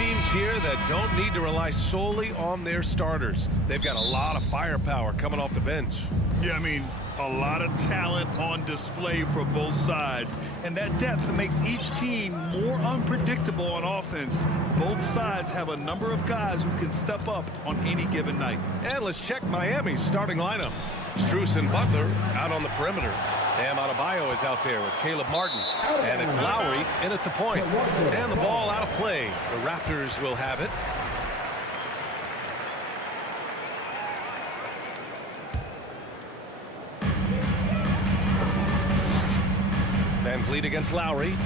teams here that don't need to rely solely on their starters. They've got a lot of firepower coming off the bench. Yeah, I mean, a lot of talent on display for both sides. And that depth makes each team more unpredictable on offense. Both sides have a number of guys who can step up on any given night. And let's check Miami's starting lineup. Strus and Butler out on the perimeter. Bam Adebayo is out there with Caleb Martin. And it's Lowry in at the point. And the ball out of play. The Raptors will have it. Van Vliet against Lowry.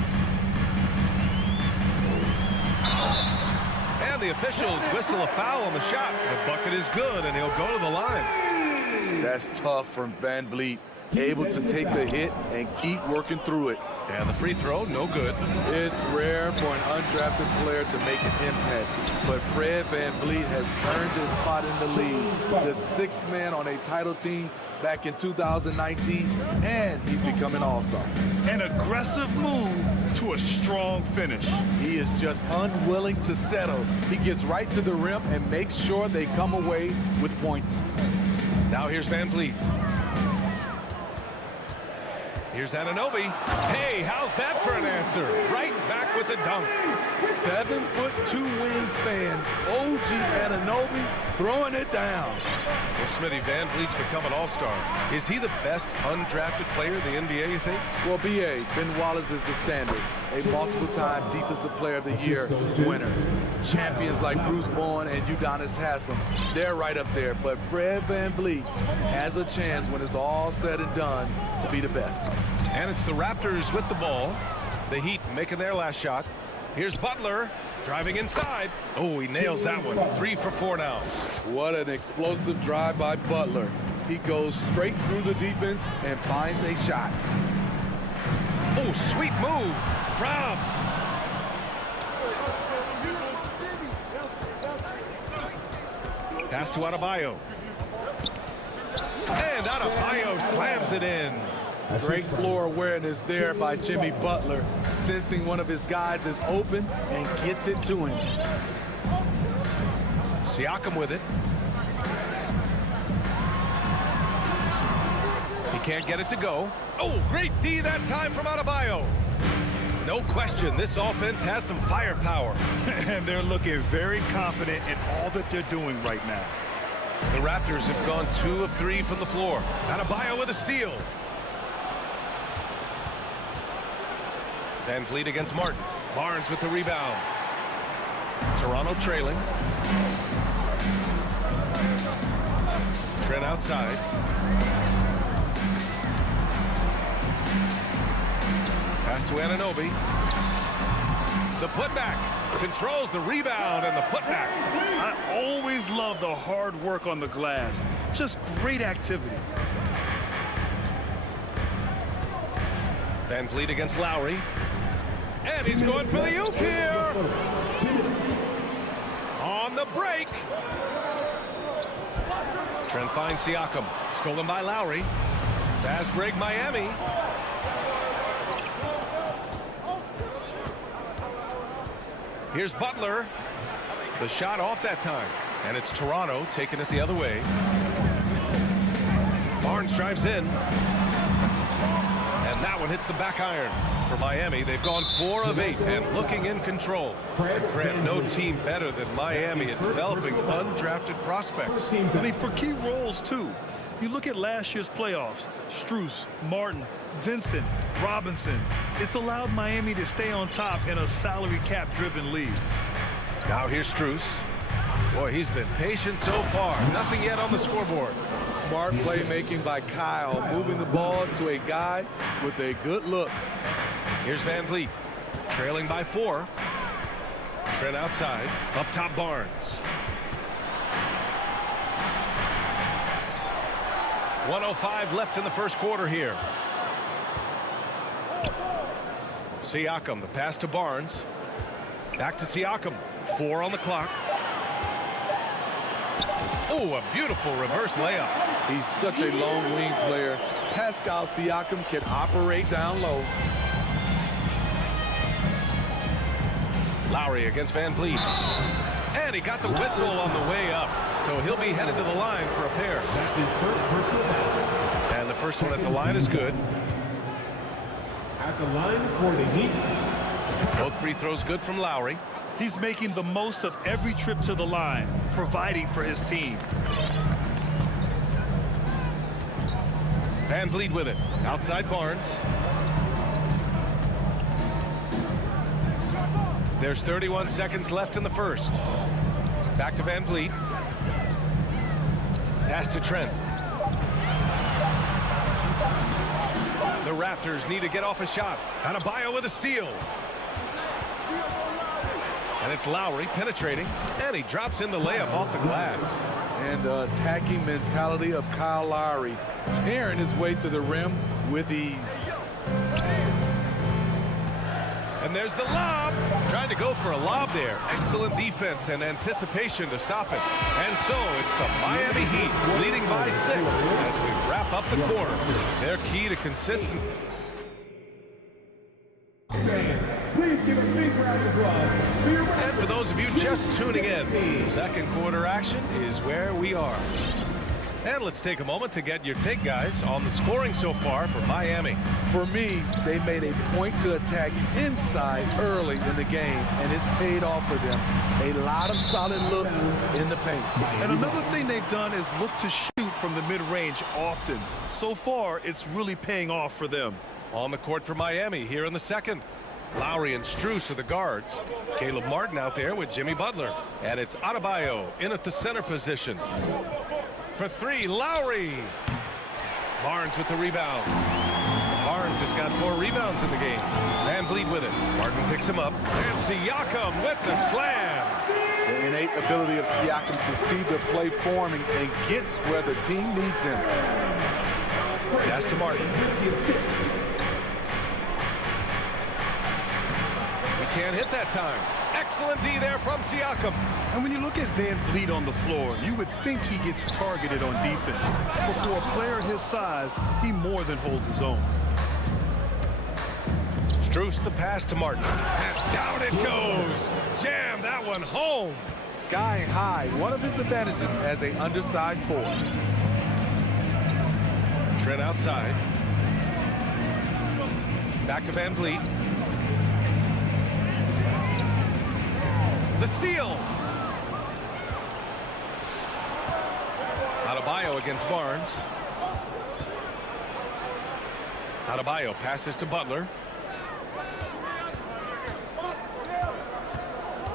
And the officials whistle a foul on the shot. The bucket is good, and he'll go to the line. That's tough from Van Vliet. Able to take the hit and keep working through it. And the free throw, no good. It's rare for an undrafted player to make an impact, but Fred Van Vliet has earned his spot in the league. The sixth man on a title team back in 2019, and he's become an all-star. An aggressive move to a strong finish. He is just unwilling to settle. He gets right to the rim and makes sure they come away with points. Now here's Van Vliet. Here's Anunoby. Hey, how's that for an answer? Right back with the dunk. 7'2" wingspan. OG Anunoby throwing it down. Well, Smitty, Van Vliet's become an all-star. Is he the best undrafted player in the NBA, you think? Well, B.A., Ben Wallace is the standard. A multiple-time Defensive Player of the Year winner. Champions like Bruce Bowen and Udonis Haslem, they're right up there. But Fred Van Vliet has a chance when it's all said and done to be the best. And it's the Raptors with the ball. The Heat making their last shot. Here's Butler driving inside. Oh, he nails that one. 3 for 4 now. What an explosive drive by Butler. He goes straight through the defense and finds a shot. Oh, sweet move. Robbed. Pass to Adebayo. And Adebayo slams it in. Great floor awareness there by Jimmy Butler, sensing one of his guys is open and gets it to him. Siakam with it. He can't get it to go. Oh, great D that time from Adebayo. No question, this offense has some firepower. And they're looking very confident in all that they're doing right now. The Raptors have gone 2 of 3 from the floor. Adebayo with a steal. Van Vliet against Martin. Barnes with the rebound. Toronto trailing. Trent outside. Pass to Anunoby. The putback. Controls the rebound and the putback. I always love the hard work on the glass. Just great activity. Van Vliet against Lowry. And he's going for the oop here. On the break. Trent finds Siakam. Stolen by Lowry. Fast break Miami. Here's Butler. The shot off that time. And it's Toronto taking it the other way. Barnes drives in. And that one hits the back iron. For Miami, they've gone 4 of 8 and looking in control. And Grant, no team better than Miami at developing undrafted prospects. I mean, for key roles, too. You look at last year's playoffs, Strus, Martin, Vincent, Robinson. It's allowed Miami to stay on top in a salary cap-driven league. Now here's Strus. Boy, he's been patient so far. Nothing yet on the scoreboard. Smart playmaking by Kyle, moving the ball to a guy with a good look. Here's Van Vliet, trailing by 4. Trent outside, up top Barnes. 1:05 left in the first quarter here. Siakam, the pass to Barnes. Back to Siakam, 4 on the clock. Oh, a beautiful reverse layup. He's such a long wing player. Pascal Siakam can operate down low. Lowry against Van Vliet. And he got the whistle on the way up. So he'll be headed to the line for a pair. And the first one at the line is good. At the line for the Heat. Both free throws good from Lowry. He's making the most of every trip to the line, providing for his team. Van Vliet with it. Outside Barnes. There's 31 seconds left in the first. Back to Van Vliet. Pass to Trent. The Raptors need to get off a shot. Adebayo with a steal. And it's Lowry penetrating. And he drops in the layup off the glass. And the attacking mentality of Kyle Lowry, tearing his way to the rim with ease. And there's the lob. Trying to go for a lob there. Excellent defense and anticipation to stop it. And so it's the Miami Heat leading by 6 as we wrap up the quarter. Their key to consistent. Please give a big round of applause. And for those of you just tuning in, second quarter action is where we are. And let's take a moment to get your take, guys, on the scoring so far for Miami. For me, they made a point to attack inside early in the game, and it's paid off for them. A lot of solid looks in the paint. And another thing they've done is look to shoot from the mid-range often. So far, it's really paying off for them. On the court for Miami here in the second. Lowry and Strus are the guards. Caleb Martin out there with Jimmy Butler. And it's Adebayo in at the center position. For three, Lowry. Barnes with the rebound. Barnes has got 4 rebounds in the game. Van Vliet with it. Martin picks him up. And Siakam with the slam. The innate ability of Siakam to see the play forming and gets where the team needs him. Pass to Martin. We can't hit that time. Excellent D there from Siakam. And when you look at Van Vliet on the floor, you would think he gets targeted on defense. But for a player his size, he more than holds his own. Strus the pass to Martin. And down it goes. Jam that one home. Skying high, one of his advantages as an undersized forward. Trent outside. Back to Van Vliet. The steal. Adebayo against Barnes. Adebayo passes to Butler.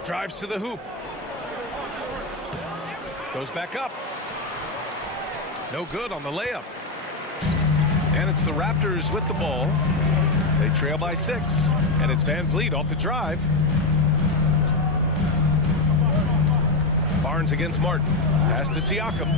Drives to the hoop. Goes back up. No good on the layup. And it's the Raptors with the ball. They trail by 6. And it's Van Vliet off the drive. Barnes against Martin. Pass to Siakam.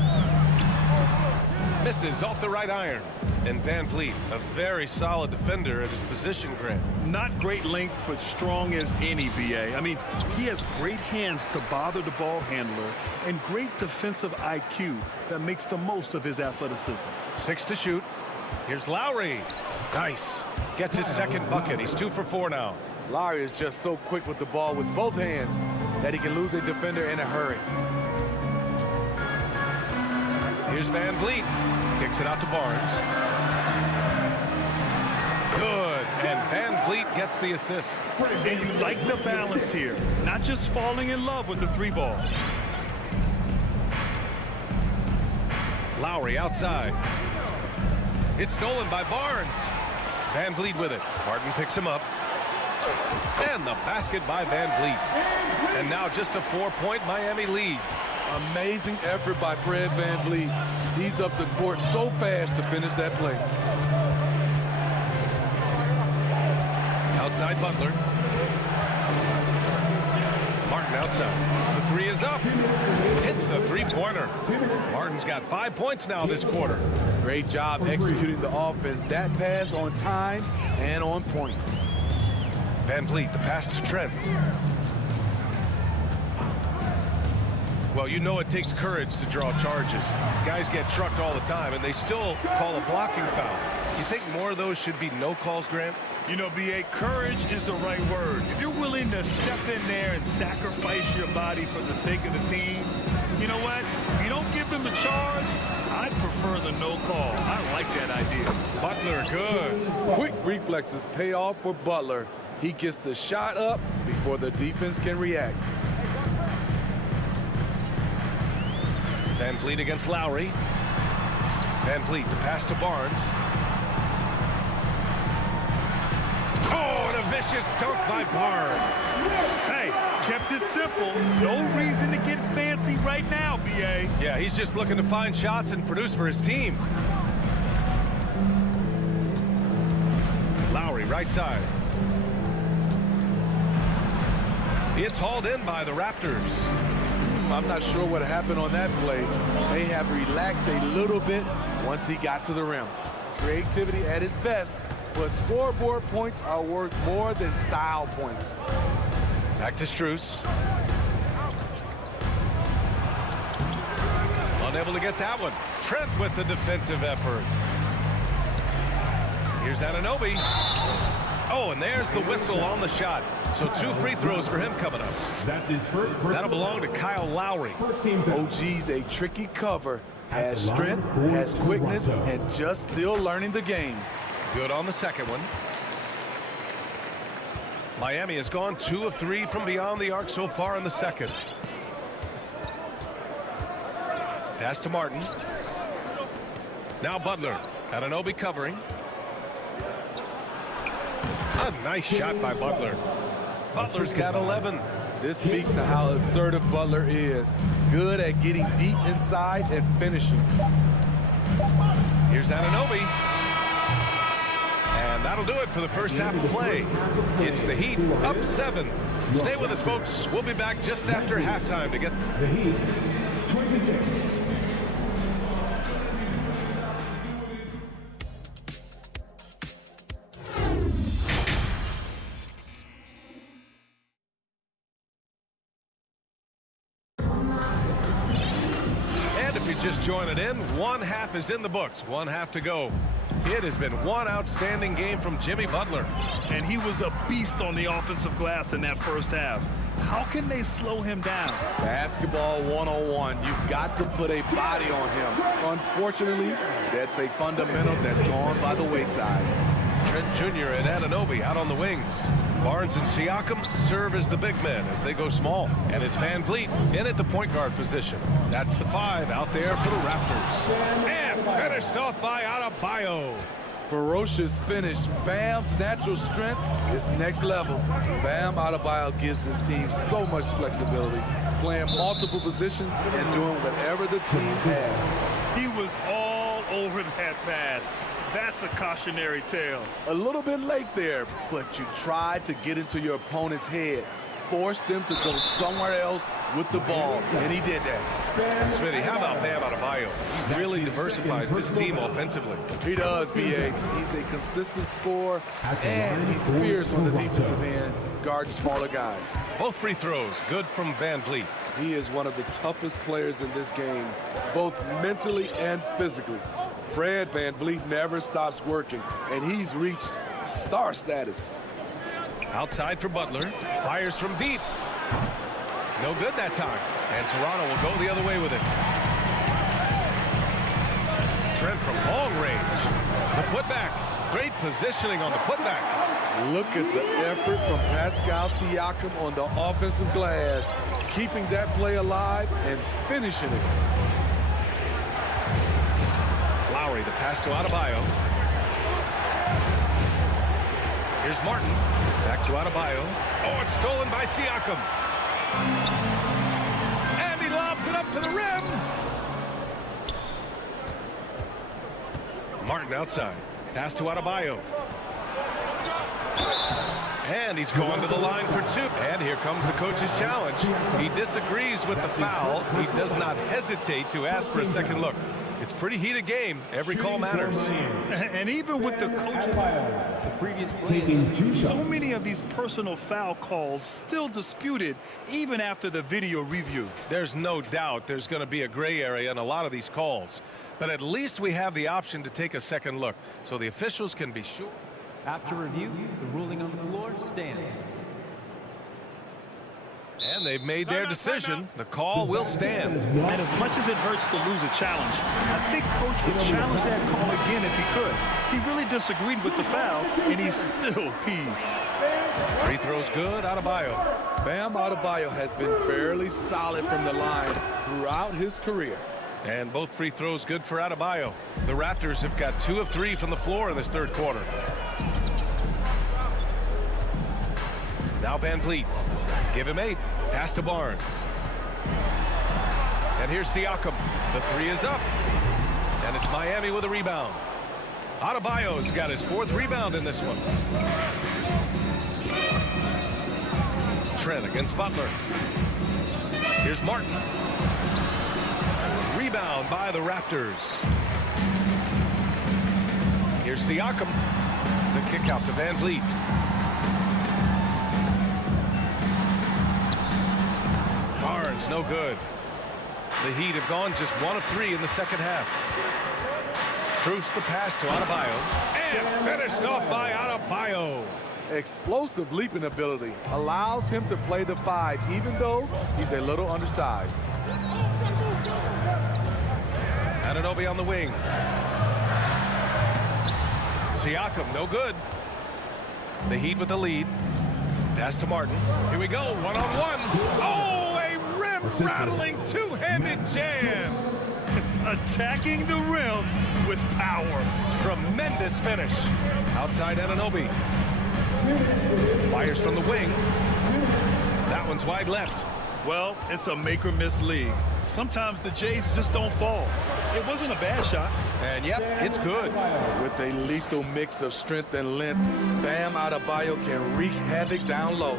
Misses off the right iron. And Van Vliet, a very solid defender at his position, Grant. Not great length, but strong as any, BA. I mean, he has great hands to bother the ball handler and great defensive IQ that makes the most of his athleticism. 6 to shoot. Here's Lowry. Nice. Gets his second bucket. He's 2 for 4 now. Lowry is just so quick with the ball with both hands that he can lose a defender in a hurry. Here's Van Vliet. Kicks it out to Barnes. Good. And Van Vliet gets the assist. And you like the balance here. Not just falling in love with the 3 ball. Lowry outside. It's stolen by Barnes. Van Vliet with it. Martin picks him up. And the basket by Van Vliet. And now just a 4-point Miami lead. Amazing effort by Fred Van Vliet. He's up the court so fast to finish that play. Outside Butler. Martin outside. The 3 is up. Hits the 3-pointer. Martin's got 5 points now this quarter. Great job executing the offense. That pass on time and on point. Van Vliet, the pass to Trent. Well, you know it takes courage to draw charges. Guys get trucked all the time, and they still call a blocking foul. You think more of those should be no calls, Grant? You know, BA, courage is the right word. If you're willing to step in there and sacrifice your body for the sake of the team, you know what? If you don't give them the charge, I'd prefer the no call. I like that idea. Butler, good. Quick reflexes pay off for Butler. He gets the shot up before the defense can react. Van Vliet against Lowry. Van Vliet, the pass to Barnes. Oh, and a vicious dunk by Barnes. Hey, kept it simple. No reason to get fancy right now, BA. Yeah, he's just looking to find shots and produce for his team. Lowry, right side. It's hauled in by the Raptors. I'm not sure what happened on that play. May have relaxed a little bit once he got to the rim. Creativity at its best, but scoreboard points are worth more than style points. Back to Strus. Unable to get that one. Trent with the defensive effort. Here's Anunoby. Oh, and there's the whistle on the shot. So 2 free throws for him coming up. That's his first. That'll belong to Kyle Lowry. First team foul. OG's a tricky cover, has strength, has quickness, and just still learning the game. Good on the second one. Miami has gone 2 of 3 from beyond the arc so far in the second. Pass to Martin. Now Butler. Anunoby covering. A nice shot by Butler. Butler's got 11. This speaks to how assertive Butler is. Good at getting deep inside and finishing. Here's Anunoby. And that'll do it for the first half of play. It's the Heat up 7. Stay with us, folks. We'll be back just after halftime to get The Heat, 26. just joining in, one half is in the books, one half to go. It has been one outstanding game from Jimmy Butler. And he was a beast on the offensive glass in that first half. How can they slow him down? Basketball 101. You've got to put a body on him. Unfortunately, that's a fundamental that's gone by the wayside. Trent Jr. and Anunoby out on the wings. Barnes and Siakam serve as the big men as they go small. And it's Van Vliet in at the point guard position. That's the 5 out there for the Raptors. And finished off by Adebayo. Ferocious finish. Bam's natural strength is next level. Bam Adebayo gives his team so much flexibility, playing multiple positions and doing whatever the team has. He was all over that pass. That's a cautionary tale. A little bit late there, but you tried to get into your opponent's head, forced them to go somewhere else with the ball, and he did that. Smitty, how about Bam Adebayo? He really diversifies this team offensively. He does, B.A. He's a consistent scorer, and he's fierce on the defensive end, guarding smaller guys. Both free throws, good from Van Vliet. He is one of the toughest players in this game, both mentally and physically. Fred Van Vliet never stops working, and he's reached star status. Outside for Butler, fires from deep. No good that time, and Toronto will go the other way with it. Trent from long range. The putback. Great positioning on the putback. Look at the effort from Pascal Siakam on the offensive glass, keeping that play alive and finishing it. Lowry, the pass to Adebayo. Here's Martin. Back to Adebayo. Oh, it's stolen by Siakam. And he lobs it up to the rim. Martin outside. Pass to Adebayo. And he's going to the line for 2. And here comes the coach's challenge. He disagrees with the foul. He does not hesitate to ask for a second look. It's a pretty heated game. Every call matters. And even with the coach, the previous play, so many of these personal foul calls still disputed even after the video review. There's no doubt there's going to be a gray area in a lot of these calls. But at least we have the option to take a second look so the officials can be sure. After review, the ruling on the floor stands. And they've made their decision. The call will stand. And as much as it hurts to lose a challenge, I think Coach would challenge that call again if he could. He really disagreed with the foul, and he's still peeved. Free throw's good. Adebayo. Bam Adebayo has been fairly solid from the line throughout his career. And both free throws good for Adebayo. The Raptors have got 2 of 3 from the floor in this third quarter. Now Van Vliet. Give him 8. Pass to Barnes. And here's Siakam. The 3 is up. And it's Miami with a rebound. Adebayo's got his 4th rebound in this one. Trent against Butler. Here's Martin. Rebound by the Raptors. Here's Siakam. The kick out to Van Vliet. Barnes, no good. The Heat have gone just 1 of 3 in the second half. Truce the pass to Adebayo. And finished off by Adebayo. Explosive leaping ability allows him to play the 5, even though he's a little undersized. Anunoby on the wing. Siakam, no good. The Heat with the lead. Pass to Martin. Here we go, one-on-one. Oh, a rim-rattling two-handed jam. Attacking the rim with power. Tremendous finish. Outside Anunoby. Fires from the wing. That one's wide left. Well, it's a make-or-miss league. Sometimes the Jays just don't fall. It wasn't a bad shot. And yep, it's good. With a lethal mix of strength and length, Bam Adebayo can wreak havoc down low.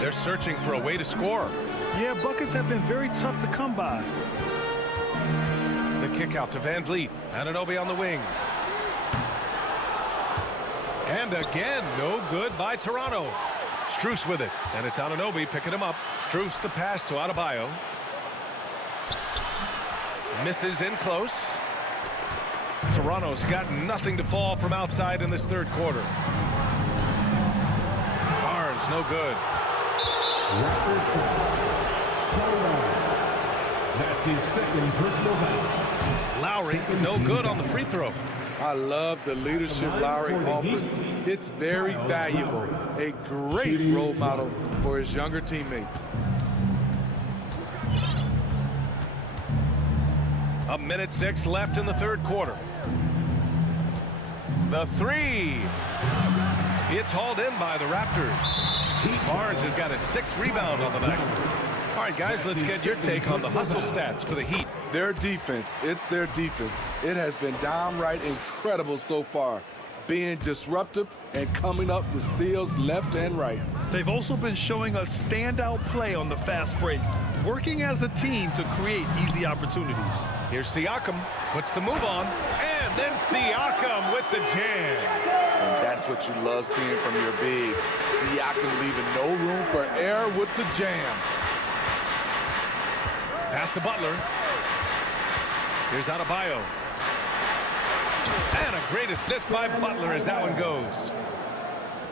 They're searching for a way to score. Yeah, buckets have been very tough to come by. The kick out to Van Vliet. Anunoby on the wing. And again, no good by Toronto. Strus with it. And it's Anunoby picking him up. Strus the pass to Adebayo. Misses in close. Toronto's got nothing to fall from outside in this third quarter. Barnes, no good. That's his 2nd personal foul. Lowry, no good on the free throw. I love the leadership Lowry offers. It's very valuable. A great role model for his younger teammates. A minute 6 left in the third quarter. The 3. It's hauled in by the Raptors. Barnes has got his 6th rebound on the night. All right, guys, let's get your take on the hustle stats for the Heat. Their defense, it's their defense. It has been downright incredible so far, being disruptive and coming up with steals left and right. They've also been showing a standout play on the fast break, working as a team to create easy opportunities. Here's Siakam, puts the move on, and then Siakam with the jam. And that's what you love seeing from your bigs. Siakam leaving no room for error with the jam. Pass to Butler. Here's Adebayo. And a great assist by Butler as that one goes.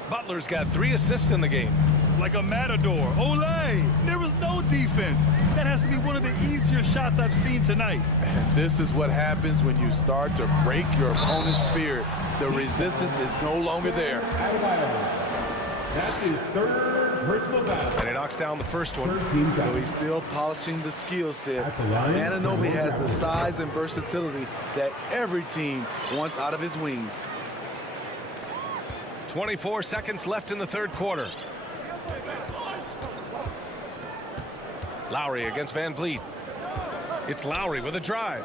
Butler's got 3 assists in the game. Like a matador. Olay! There was no defense. That has to be one of the easier shots I've seen tonight. And this is what happens when you start to break your opponent's spirit. The resistance is no longer there. That's his 3rd personal foul. And he knocks down the first one. So he's still polishing the skill set. Anunoby has the size and versatility that every team wants out of his wings. 24 seconds left in the third quarter. Lowry against Van Vliet. It's Lowry with a drive.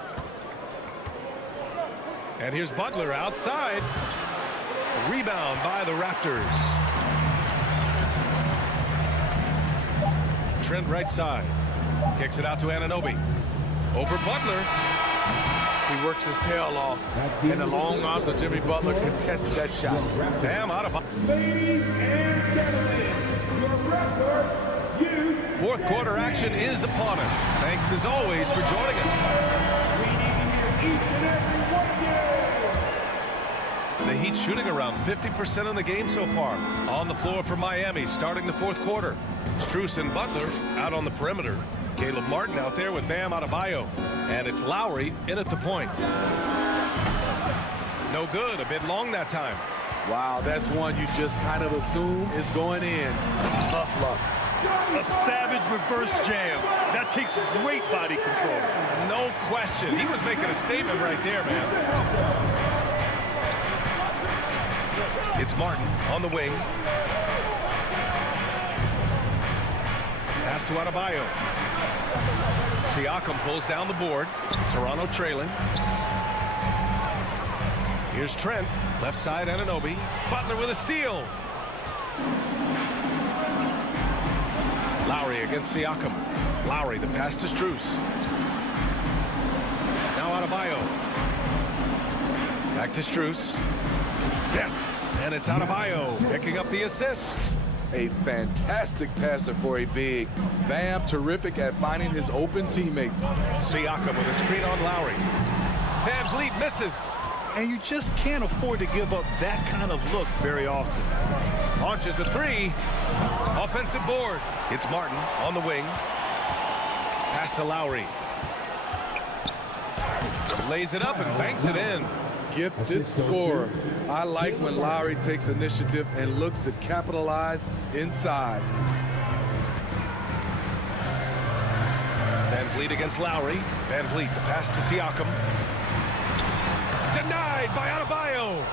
And here's Butler outside. Rebound by the Raptors. Trent right side. Kicks it out to Anunoby. Over Butler. He works his tail off. And the long arms of Jimmy Butler contested that shot. Damn, out of. Ladies and gentlemen, your Raptors, you. Fourth quarter action is upon us. Thanks as always for joining us. We need to hear each and every one of you. the Heat shooting around 50% in the game so far. On the floor for Miami starting the fourth quarter. Strus and Butler out on the perimeter. Caleb Martin out there with Bam Adebayo. And it's Lowry in at the point. No good. A bit long that time. Wow, that's one you just kind of assume is going in. Tough luck. A savage reverse jam. That takes great body control. No question. He was making a statement right there, man. It's Martin on the wing. Pass to Adebayo. Siakam pulls down the board. Toronto trailing. Here's Trent. Left side, Anunoby. Butler with a steal. Lowry against Siakam. Lowry, the pass to Strus. Now Adebayo. Back to Strus. Yes, and it's Adebayo picking up the assist. A fantastic passer for a big. Bam, terrific at finding his open teammates. Siakam with a screen on Lowry. Van Vliet misses. And you just can't afford to give up that kind of look very often. Launches a three. Offensive board. It's Martin on the wing. Pass to Lowry. Lays it up and banks it in. Gifted scorer. I like when Lowry takes initiative and looks to capitalize inside. Van Vliet against Lowry. Van Vliet, the pass to Siakam. Denied by Adebayo.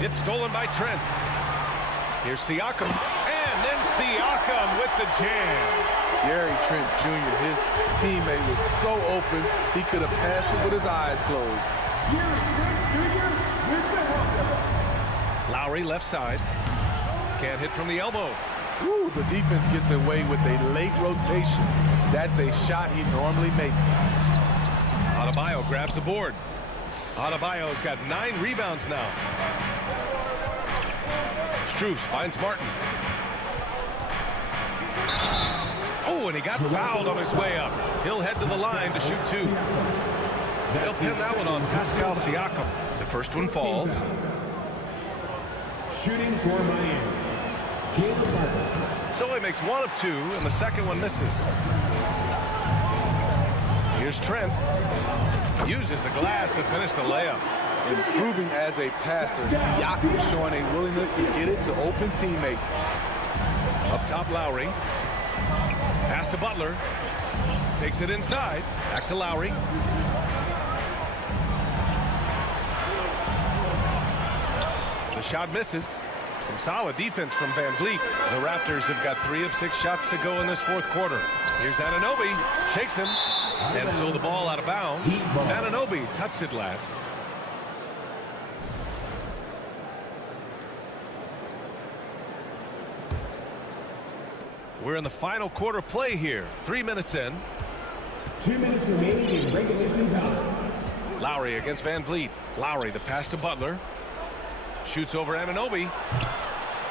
It's stolen by Trent. Here's Siakam. And then Siakam with the jam. Gary Trent Jr., his teammate was so open, he could have passed it with his eyes closed. Lowry left side. Can't hit from the elbow. Ooh, the defense gets away with a late rotation. That's a shot he normally makes. Adebayo grabs the board. Adebayo's got 9 rebounds now. Strus finds Martin. Oh, and he got fouled on his way up. He'll head to the line to shoot 2. They'll pin that one on Pascal Siakam. The first one falls. Shooting for Miami. Caleb Martin. So he makes 1 of 2, and the second one misses. Here's Trent. Uses the glass to finish the layup. Improving as a passer, Siakam showing a willingness to get it to open teammates. Up top, Lowry. Pass to Butler. Takes it inside. Back to Lowry. The shot misses. Some solid defense from Van Vliet. The Raptors have got 3 of 6 shots to go in this fourth quarter. Here's Anunoby. Shakes him. And so the ball out of bounds. Anunoby touched it last. We're in the final quarter play here. 3 minutes in. 2 minutes remaining in regulation time. Lowry against Van Vliet. Lowry, the pass to Butler. Shoots over Anunoby.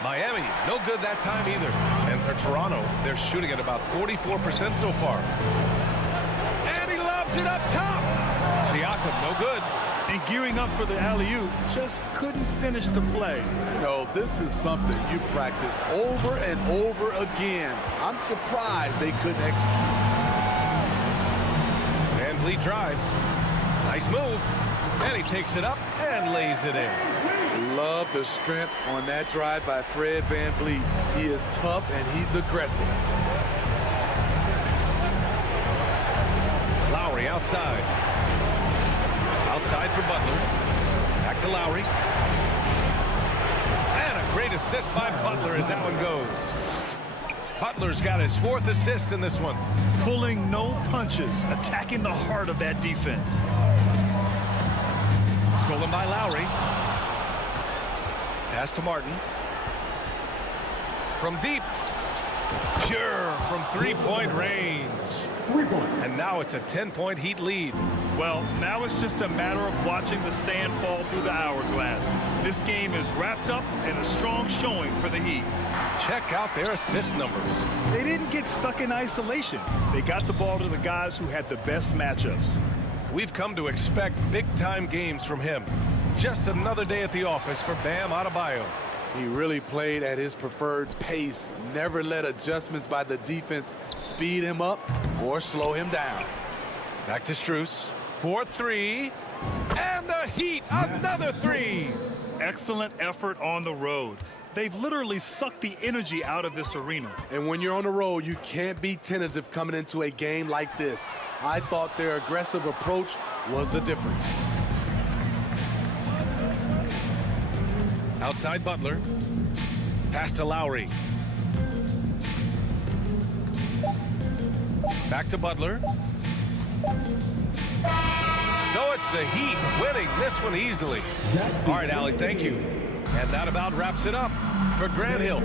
Miami, no good that time either. And for Toronto, they're shooting at about 44% so far. And he lobs it up top. Siakam, no good. And gearing up for the alley-oop, just couldn't finish the play. You know, this is something you practice over and over again. I'm surprised they couldn't execute. Van Vliet drives. Nice move. And he takes it up and lays it in. Love the strength on that drive by Fred Van Vliet. He is tough and he's aggressive. Lowry outside. Outside for Butler. Back to Lowry. And a great assist by Butler as that one goes. Butler's got his 4th assist in this one. Pulling no punches, attacking the heart of that defense. Stolen by Lowry. Pass to Martin. From deep. Pure from 3-point range. 3-point. And now it's a 10-point Heat lead. Well, now it's just a matter of watching the sand fall through the hourglass. This game is wrapped up in a strong showing for the Heat. Check out their assist numbers. They didn't get stuck in isolation. They got the ball to the guys who had the best matchups. We've come to expect big-time games from him. Just another day at the office for Bam Adebayo. He really played at his preferred pace, never let adjustments by the defense speed him up or slow him down. Back to Strus for three, and the Heat, another three. Excellent effort on the road. They've literally sucked the energy out of this arena. And when you're on the road, you can't be tentative coming into a game like this. I thought their aggressive approach was the difference. Outside Butler. Pass to Lowry. Back to Butler. So it's the Heat winning this one easily. All right, Allie, thank you. And that about wraps it up for Grant Hill.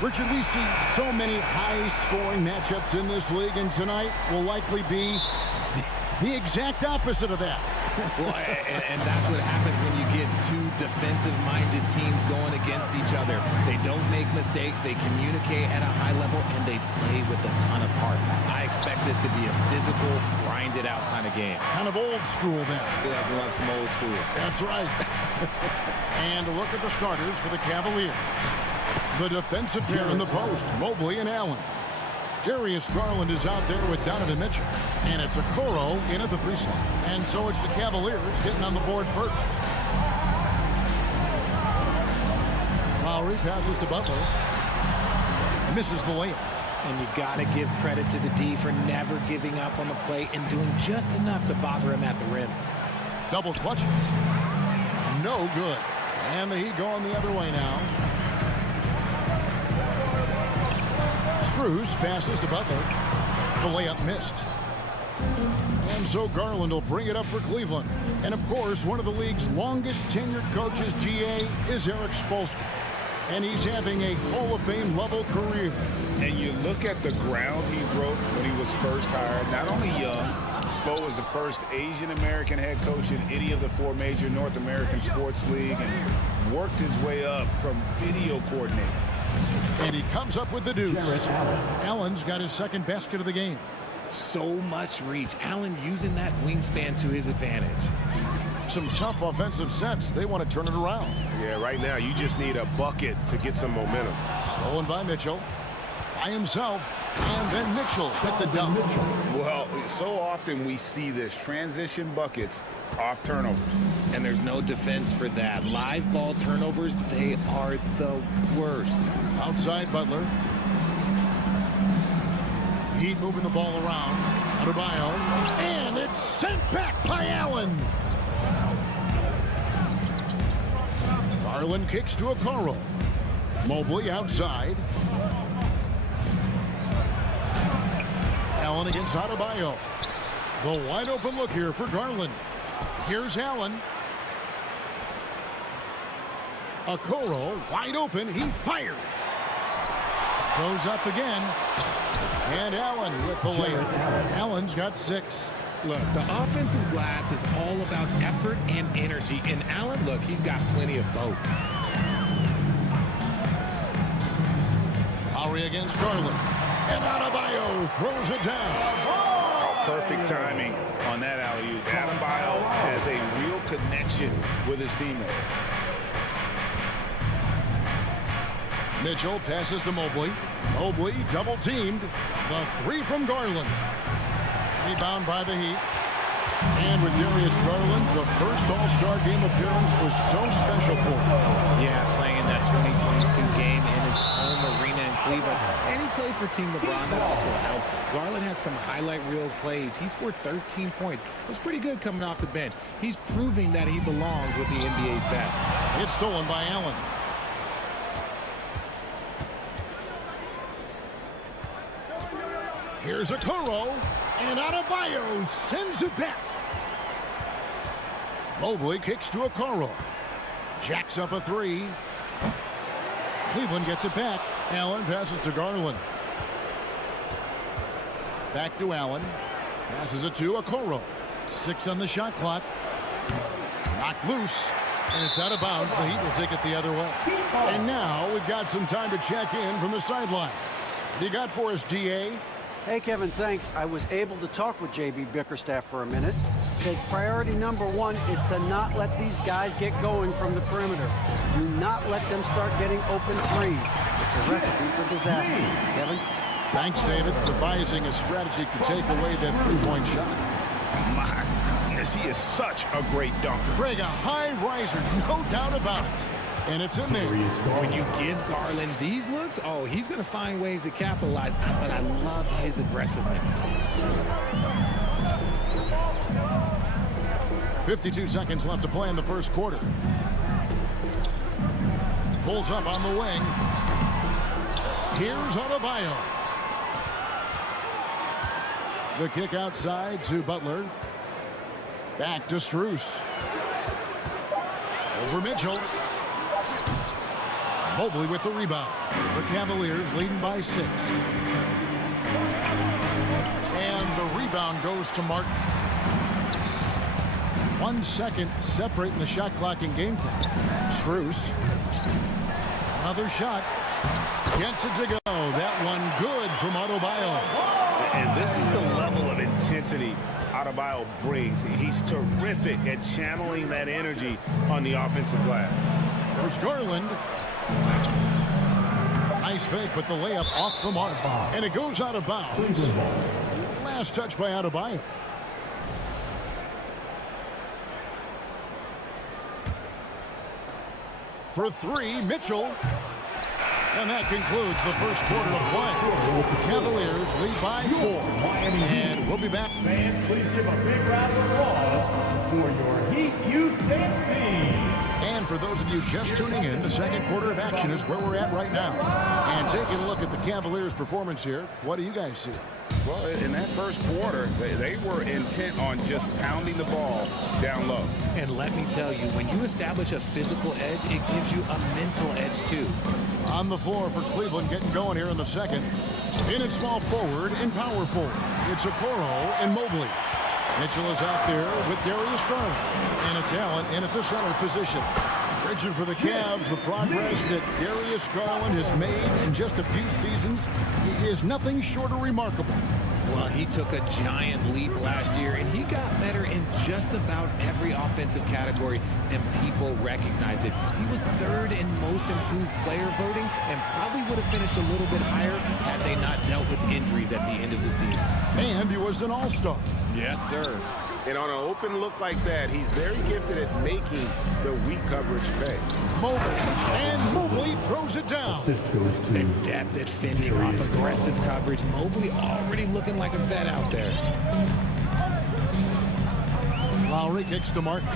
Richard, we see so many high-scoring matchups in this league, and tonight will likely be the exact opposite of that. Well, and that's what happens when you get two defensive-minded teams going against each other. They don't make mistakes, they communicate at a high level, and they play with a ton of heart. I expect this to be a physical, grinded-out kind of game. Kind of old school then. We have to love some old school. That's right. And a look at the starters for the Cavaliers. The defensive pair in the post, Mobley and Allen. Darius Garland is out there with Donovan Mitchell. And it's Okoro in at the 3 slot. And so it's the Cavaliers getting on the board first. Lowry passes to Butler. Misses the layup. And you got to give credit to the D for never giving up on the play and doing just enough to bother him at the rim. Double clutches. No good. And the Heat going the other way now. Strus passes to Butler. The layup missed. And so Garland will bring it up for Cleveland. And of course, one of the league's longest tenured coaches, GA, is Eric Spoelstra. And he's having a Hall of Fame level career. And you look at the ground he broke when he was first hired. Not only young, Spo was the first Asian American head coach in any of the 4 major North American sports league and worked his way up from video coordinator. And he comes up with the deuce. Allen's got his second basket of the game. So much reach. Allen using that wingspan to his advantage. Some tough offensive sets. They want to turn it around. Yeah, right now you just need a bucket to get some momentum. Stolen by Mitchell. By himself. And then Mitchell with the dunk. Well, so often we see this transition buckets off turnovers. And there's no defense for that. Live ball turnovers, they are the worst. Outside Butler. Heat moving the ball around. Adebayo. And it's sent back by Allen. Garland kicks to Okoro. Mobley outside. Allen against Adebayo. The wide open look here for Garland. Here's Allen. Okoro wide open. He fires. Goes up again. And Allen with the layup. Allen's got 6. Look, the offensive glass is all about effort and energy. And Allen, look, he's got plenty of both. Lowry against Garland. And Adebayo throws it down. Oh, perfect timing on that alley-oop. Adebayo has a real connection with his teammates. Mitchell passes to Mobley. Mobley double teamed. The 3 from Garland. Rebound by the Heat. And with Darius Garland, the first All-Star game appearance was so special for him. Yeah, playing in that 2022 game in his home arena in Cleveland. And he played for Team LeBron. That also helped. Garland had some highlight reel plays. He scored 13 points. It was pretty good coming off the bench. He's proving that he belongs with the NBA's best. It's stolen by Allen. Here's Okoro, and Adebayo sends it back. Mobley kicks to Okoro. Jacks up a 3. Cleveland gets it back. Allen passes to Garland. Back to Allen. Passes it to Okoro. 6 on the shot clock. Knocked loose, and it's out of bounds. The Heat will take it the other way. And now we've got some time to check in from the sidelines. What you got for us, DA? Hey, Kevin, thanks. I was able to talk with J.B. Bickerstaff for a minute. Said priority number 1 is to not let these guys get going from the perimeter. Do not let them start getting open threes. It's a recipe for disaster. Kevin? Thanks, David. Devising a strategy to take away that three-point shot. My goodness, he is such a great dunker. Greg, a high riser, no doubt about it. And it's in there. When you give Garland these looks, oh, he's going to find ways to capitalize. But I love his aggressiveness. 52 seconds left to play in the first quarter. Pulls up on the wing. Here's Adebayo. The kick outside to Butler. Back to Strus. Over Mitchell. Mobley with the rebound. The Cavaliers leading by 6. And the rebound goes to Martin. 1 second separating the shot clock and game clock. Strus. Another shot. Gets it to go. That one good from Adebayo. And this is the level of intensity Adebayo brings. He's terrific at channeling that energy on the offensive glass. There's Garland. Nice fake, but the layup off the mark. And it goes out of bounds. Last touch by Adebayo. For 3, Mitchell. And that concludes the first quarter of play. The Cavaliers lead by 4. And we'll be back. Fans, please give a big round of applause for your Heat Youth Dance Team. And for those of you just tuning in, the second quarter of action is where we're at right now. And taking a look at the Cavaliers' performance here, what do you guys see? Well, in that first quarter, they were intent on just pounding the ball down low. And let me tell you, when you establish a physical edge, it gives you a mental edge too. On the floor for Cleveland, getting going here in the second. In at small forward, in power forward. It's Okoro and Mobley. Mitchell is out there with Darius Garland. And it's Allen in at the center position. Rigid for the Cavs, the progress that Darius Garland has made in just a few seasons is nothing short of remarkable. Well, he took a giant leap last year, and he got better in just about every offensive category, and people recognized it. He was 3rd in most improved player voting and probably would have finished a little bit higher had they not dealt with injuries at the end of the season. And he was an all-star. Yes, sir. And on an open look like that, he's very gifted at making the weak coverage pay. Mobley throws it down. The depth at fending off aggressive coverage. Mobley already looking like a vet out there. Lowry kicks to Martin.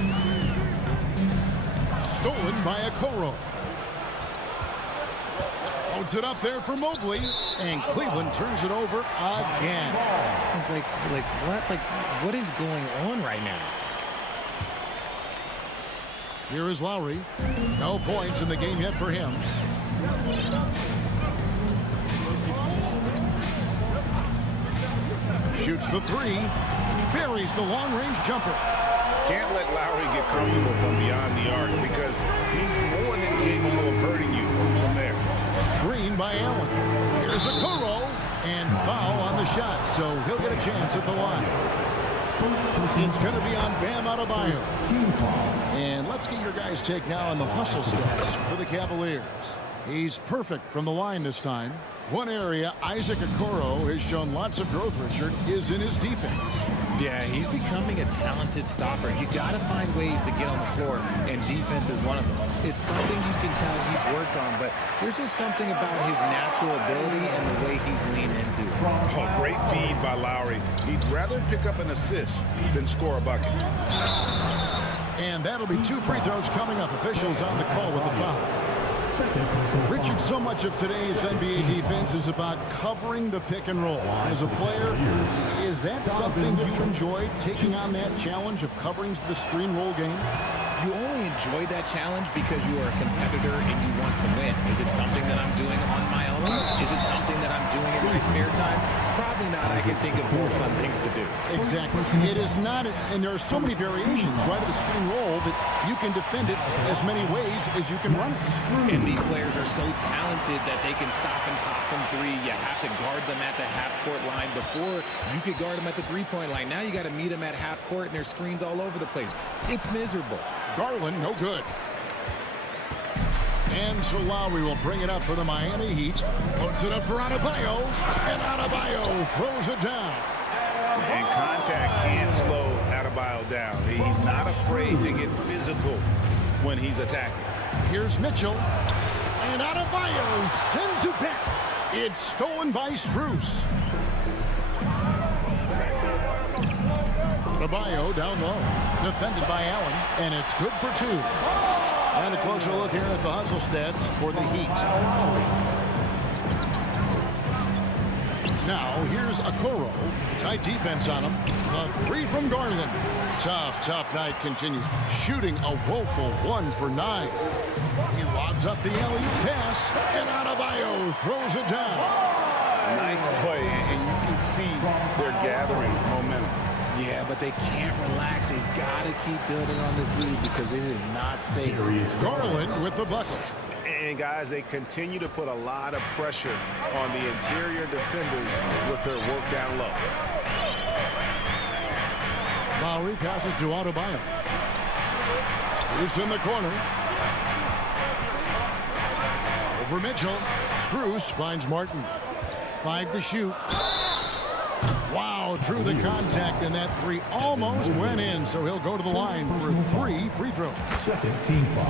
Stolen by Okoro. Holds it up there for Mobley, and Cleveland turns it over again. What is going on right now? Here is Lowry. No points in the game yet for him. Shoots the 3. Buries the long-range jumper. Can't let Lowry get comfortable from beyond the arc because he's more than capable of hurting you from there. Screen by Allen. Here's Okoro, and foul on the shot, so he'll get a chance at the line. It's going to be on Bam Adebayo. And let's get your guys' take now on the hustle stats for the Cavaliers. He's perfect from the line this time. One area Isaac Okoro has shown lots of growth, Richard, is in his defense. Yeah, he's becoming a talented stopper. You got to find ways to get on the floor, and defense is one of them. It's something you can tell he's worked on, but there's just something about his natural ability and the way he's leaned into it. Oh, great feed by Lowry. He'd rather pick up an assist than score a bucket. And that'll be 2 free throws coming up. Officials on the call with the foul. Richard, so much of today's NBA defense is about covering the pick and roll. As a player, is that something you enjoy, taking on that challenge of covering the screen roll game? You only enjoy that challenge because you are a competitor and you want to win. Is it something that I'm doing on my own? Is it something that I'm doing in my spare time? Probably not. I can think of more fun things to do. Exactly. It is not, and there are so many variations, right, of the screen roll that you can defend it as many ways as you can run it. And these players are so talented that they can stop and pop from 3. You have to guard them at the half-court line. Before, you could guard them at the 3-point line. Now you got to meet them at half-court, and there's screens all over the place. It's miserable. Garland, no good. And so Lowry will bring it up for the Miami Heat. Puts it up for Adebayo, and Adebayo throws it down. And contact can't slow Adebayo down. He's not afraid to get physical when he's attacking. Here's Mitchell, and Adebayo sends it back. It's stolen by Strus. Adebayo down low, defended by Allen, and it's good for 2. And a closer look here at the hustle stats for the Heat. Now, here's Okoro. Tight defense on him. The 3 from Garland. Tough night continues. Shooting a woeful 1 for 9. He lobs Sends up the alley-oop pass, and Adebayo throws it down. Nice play, and you can see they're gathering momentum. Yeah, but they can't relax. They've got to keep building on this lead because it is not safe. Garland with the bucket. And guys, they continue to put a lot of pressure on the interior defenders with their work down low. Lowry passes to Adebayo. Strus in the corner. Over Mitchell. Strus finds Martin. 5 to shoot. Wow, through the contact, and that three almost went in, so he'll go to the line for 3 free throws. Second team foul.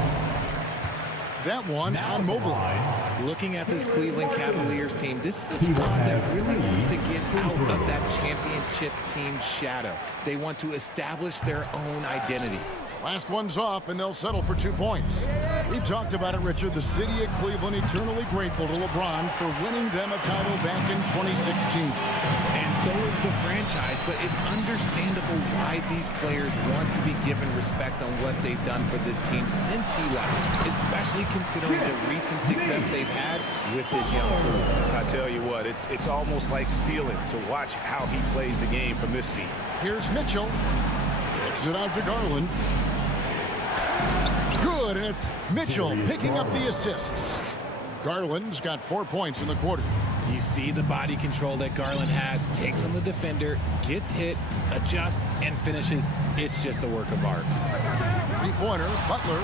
That one on Mobley. Looking at this Cleveland Cavaliers team, this is a squad that really wants to get out of that championship team shadow. They want to establish their own identity. Last one's off, and they'll settle for 2 points. We've talked about it, Richard. The city of Cleveland eternally grateful to LeBron for winning them a title back in 2016. And so is the franchise, but it's understandable why these players want to be given respect on what they've done for this team since he left, especially considering the recent success they've had with this young group. I tell you what, it's almost like stealing to watch how he plays the game from this seat. Here's Mitchell. Kicks it out to Garland. Good, and it's Mitchell picking up the assist. Garland's got 4 points in the quarter. You see the body control that Garland has, takes on the defender, gets hit, adjusts, and finishes. It's just a work of art. 3-pointer, Butler.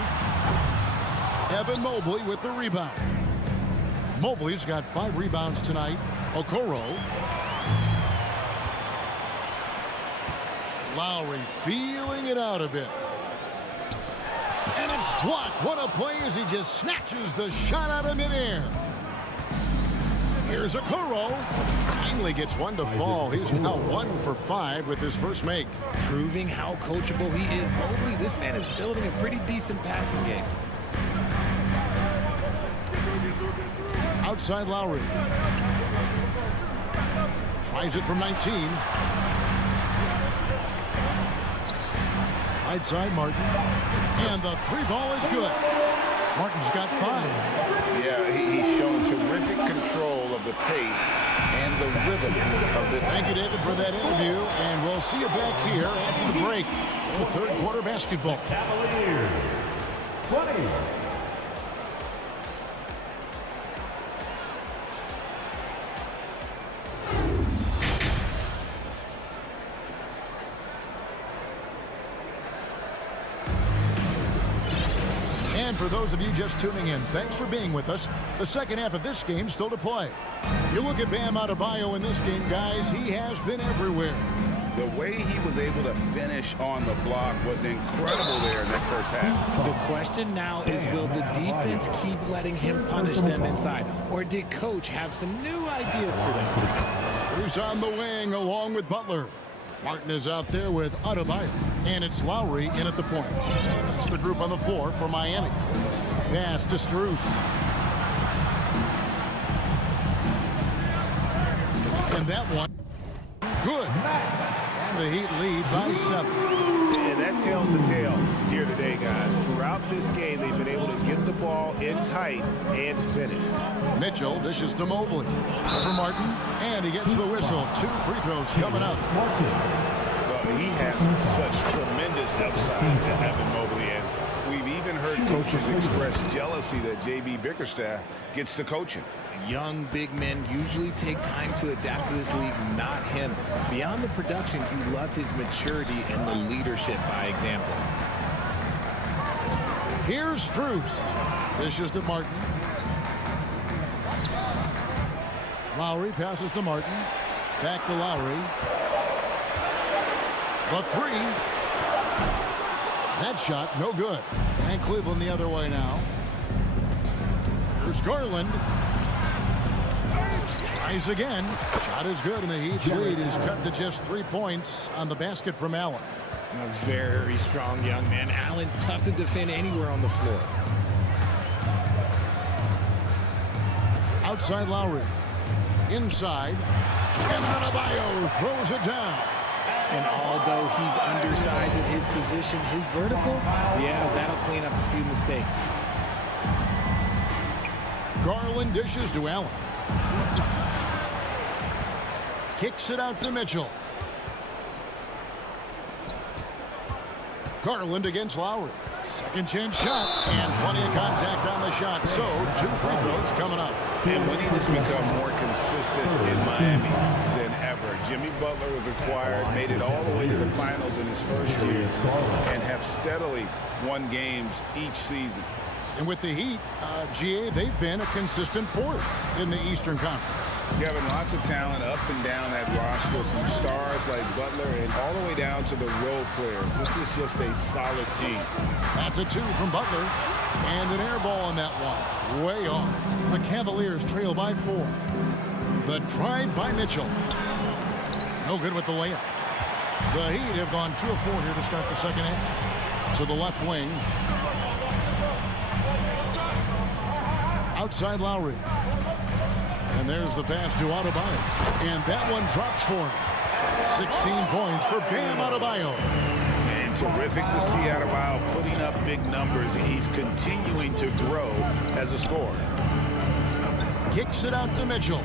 Evan Mobley with the rebound. Mobley's got 5 rebounds tonight. Okoro. Lowry feeling it out a bit. And it's blocked. What a play as he just snatches the shot out of midair. Here's Okoro. Finally gets one to fall. He's now 1 for 5 with his first make. Proving how coachable he is. Mobley, this man is building a pretty decent passing game. Outside Lowry. Tries it from 19. Right side Martin. And the 3 ball is good. Martin's got 5. Yeah, he's shown terrific control of the pace and the rhythm of the... Thank you, David, for that interview. And we'll see you back here after the break. The third quarter basketball. Cavaliers 20. And for those of you just tuning in, thanks for being with us. The second half of this game still to play. You look at Bam Adebayo in this game, guys, he has been everywhere. The way he was able to finish on the block was incredible there in that first half. The question now is, will the defense keep letting him punish them inside? Or did Coach have some new ideas for them? Who's on the wing along with Butler? Martin is out there with Adebayo. And it's Lowry in at the point. It's the group on the floor for Miami. Pass to Strus. And that one, good. And the Heat lead by 7. And that tells the tale here today, guys. Throughout this game, they've been able to get the ball in tight and finish. Mitchell dishes to Mobley. For Martin, and he gets the whistle. 2 free throws coming up. Well, he has such tremendous upside to Evan Mobley, and we've even heard coaches express jealousy that J.B. Bickerstaff gets to coaching. Young big men usually take time to adapt to this league, not him. Beyond the production, you love his maturity and the leadership by example. Here's Strus. Dishes to Martin. Lowry passes to Martin. Back to Lowry. The 3. That shot, no good. And Cleveland the other way now. Here's Garland. Tries again. Shot is good, and the Heat's lead is cut to just 3 points on the basket from Allen. A very strong young man. Allen, tough to defend anywhere on the floor. Outside Lowry. Inside. And Adebayo throws it down. And although he's undersized at his position, his vertical, yeah, that'll clean up a few mistakes. Garland dishes to Allen. Kicks it out to Mitchell. Garland against Lowry. Second chance shot, and plenty of contact on the shot. So, 2 free throws coming up. And winning has become more consistent in Miami than ever. Jimmy Butler was acquired, made it all the way to the finals in his first year, and have steadily won games each season. And with the Heat, GA, they've been a consistent force in the Eastern Conference. Kevin, lots of talent up and down that roster, from stars like Butler and all the way down to the role players. This is just a solid team. That's a 2 from Butler, and an air ball on that one. Way off. The Cavaliers trail by 4. The drive by Mitchell. No good with the layup. The Heat have gone 2 of 4 here to start the second half. To the left wing. Outside Lowry. And there's the pass to Adebayo. And that one drops for him. 16 points for Bam Adebayo. And terrific to see Adebayo putting up big numbers. He's continuing to grow as a scorer. Kicks it out to Mitchell.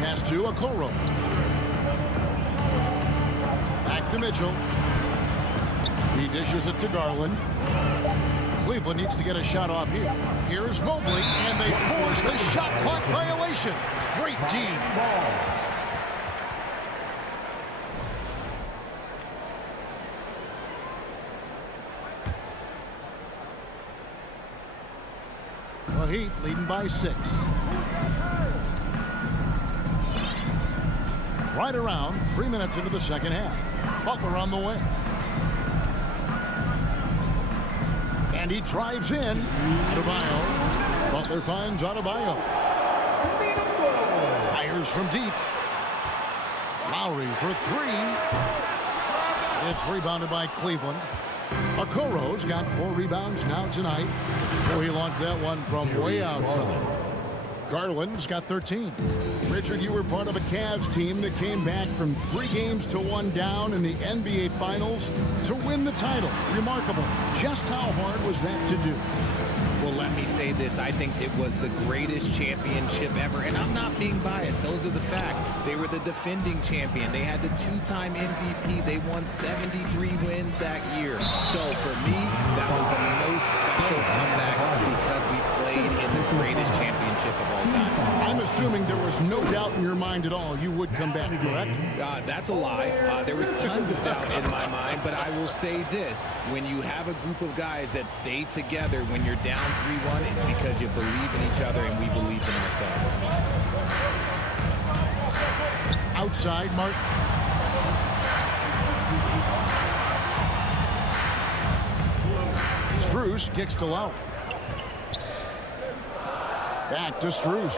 Pass to Okoro. Back to Mitchell. He dishes it to Garland. Cleveland needs to get a shot off here. Here's Mobley, and they force the shot clock violation. Great team. The Heat leading by 6. Right around 3 minutes into the second half. Butler on the way. And he drives in. Adebayo. Butler finds Adebayo. Fires from deep. Lowry for 3. It's rebounded by Cleveland. Okoro's got 4 rebounds now tonight. Oh, he launched that one from way outside. Garland's got 13. Richard, you were part of a Cavs team that came back from 3 games to 1 down in the NBA Finals to win the title. Remarkable. Just how hard was that to do? Well, let me say this. I think it was the greatest championship ever. And I'm not being biased. Those are the facts. They were the defending champion. They had the 2-time MVP. They won 73 wins that year. So for me, that was the most special comeback because we played in the greatest championship of all time. I'm assuming there was no doubt in your mind at all you would come back, correct? That's a lie. There was tons of doubt in my mind, but I will say this. When you have a group of guys that stay together when you're down 3-1, it's because you believe in each other and we believe in ourselves. Outside, Martin. Strus kicks to Lowry. Back to Strus.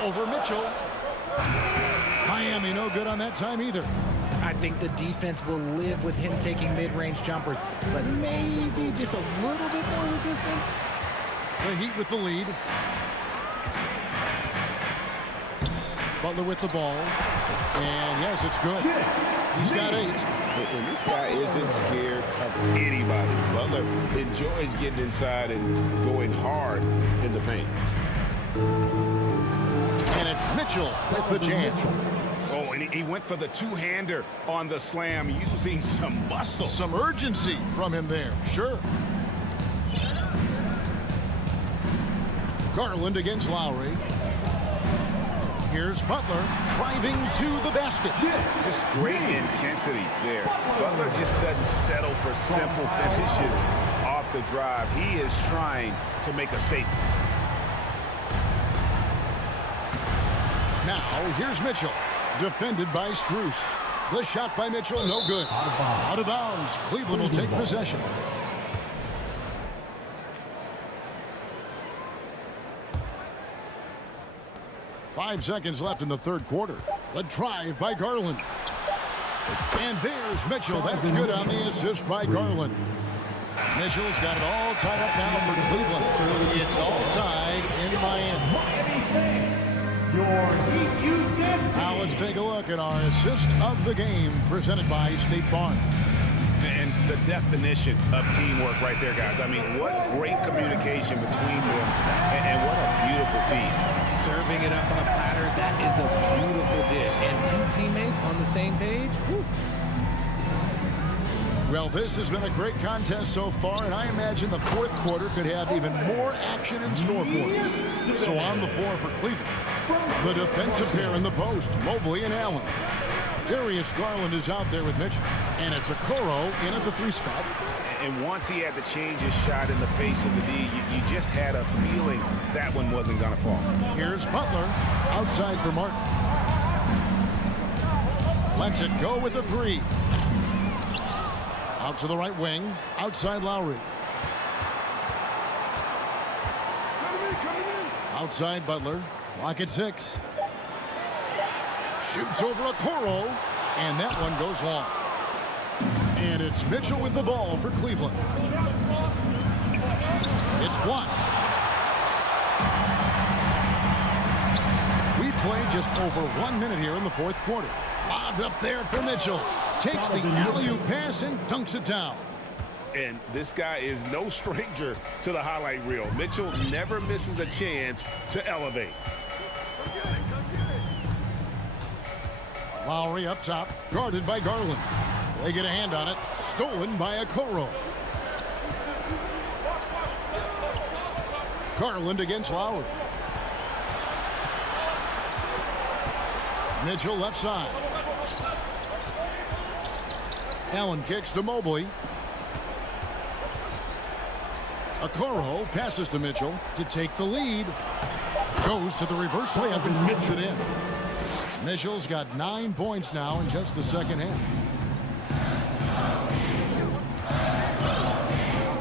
Over Mitchell. Miami no good on that time either. I think the defense will live with him taking mid-range jumpers, but maybe just a little bit more resistance. The Heat with the lead. Butler with the ball. And yes, it's good. He's got 8. And this guy isn't scared of anybody. Butler enjoys getting inside and going hard in the paint. And it's Mitchell with the jam. Oh, and he went for the 2-hander on the slam, using some muscle. Some urgency from him there, sure. Garland against Lowry. Here's Butler driving to the basket. Just great intensity there. Butler just doesn't settle for simple finishes off the drive. He is trying to make a statement. Now, here's Mitchell. Defended by Strus. The shot by Mitchell, no good. Out of bounds. Cleveland will take possession. Five seconds left in the third quarter. The drive by Garland. And there's Mitchell. That's good on the assist by Garland. Mitchell's got it all tied up now for Cleveland. It's all tied in Miami. Now let's take a look at our assist of the game presented by State Farm. And the definition of teamwork right there, guys. I mean, what great communication between them, and what a beautiful feed. Serving it up on a platter, that is a beautiful dish. And two teammates on the same page. Whew. Well, this has been a great contest so far, and I imagine the fourth quarter could have even more action in store for us. So on the floor for Cleveland, the defensive pair in the post, Mobley and Allen. Darius Garland is out there with Mitchell, and it's Okoro in at the 3 spot. And once he had to change his shot in the face of the D, you just had a feeling that one wasn't going to fall. Here's Butler outside for Martin. Lets it go with the 3. Out to the right wing, outside Lowry. Outside Butler, clock at 6. Shoots over Okoro, and that one goes long. And it's Mitchell with the ball for Cleveland. It's blocked. We played just over 1 minute here in the fourth quarter. Lobbed up there for Mitchell. Takes the alley-oop pass and dunks it down. And this guy is no stranger to the highlight reel. Mitchell never misses a chance to elevate. Lowry up top, guarded by Garland. They get a hand on it, stolen by Okoro. Garland against Lowry. Mitchell left side. Allen kicks to Mobley. Okoro passes to Mitchell to take the lead. Goes to the reverse layup and tips it in. Mitchell's got 9 points now in just the second half.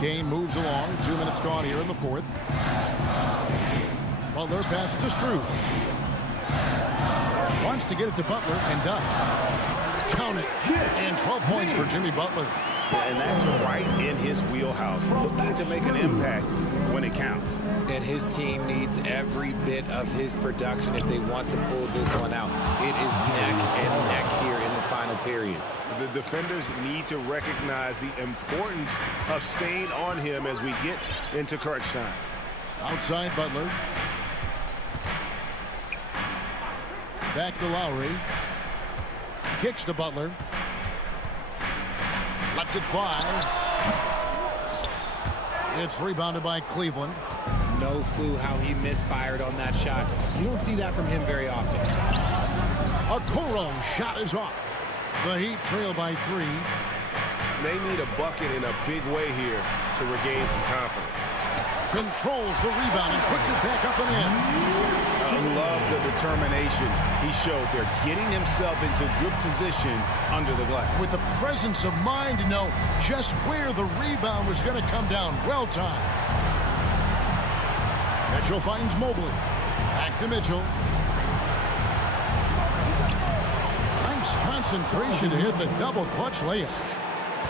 Game moves along. 2 minutes gone here in the fourth. Butler passes to Strus. Wants to get it to Butler and does. Count it. And 12 points for Jimmy Butler. And that's right in his wheelhouse. Looking to make an impact when it counts. And his team needs every bit of his production if they want to pull this one out. It is neck and neck here in the final period. The defenders need to recognize the importance of staying on him as we get into crunch time. Outside Butler. Back to Lowry. Kicks to Butler. Lets it fly. It's rebounded by Cleveland. No clue how he misfired on that shot. You don't see that from him very often. Okoro shot is off. The Heat trail by 3. They need a bucket in a big way here to regain some confidence. Controls the rebound and puts it back up and in. I love the determination he showed there, getting himself into good position under the glass. With the presence of mind to know just where the rebound was going to come down. Well timed. Mitchell finds Mobley. Back to Mitchell. Nice concentration to hit the double clutch layup.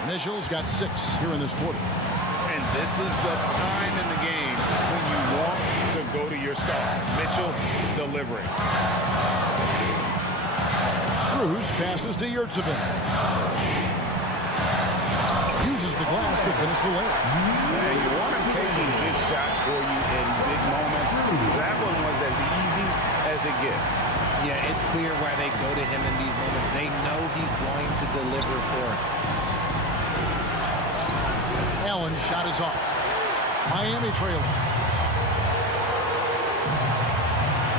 Mitchell's got 6 here in this quarter. And this is the time in the game when you want to go to your star. Mitchell delivering. Strus passes to Yurtsevin. Uses the glass to finish the layup. And you want him taking big shots for you in big moments. That one was as easy as it gets. Yeah, it's clear why they go to him in these moments. They know he's going to deliver for it. Allen's shot is off. Miami trailing.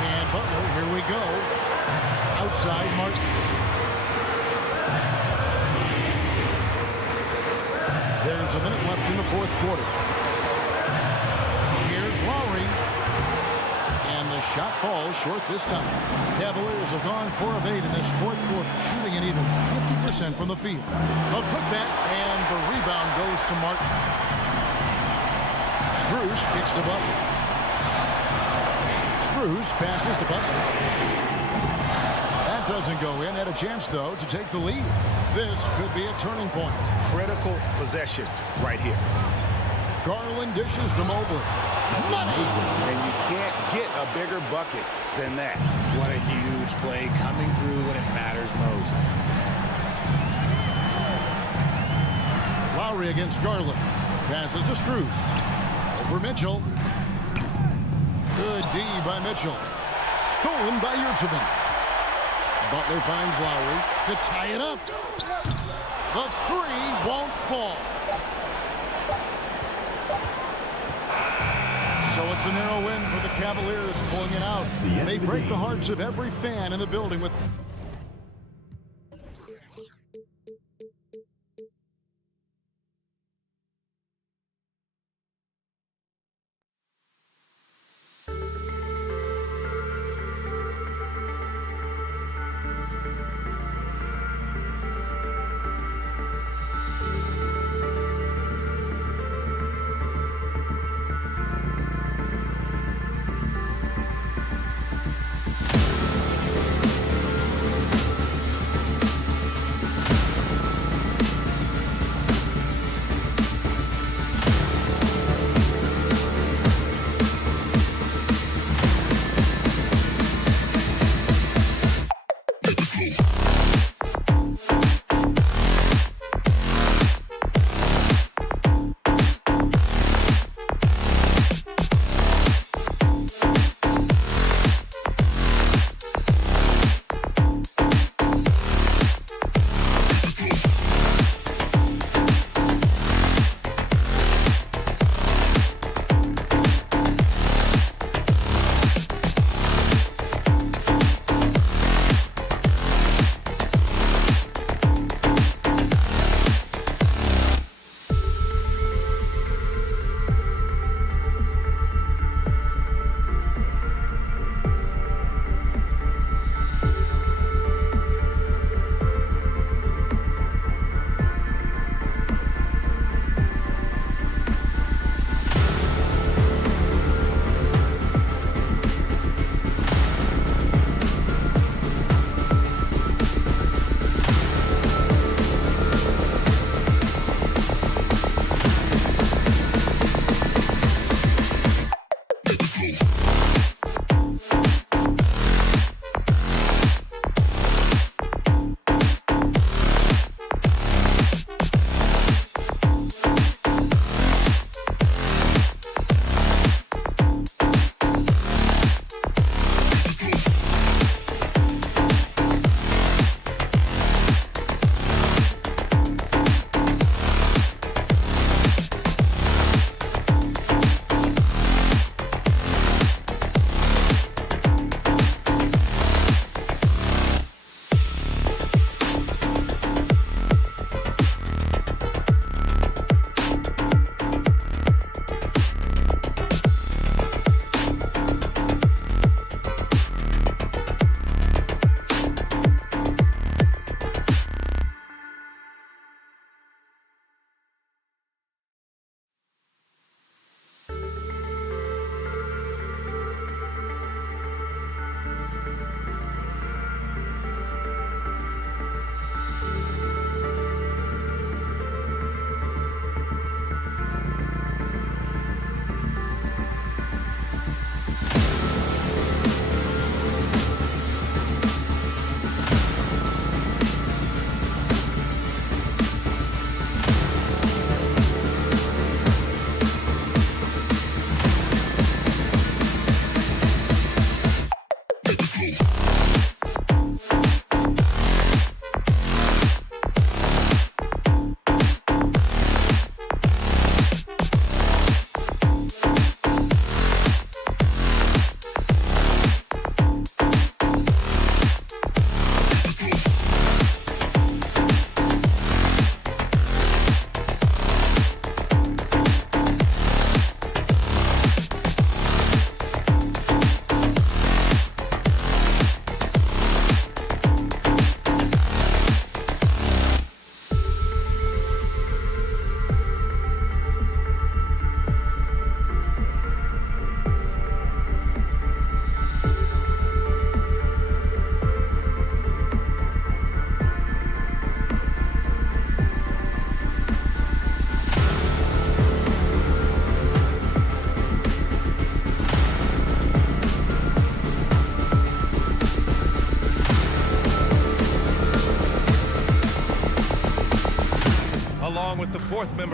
And Butler, here we go. Outside Martin. There's a minute left in the fourth quarter. Here's Lowry. And the shot falls short this time. Cavaliers have gone 4 of 8 in this fourth quarter, shooting an even 50% from the field. A putback, and the rebound goes to Martin. Strus kicks to Butler. Strus passes to Butler. That doesn't go in. Had a chance, though, to take the lead. This could be a turning point. Critical possession right here. Garland dishes to Mobley. Money! And you can't get a bigger bucket than that. What a huge play coming through when it matters most. Lowry against Garland. Passes to Strus. Over Mitchell. Good D by Mitchell. Stolen by Yurtseven. Butler finds Lowry to tie it up. The three won't fall. So it's a narrow win for the Cavaliers, pulling it out. They break the hearts of every fan in the building with...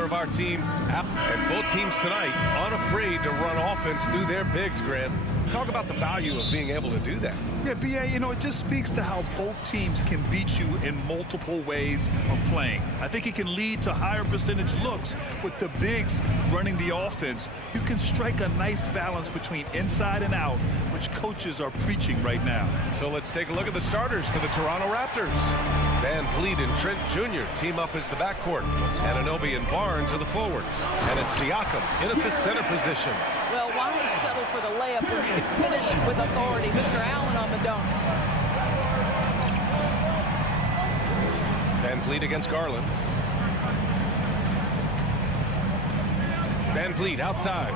of our team. And both teams tonight unafraid to run offense through their bigs, Grant. Talk about the value of being able to do that. Yeah, B.A., you know, it just speaks to how both teams can beat you in multiple ways of playing. I think it can lead to higher percentage looks with the bigs running the offense. You can strike a nice balance between inside and out, which coaches are preaching right now. So let's take a look at the starters for the Toronto Raptors. Van Vliet and Trent Jr. team up as the backcourt. Anunoby and Barnes are the forwards. And it's Siakam in at the center position. Well, why settle for the layup when you can finish with authority? Mr. Allen on the dunk. Van Vliet against Garland. Van Vliet outside.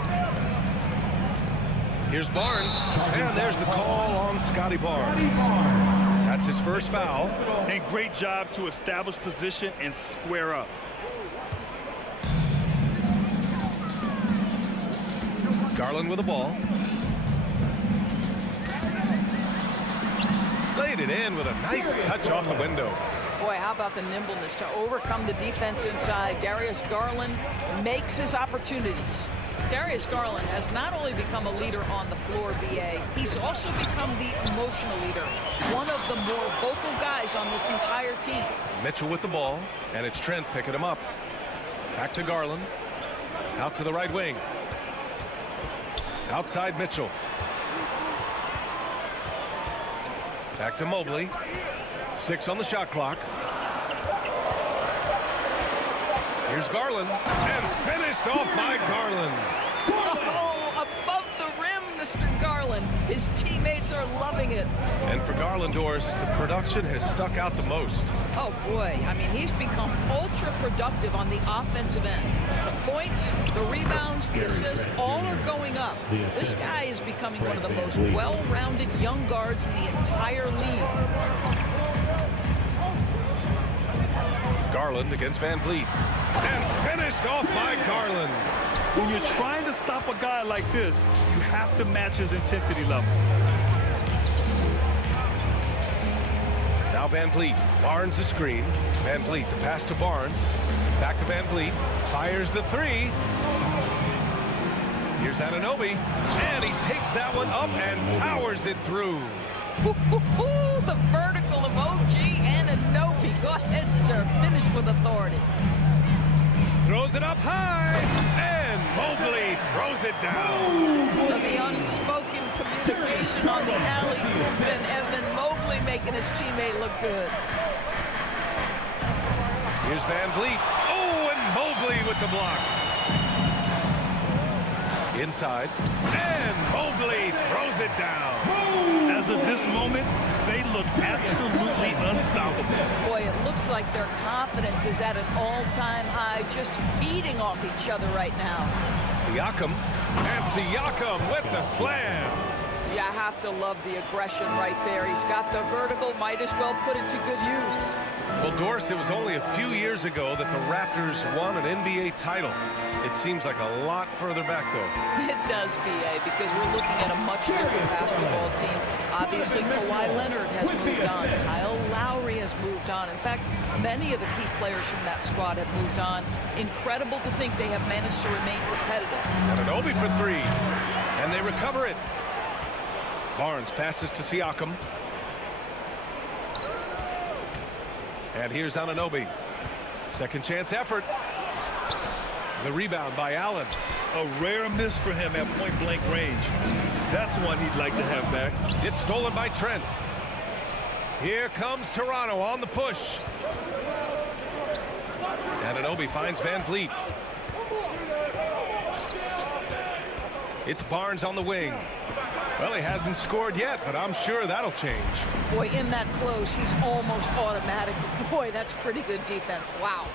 Here's Barnes. And there's the call on Scotty Barnes. That's his first foul. And great job to establish position and square up. Garland with the ball. Laid it in with a nice touch off the window. Boy, how about the nimbleness to overcome the defense inside. Darius Garland makes his opportunities. Darius Garland has not only become a leader on the floor, B.A., he's also become the emotional leader. One of the more vocal guys on this entire team. Mitchell with the ball, and it's Trent picking him up. Back to Garland. Out to the right wing. Outside Mitchell. Back to Mobley. 6 on the shot clock. Here's Garland. And finished off by Garland. Oh, above the rim, Mr. Garland. His teammates are loving it. And for Garland, Doris, the production has stuck out the most. Oh, boy. I mean, he's become ultra productive on the offensive end. The points, the rebounds, the assists, all are going up. This guy is becoming one of the most well-rounded young guards in the entire league. Garland against Van Vliet. And finished off by Garland. When you're trying to stop a guy like this, you have to match his intensity level. Now Van Vliet. Barnes the screen. Van Vliet, the pass to Barnes. Back to Van Vliet. Fires the three. Here's Anunoby. And he takes that one up and powers it through. The vertical of OG Anunoby. Go ahead, sir. Finish with authority. Throws it up high. And Mobley throws it down. The unspoken communication on the alley-oop, and Evan Mobley making his teammate look good. Here's Van Vliet. Oh, and Mobley with the block. Inside. And Mobley throws it down. As of this moment, they look absolutely unstoppable. Boy, it looks like their confidence is at an all-time high, just feeding off each other right now. Siakam. And Siakam with the slam. You have to love the aggression right there. He's got the vertical, might as well put it to good use. Well, Doris, it was only a few years ago that the Raptors won an NBA title. It seems like a lot further back, though. It does, B.A., because we're looking at a much different basketball team. Obviously, Kawhi Leonard has moved on. Kyle Lowry has moved on. In fact, many of the key players from that squad have moved on. Incredible to think they have managed to remain competitive. Anunoby for three. And they recover it. Barnes passes to Siakam. And here's Anunoby. Second chance effort. The rebound by Allen. A rare miss for him at point-blank range. That's one he'd like to have back. It's stolen by Trent. Here comes Toronto on the push. Anunoby finds Van Vliet. It's Barnes on the wing. Well, he hasn't scored yet, but I'm sure that'll change. Boy, in that close, he's almost automatic. Boy, that's pretty good defense. Wow.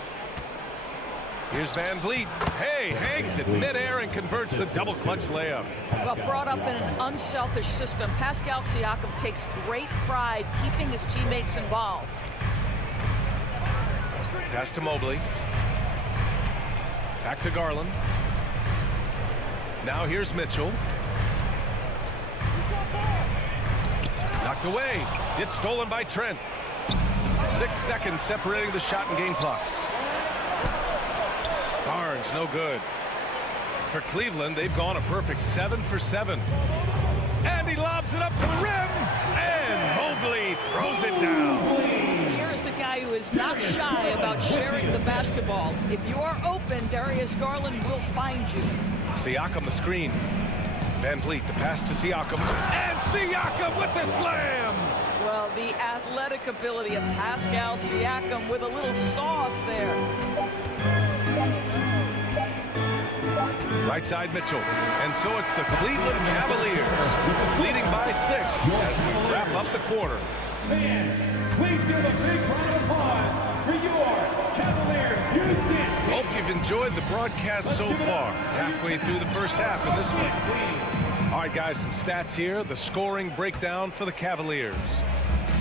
Here's Van Vliet. Hey, hangs it midair and converts the double clutch layup. Well, brought up in an unselfish system, Pascal Siakam takes great pride keeping his teammates involved. Pass to Mobley. Back to Garland. Now here's Mitchell. Knocked away. It's stolen by Trent. 6 seconds separating the shot and game clocks. Barnes range, no good. For Cleveland, they've gone a perfect 7 for 7. And he lobs it up to the rim. And Mobley throws it down. Here is a guy who is not shy about sharing the basketball. If you are open, Darius Garland will find you. Siakam the screen. Van Vliet, the pass to Siakam. And Siakam with the slam. Well, the athletic ability of Pascal Siakam with a little sauce there. Right side Mitchell. And so it's the Cleveland Cavaliers leading by 6 as we wrap up the quarter. Fans, please give a big round of applause for your Cavaliers youth team. Hope you've enjoyed the broadcast so far. Halfway through the first half of this one. All right, guys, some stats here. The scoring breakdown for the Cavaliers.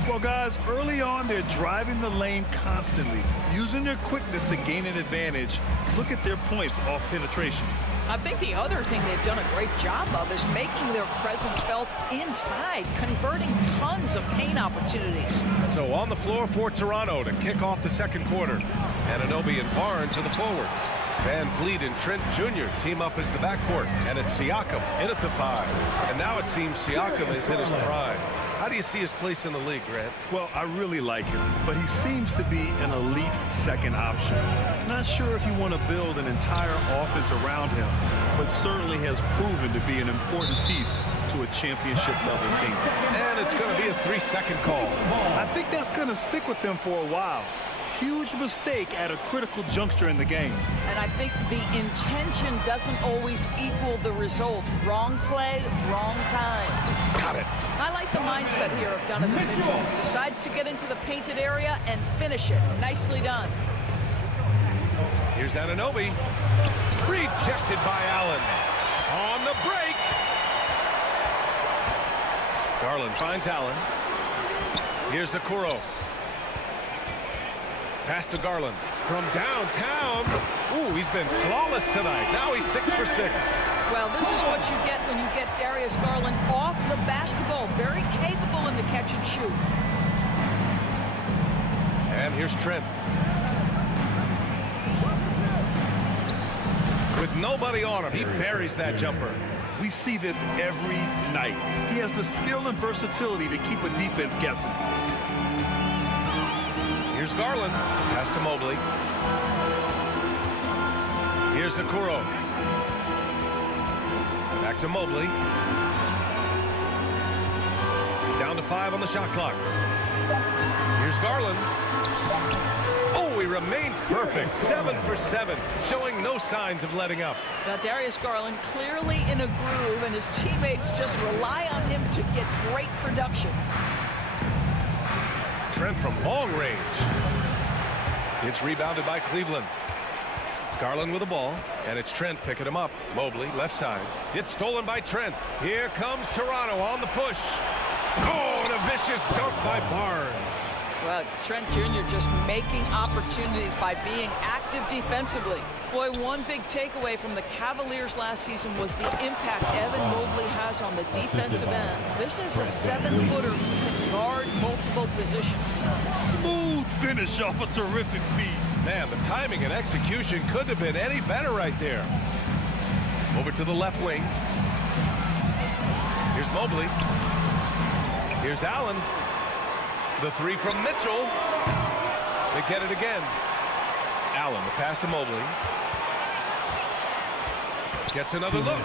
Well, guys, early on, they're driving the lane constantly, using their quickness to gain an advantage. Look at their points off penetration. I think the other thing they've done a great job of is making their presence felt inside, converting tons of paint opportunities. So on the floor for Toronto to kick off the second quarter. Anunoby and Barnes are the forwards. Van Vliet and Trent Jr. team up as the backcourt. And it's Siakam in at the 5. And now it seems Siakam is in his prime. How do you see his place in the league, Grant? Well, I really like him, but he seems to be an elite second option. Not sure if you want to build an entire offense around him, but certainly has proven to be an important piece to a championship-level team. And it's going to be a 3-second call. I think that's going to stick with him for a while. Huge mistake at a critical juncture in the game. And I think the intention doesn't always equal the result. Wrong play, wrong time. Got it. I like the mindset here of Donovan Mitchell. Decides to get into the painted area and finish it. Nicely done. Here's Anunoby. Rejected by Allen. On the break. Garland finds Allen. Here's Okoro. Pass to Garland from downtown. Ooh, he's been flawless tonight. Now he's 6 for 6. Well, this is what you get when you get Darius Garland off the basketball. Very capable in the catch and shoot. And here's Trent. With nobody on him, he buries that jumper. We see this every night. He has the skill and versatility to keep a defense guessing. Here's Garland. Pass to Mobley. Here's Okoro. Back to Mobley. Down to 5 on the shot clock. Here's Garland. Oh, he remains perfect. 7 for 7, showing no signs of letting up. Now, Darius Garland clearly in a groove, and his teammates just rely on him to get great production. Trent from long range. It's rebounded by Cleveland. Garland with the ball, and it's Trent picking him up. Mobley, left side. It's stolen by Trent. Here comes Toronto on the push. Oh, and a vicious dunk by Barnes. Well, Trent Jr. just making opportunities by being active defensively. Boy, one big takeaway from the Cavaliers last season was the impact Evan Mobley has on the defensive end. This is a 7-footer who can guard multiple positions. Smooth finish off a terrific feed. Man, the timing and execution couldn't have been any better right there. Over to the left wing. Here's Mobley. Here's Allen. The 3 from Mitchell. They get it again. Allen, the pass to Mobley. Gets another look.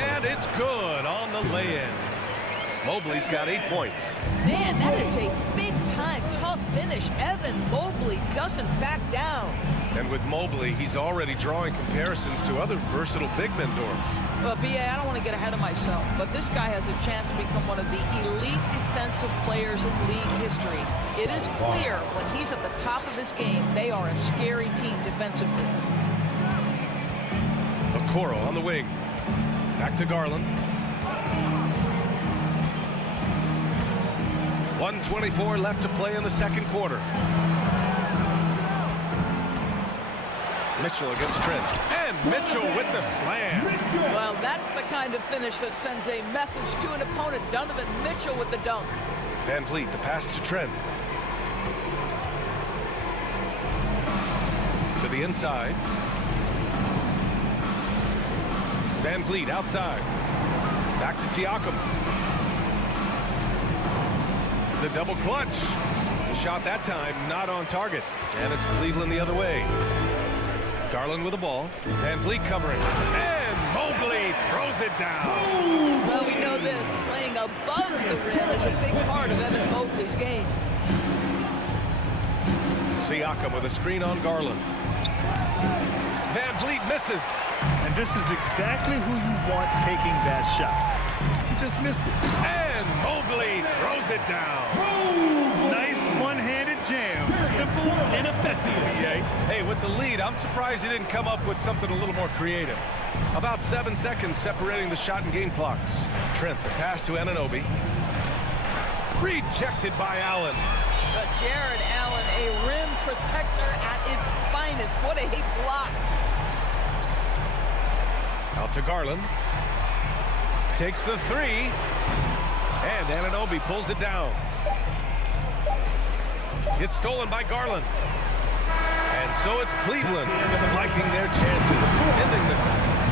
And it's good on the lay-in. Mobley's got 8 points. Man, that is a big-time tough finish. Evan Mobley doesn't back down. And with Mobley, he's already drawing comparisons to other versatile big men dorms. Well, B.A., I don't want to get ahead of myself, but this guy has a chance to become one of the elite defensive players in league history. It is clear when he's at the top of his game, they are a scary team defensively. Okoro on the wing. Back to Garland. 1:24 left to play in the second quarter. Mitchell against Trent. And Mitchell with the slam. Well, that's the kind of finish that sends a message to an opponent. Donovan Mitchell with the dunk. Van Vliet, the pass to Trent. To the inside. Van Vliet outside. Back to Siakam. The double clutch. The shot that time not on target. And it's Cleveland the other way. Garland with the ball. Van Vliet covering. And Mobley throws it down. Well, we know this. Playing above the rim is a big part of Evan Mobley's game. Siakam with a screen on Garland. Van Vliet misses. And this is exactly who you want taking that shot. He just missed it. And Mobley throws it down. Nice one-handed jam. Simple and effective. Hey, with the lead, I'm surprised he didn't come up with something a little more creative. About 7 seconds separating the shot and game clocks. Trent, the pass to Anunoby. Rejected by Allen. But Jared Allen, a rim protector at its finest. What a block. Out to Garland. Takes the three. And Anunoby pulls it down. It's stolen by Garland. And so it's Cleveland liking their chances. Ending the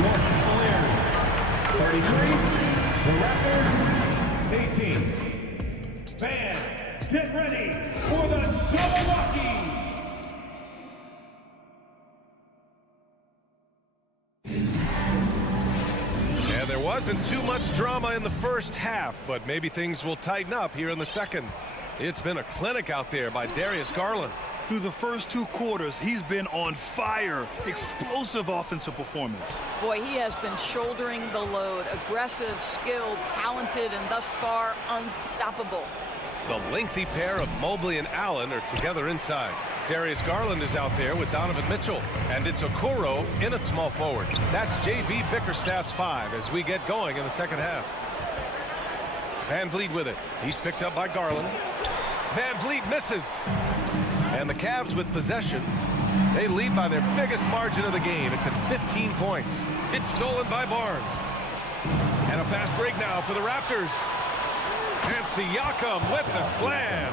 Your Cavaliers, 33. The Raptors, 18. Fans, get ready for the double walkie. And there wasn't too much drama in the first half, but maybe things will tighten up here in the second. It's been a clinic out there by Darius Garland. Through the first 2 quarters, he's been on fire. Explosive offensive performance. Boy, he has been shouldering the load. Aggressive, skilled, talented, and thus far unstoppable. The lengthy pair of Mobley and Allen are together inside. Darius Garland is out there with Donovan Mitchell. And it's Okoro in at small forward. That's J.B. Bickerstaff's 5 as we get going in the second half. Van Vliet with it. He's picked up by Garland. Van Vliet misses. And the Cavs with possession. They lead by their biggest margin of the game. It's at 15 points. It's stolen by Barnes. And a fast break now for the Raptors. And Siakam with the slam.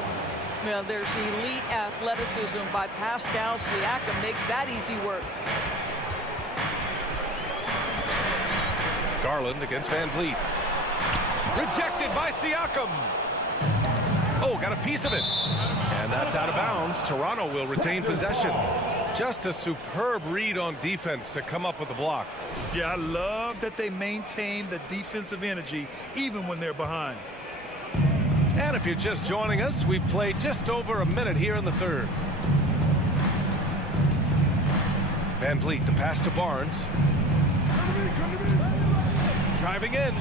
Well, there's elite athleticism by Pascal Siakam. Makes that easy work. Garland against Van Vliet. Rejected by Siakam. Oh, got a piece of it. And that's out of bounds. Toronto will retain possession. Just a superb read on defense to come up with the block. Yeah, I love that they maintain the defensive energy even when they're behind. And if you're just joining us, we've played just over a minute here in the third. Van Vliet, the pass to Barnes. Driving in.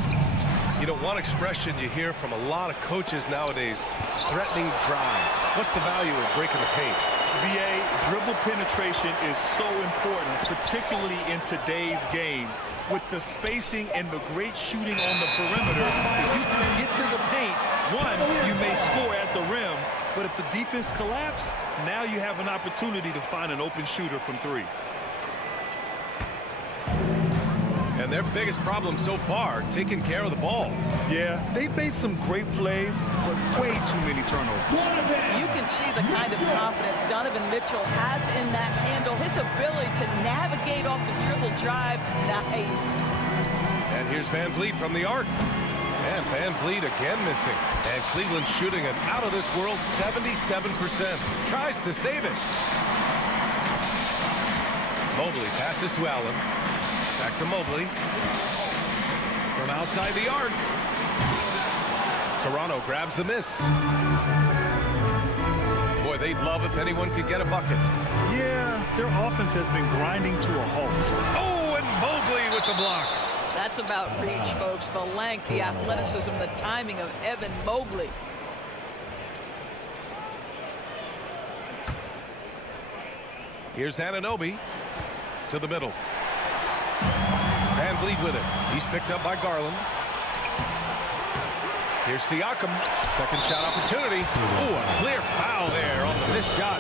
You know, one expression you hear from a lot of coaches nowadays, threatening drive. What's the value of breaking the paint? VA, dribble penetration is so important, particularly in today's game. With the spacing and the great shooting on the perimeter, if you can get to the paint, one, you may score at the rim, but if the defense collapses, now you have an opportunity to find an open shooter from 3. And their biggest problem so far, taking care of the ball. Yeah, they've made some great plays, but way too many turnovers. You can see the kind of confidence Donovan Mitchell has in that handle. His ability to navigate off the dribble drive, nice. And here's Van Vliet from the arc. And Van Vliet again missing. And Cleveland shooting an out-of-this-world 77%. Tries to save it. Mobley passes to Allen. Back to Mobley. From outside the arc. Toronto grabs the miss. Boy, they'd love if anyone could get a bucket. Yeah, their offense has been grinding to a halt. Oh, and Mobley with the block. That's about reach, folks. The length, the athleticism, the timing of Evan Mobley. Here's Anunoby to the middle. Van Vliet with it. He's picked up by Garland. Here's Siakam. Second shot opportunity. Ooh, a clear foul there on the missed shot.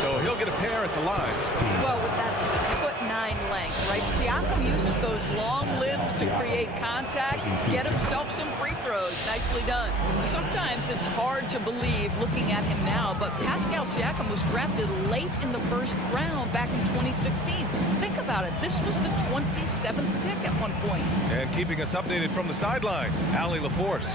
So he'll get a pair at the line. Well, with that 6'9" length, right? Siakam uses those long limbs to create contact, get himself some free throws. Nicely done. Sometimes it's hard to believe looking at him now, but Pascal Siakam was drafted late in the first round back in 2016. Think about it. This was the 27th pick at one point. And keeping us updated from the sideline, Allie LaForce.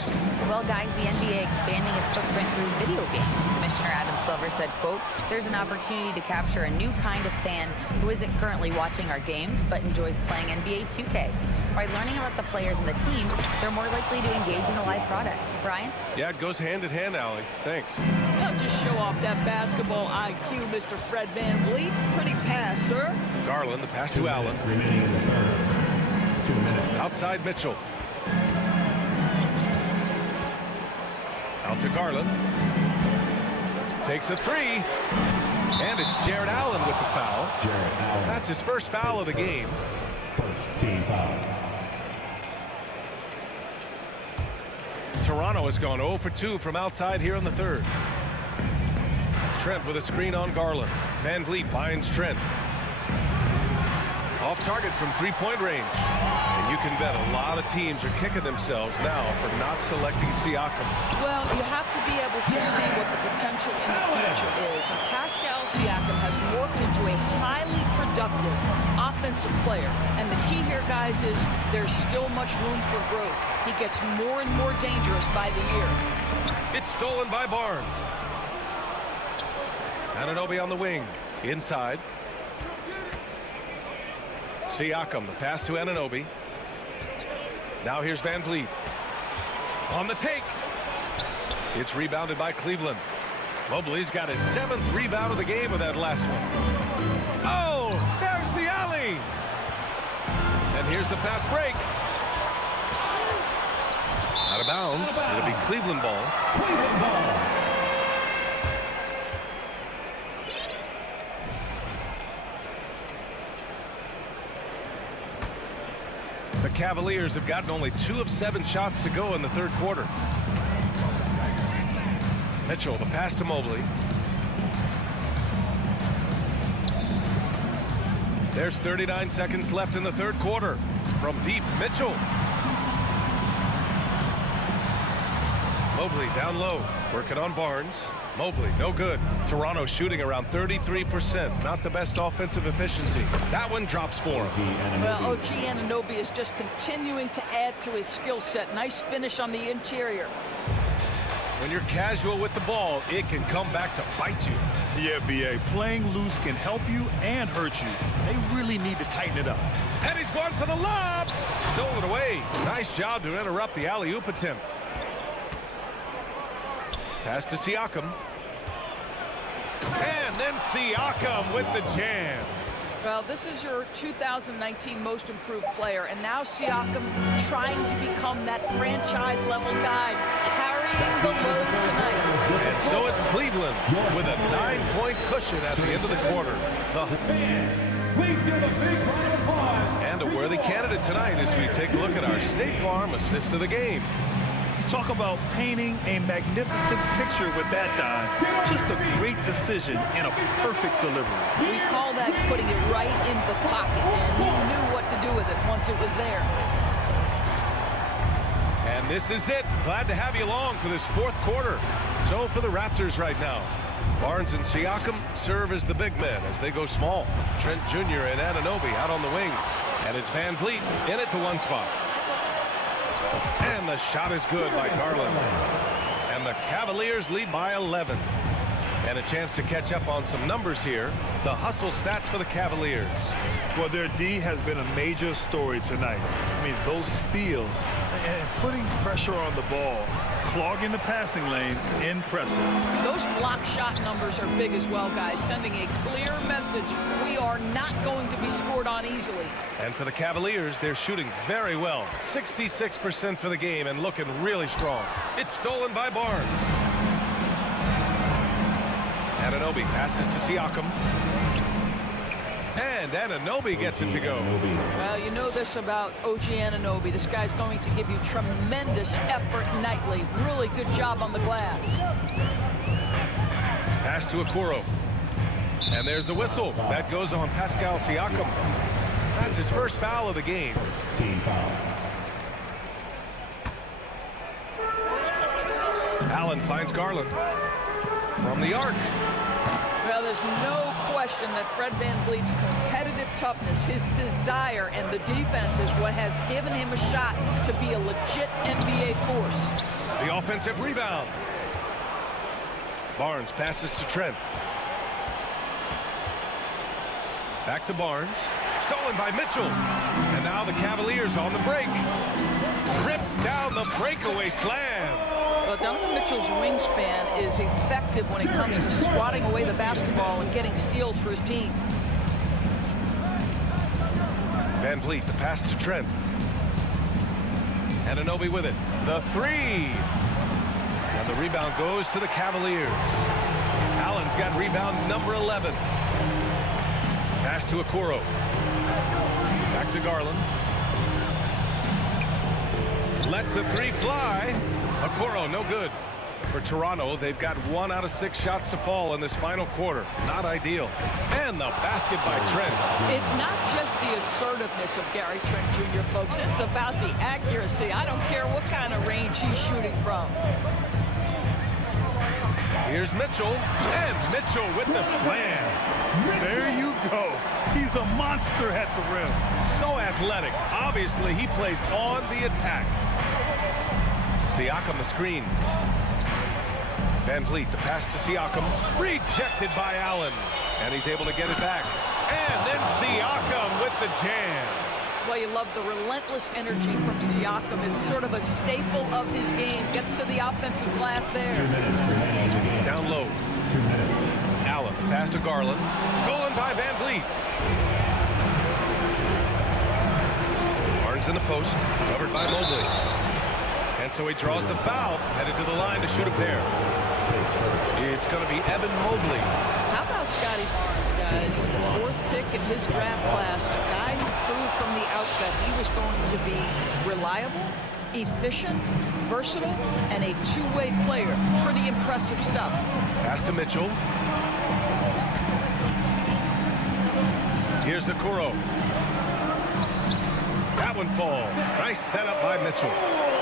Well, guys, the NBA expanding its footprint through video games. Commissioner Adam Silver said, quote, "There's an opportunity to capture a new kind of fan who isn't currently watching our games but enjoys playing NBA 2K. By learning about the players and the teams, they're more likely to engage in a live product." Brian? Yeah, it goes hand in hand, Allie. Thanks. Now just show off that basketball IQ, Mr. Fred VanVleet. Pretty pass, sir. Garland, the pass to Allen. Remaining in the third. 2 minutes. Outside Mitchell. Out to Garland. Takes a three. And it's Jared Allen with the foul. Jared Allen. That's his first foul of the game. First team foul. Toronto has gone 0 for 2 from outside here in the third. Trent with a screen on Garland. VanVleet finds Trent. Off target from three-point range. And you can bet a lot of teams are kicking themselves now for not selecting Siakam. Well, you have to be able to see what the potential in the future is. And Pascal Siakam has morphed into a highly productive offensive player. And the key here, guys, is there's still much room for growth. He gets more and more dangerous by the year. It's stolen by Barnes. Anunoby on the wing. Inside. Siakam, the pass to Anunoby. Now here's VanVleet. On the take. It's rebounded by Cleveland. Mobley's got his 7th rebound of the game with that last one. Oh, there's the alley. And here's the fast break. Out of bounds. It'll be Cleveland ball. Cleveland ball. The Cavaliers have gotten only 2 of 7 shots to go in the third quarter. Mitchell, the pass to Mobley. There's 39 seconds left in the third quarter. From deep, Mitchell. Mobley down low, working on Barnes. Mobley, no good. Toronto shooting around 33%. Not the best offensive efficiency. That one drops for him. Well, OG Anunoby is just continuing to add to his skill set. Nice finish on the interior. When you're casual with the ball, it can come back to bite you. Yeah, B.A. Playing loose can help you and hurt you. They really need to tighten it up. And he's going for the lob. Stole it away. Nice job to interrupt the alley-oop attempt. Pass to Siakam. And then Siakam with the jam. Well, this is your 2019 most improved player, and now Siakam trying to become that franchise-level guy, carrying the load tonight. And so it's Cleveland with a 9-point cushion at the end of the quarter. Please give a big round of applause. And a worthy candidate tonight as we take a look at our State Farm assist of the game. Talk about painting a magnificent picture with that dive. Just a great decision and a perfect delivery. We call that putting it right in the pocket, and he knew what to do with it once it was there. And this is it. Glad to have you along for this fourth quarter. So for the Raptors right now, Barnes and Siakam serve as the big men as they go small. Trent Jr. and Anunoby out on the wings. And it's VanVleet in at the one spot. And the shot is good by Garland. And the Cavaliers lead by 11. And a chance to catch up on some numbers here. The hustle stats for the Cavaliers. Well, their D has been a major story tonight. I mean, those steals and putting pressure on the ball, clogging the passing lanes, impressive. Those block shot numbers are big as well, guys, sending a clear message. We are not going to be scored on easily. And for the Cavaliers, they're shooting very well. 66% for the game and looking really strong. It's stolen by Barnes. Anunoby passes to Siakam. And Anunoby gets it to go. Well, you know this about OG Anunoby. This guy's going to give you tremendous effort nightly. Really good job on the glass. Pass to Okoro. And there's a whistle. That goes on Pascal Siakam. That's his first foul of the game. Team foul. Allen finds Garland from the arc. Well, there's no question that Fred VanVleet's competitive toughness, his desire, and the defense is what has given him a shot to be a legit NBA force. The offensive rebound. Barnes passes to Trent. Back to Barnes. Stolen by Mitchell. And now the Cavaliers on the break. Rips down the breakaway slam. Well, Donovan Mitchell's wingspan is effective when it comes to swatting away the basketball and getting steals for his team. VanVleet, the pass to Trent. Anunoby with it. The three. And the rebound goes to the Cavaliers. Allen's got rebound number 11. Pass to Okoro. Back to Garland. Lets the three fly. Okoro, no good. For Toronto, they've got 1 out of 6 shots to fall in this final quarter. Not ideal. And the basket by Trent. It's not just the assertiveness of Gary Trent Jr., folks. It's about the accuracy. I don't care what kind of range he's shooting from. Here's Mitchell. And Mitchell with the slam. There you go. He's a monster at the rim. So athletic. Obviously, he plays on the attack. Siakam the screen. VanVleet, the pass to Siakam. Rejected by Allen. And he's able to get it back. And then Siakam with the jam. Well, you love the relentless energy from Siakam. It's sort of a staple of his game. Gets to the offensive glass there. 2 minutes remaining in the game. Down low. 2 minutes. Allen, pass to Garland. Stolen by VanVleet. Barnes in the post. Covered by Mobley. And so he draws the foul. Headed to the line to shoot a pair. It's going to be Evan Mobley. How about Scotty Barnes, guys? The 4th pick in his draft class. A guy who proved from the outset he was going to be reliable, efficient, versatile, and a two-way player. Pretty impressive stuff. Pass to Mitchell. Here's Okoro. That one falls. Nice setup by Mitchell.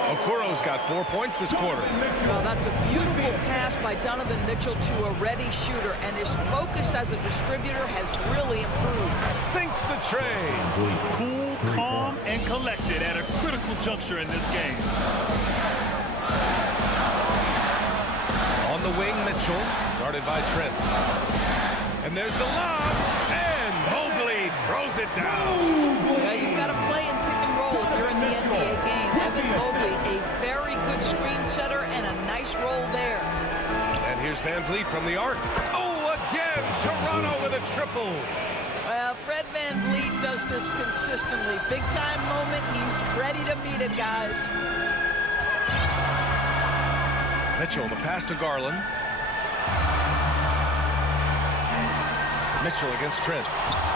Okoro's got 4 points this quarter. Well, that's a beautiful pass by Donovan Mitchell to a ready shooter, and his focus as a distributor has really improved. Sinks the tray. Cool, calm, and collected at a critical juncture in this game. On the wing, Mitchell, guarded by Trent. And there's the lob, and Mobley throws it down. Yeah, you've got to play in pick and roll if you're in the NBA game. Evan Mobley, a very good screen setter and a nice roll there. And here's VanVleet from the arc. Oh, again, Toronto with a triple. Well, Fred VanVleet does this consistently. Big time moment, he's ready to meet it, guys. Mitchell, the pass to Garland. Mitchell against Trent.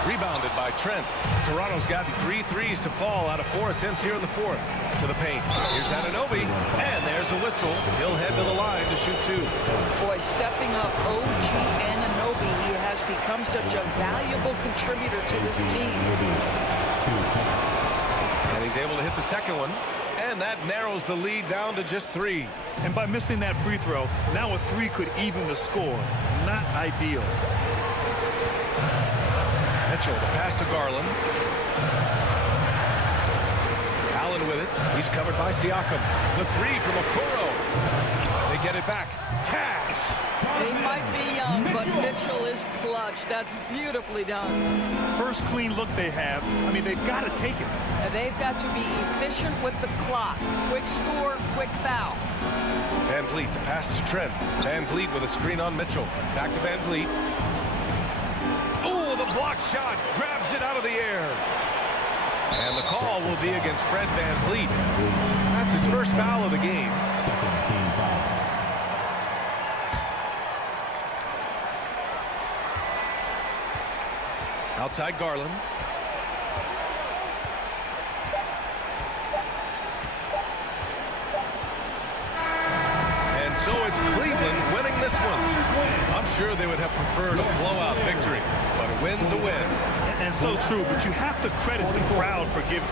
Rebounded by Trent. Toronto's gotten 3 threes to fall out of 4 attempts here in the 4th. To the paint. Here's Anunoby. And there's a whistle. He'll head to the line to shoot 2. Boy, stepping up OG Anunoby. He has become such a valuable contributor to this team. And he's able to hit the second one. And that narrows the lead down to just 3. And by missing that free throw, now a 3 could even the score. Not ideal. Mitchell, the pass to Garland. Allen with it. He's covered by Siakam. The 3 from Okoro. They get it back. Cash. He might be young, but Mitchell is clutch. That's beautifully done. First clean look they have. I mean, they've got to take it. And they've got to be efficient with the clock. Quick score, quick foul. VanVleet, the pass to Trent. VanVleet with a screen on Mitchell. Back to VanVleet. Oh, the block shot. Grabs it out of the air. And the call will be against Fred VanVleet. That's his first foul of the game. Second team foul. Outside Garland. And so it's Cleveland winning this one. I'm sure they would have preferred a blowout victory, but a win's a win. And so true, but you have to credit the crowd for giving.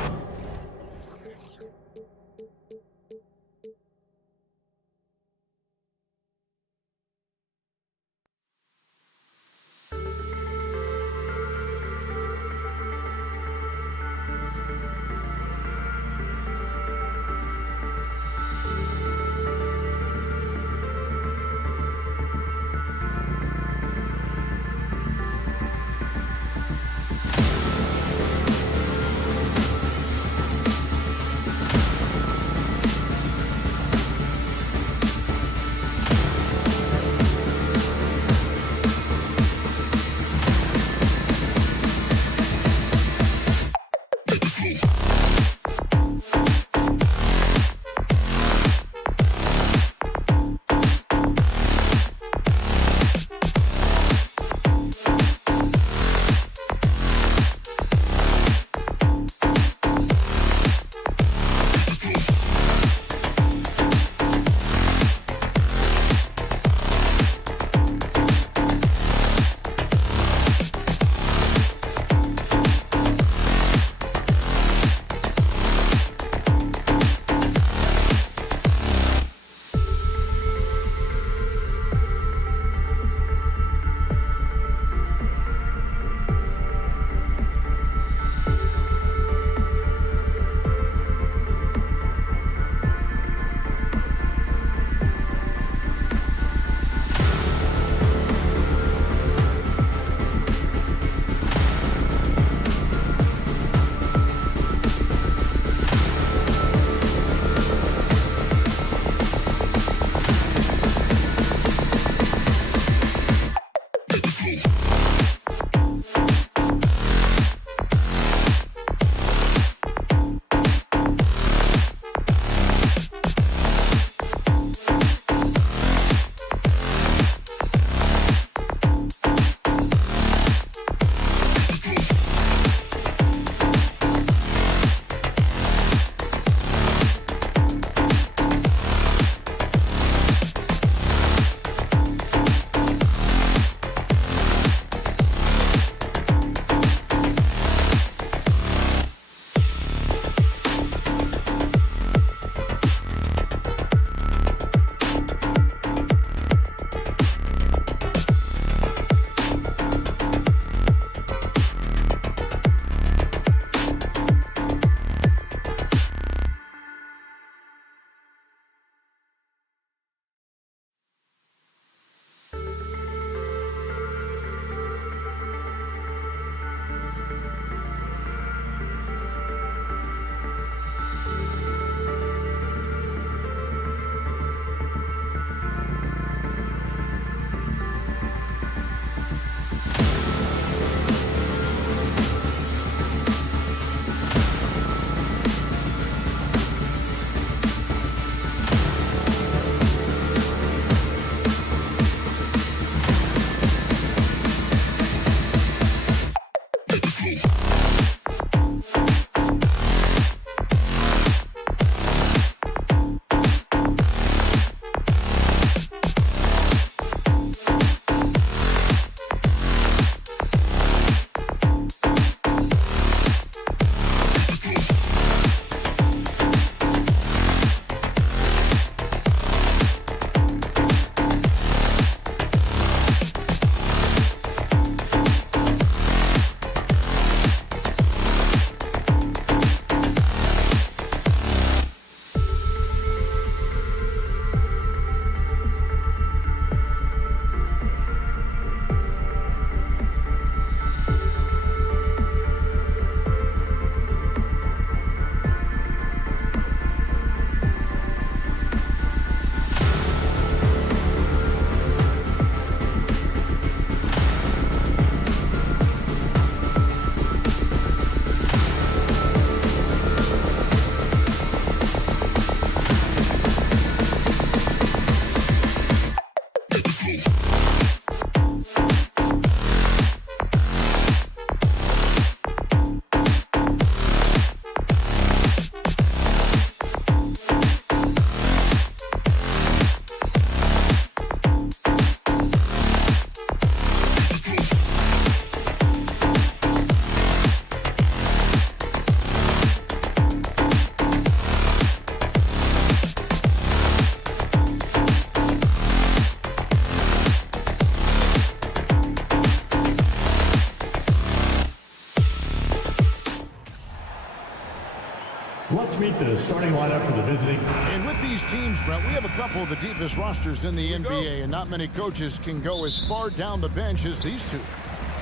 Let's meet the starting lineup for the visiting. And with these teams, Brett, we have a couple of the deepest rosters in the NBA, and not many coaches can go as far down the bench as these two.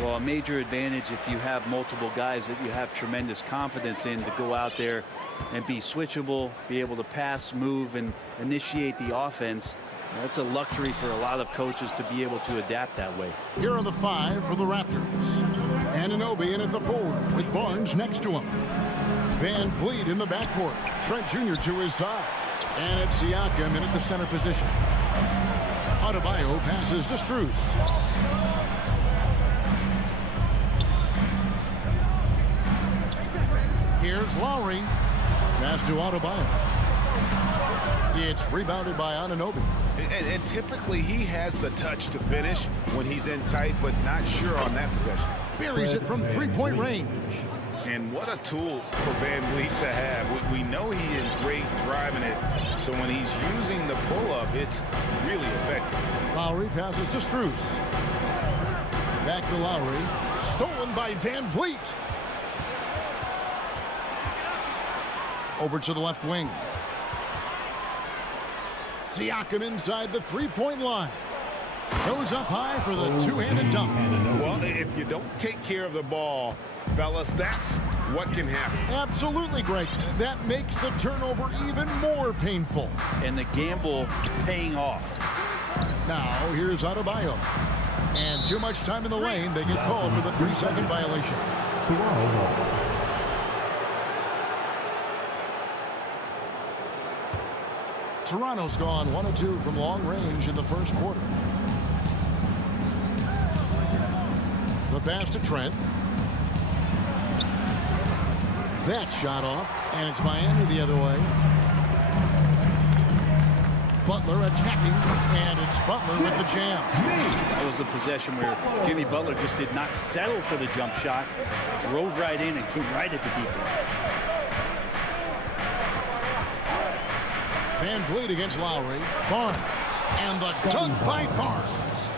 Well, a major advantage if you have multiple guys that you have tremendous confidence in to go out there and be switchable, be able to pass, move, and initiate the offense. That's a luxury for a lot of coaches to be able to adapt that way. Here are the 5 for the Raptors. Anunoby in at the forward with Barnes next to him. Van Vliet in the backcourt. Trent Jr. to his side. And it's Siakam in at the center position. Adebayo passes to Strus. Here's Lowry. Pass to Adebayo. It's rebounded by Anunoby. And typically he has the touch to finish when he's in tight, but not sure on that possession. Buries it from three-point range. And what a tool for Van Vliet to have. We know he is great driving it, so when he's using the pull-up, it's really effective. Lowry passes to Strus. Back to Lowry. Stolen by Van Vliet. Over to the left wing. Siakam inside the three-point line. Goes up high for the two-handed dunk. Well, if you don't take care of the ball, fellas, that's what can happen. Absolutely, Greg. That makes the turnover even more painful. And the gamble paying off. Now, here's Adebayo. And too much time in the lane. They get called for the 3-second violation. Toronto's gone 1 of 2 from long range in the first quarter. The pass to Trent. That shot off, and it's Miami the other way. Butler attacking, and it's Butler with the jam. That was a possession where Jimmy Butler just did not settle for the jump shot, drove right in and came right at the defense. Van Vliet against Lowry. Barnes. And the dunk by Barnes.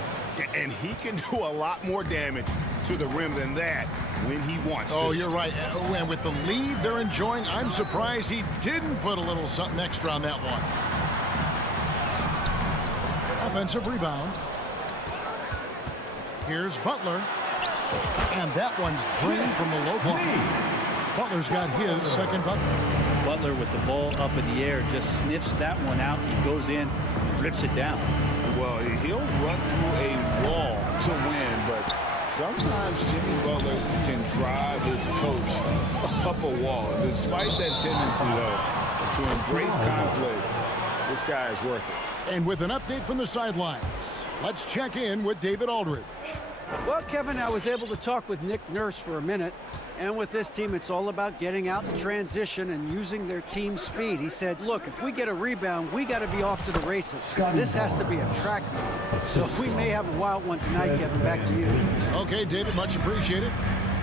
And he can do a lot more damage to the rim than that when he wants to. Oh, you're right. And with the lead they're enjoying, I'm surprised he didn't put a little something extra on that one. Offensive rebound. Here's Butler. And that one's drained from the low block. Butler's got his second bucket. Butler with the ball up in the air just sniffs that one out. He goes in and rips it down. Well, he'll run through a wall to win, but sometimes Jimmy Butler can drive his coach up a wall. Despite that tendency, though, to embrace conflict, this guy is worth it. And with an update from the sidelines, let's check in with David Aldridge. Well, Kevin, I was able to talk with Nick Nurse for a minute. And with this team, it's all about getting out in transition and using their team speed. He said, look, if we get a rebound, we got to be off to the races. This has to be a track meet. So we may have a wild one tonight, Kevin. Back to you. Okay, David, much appreciated.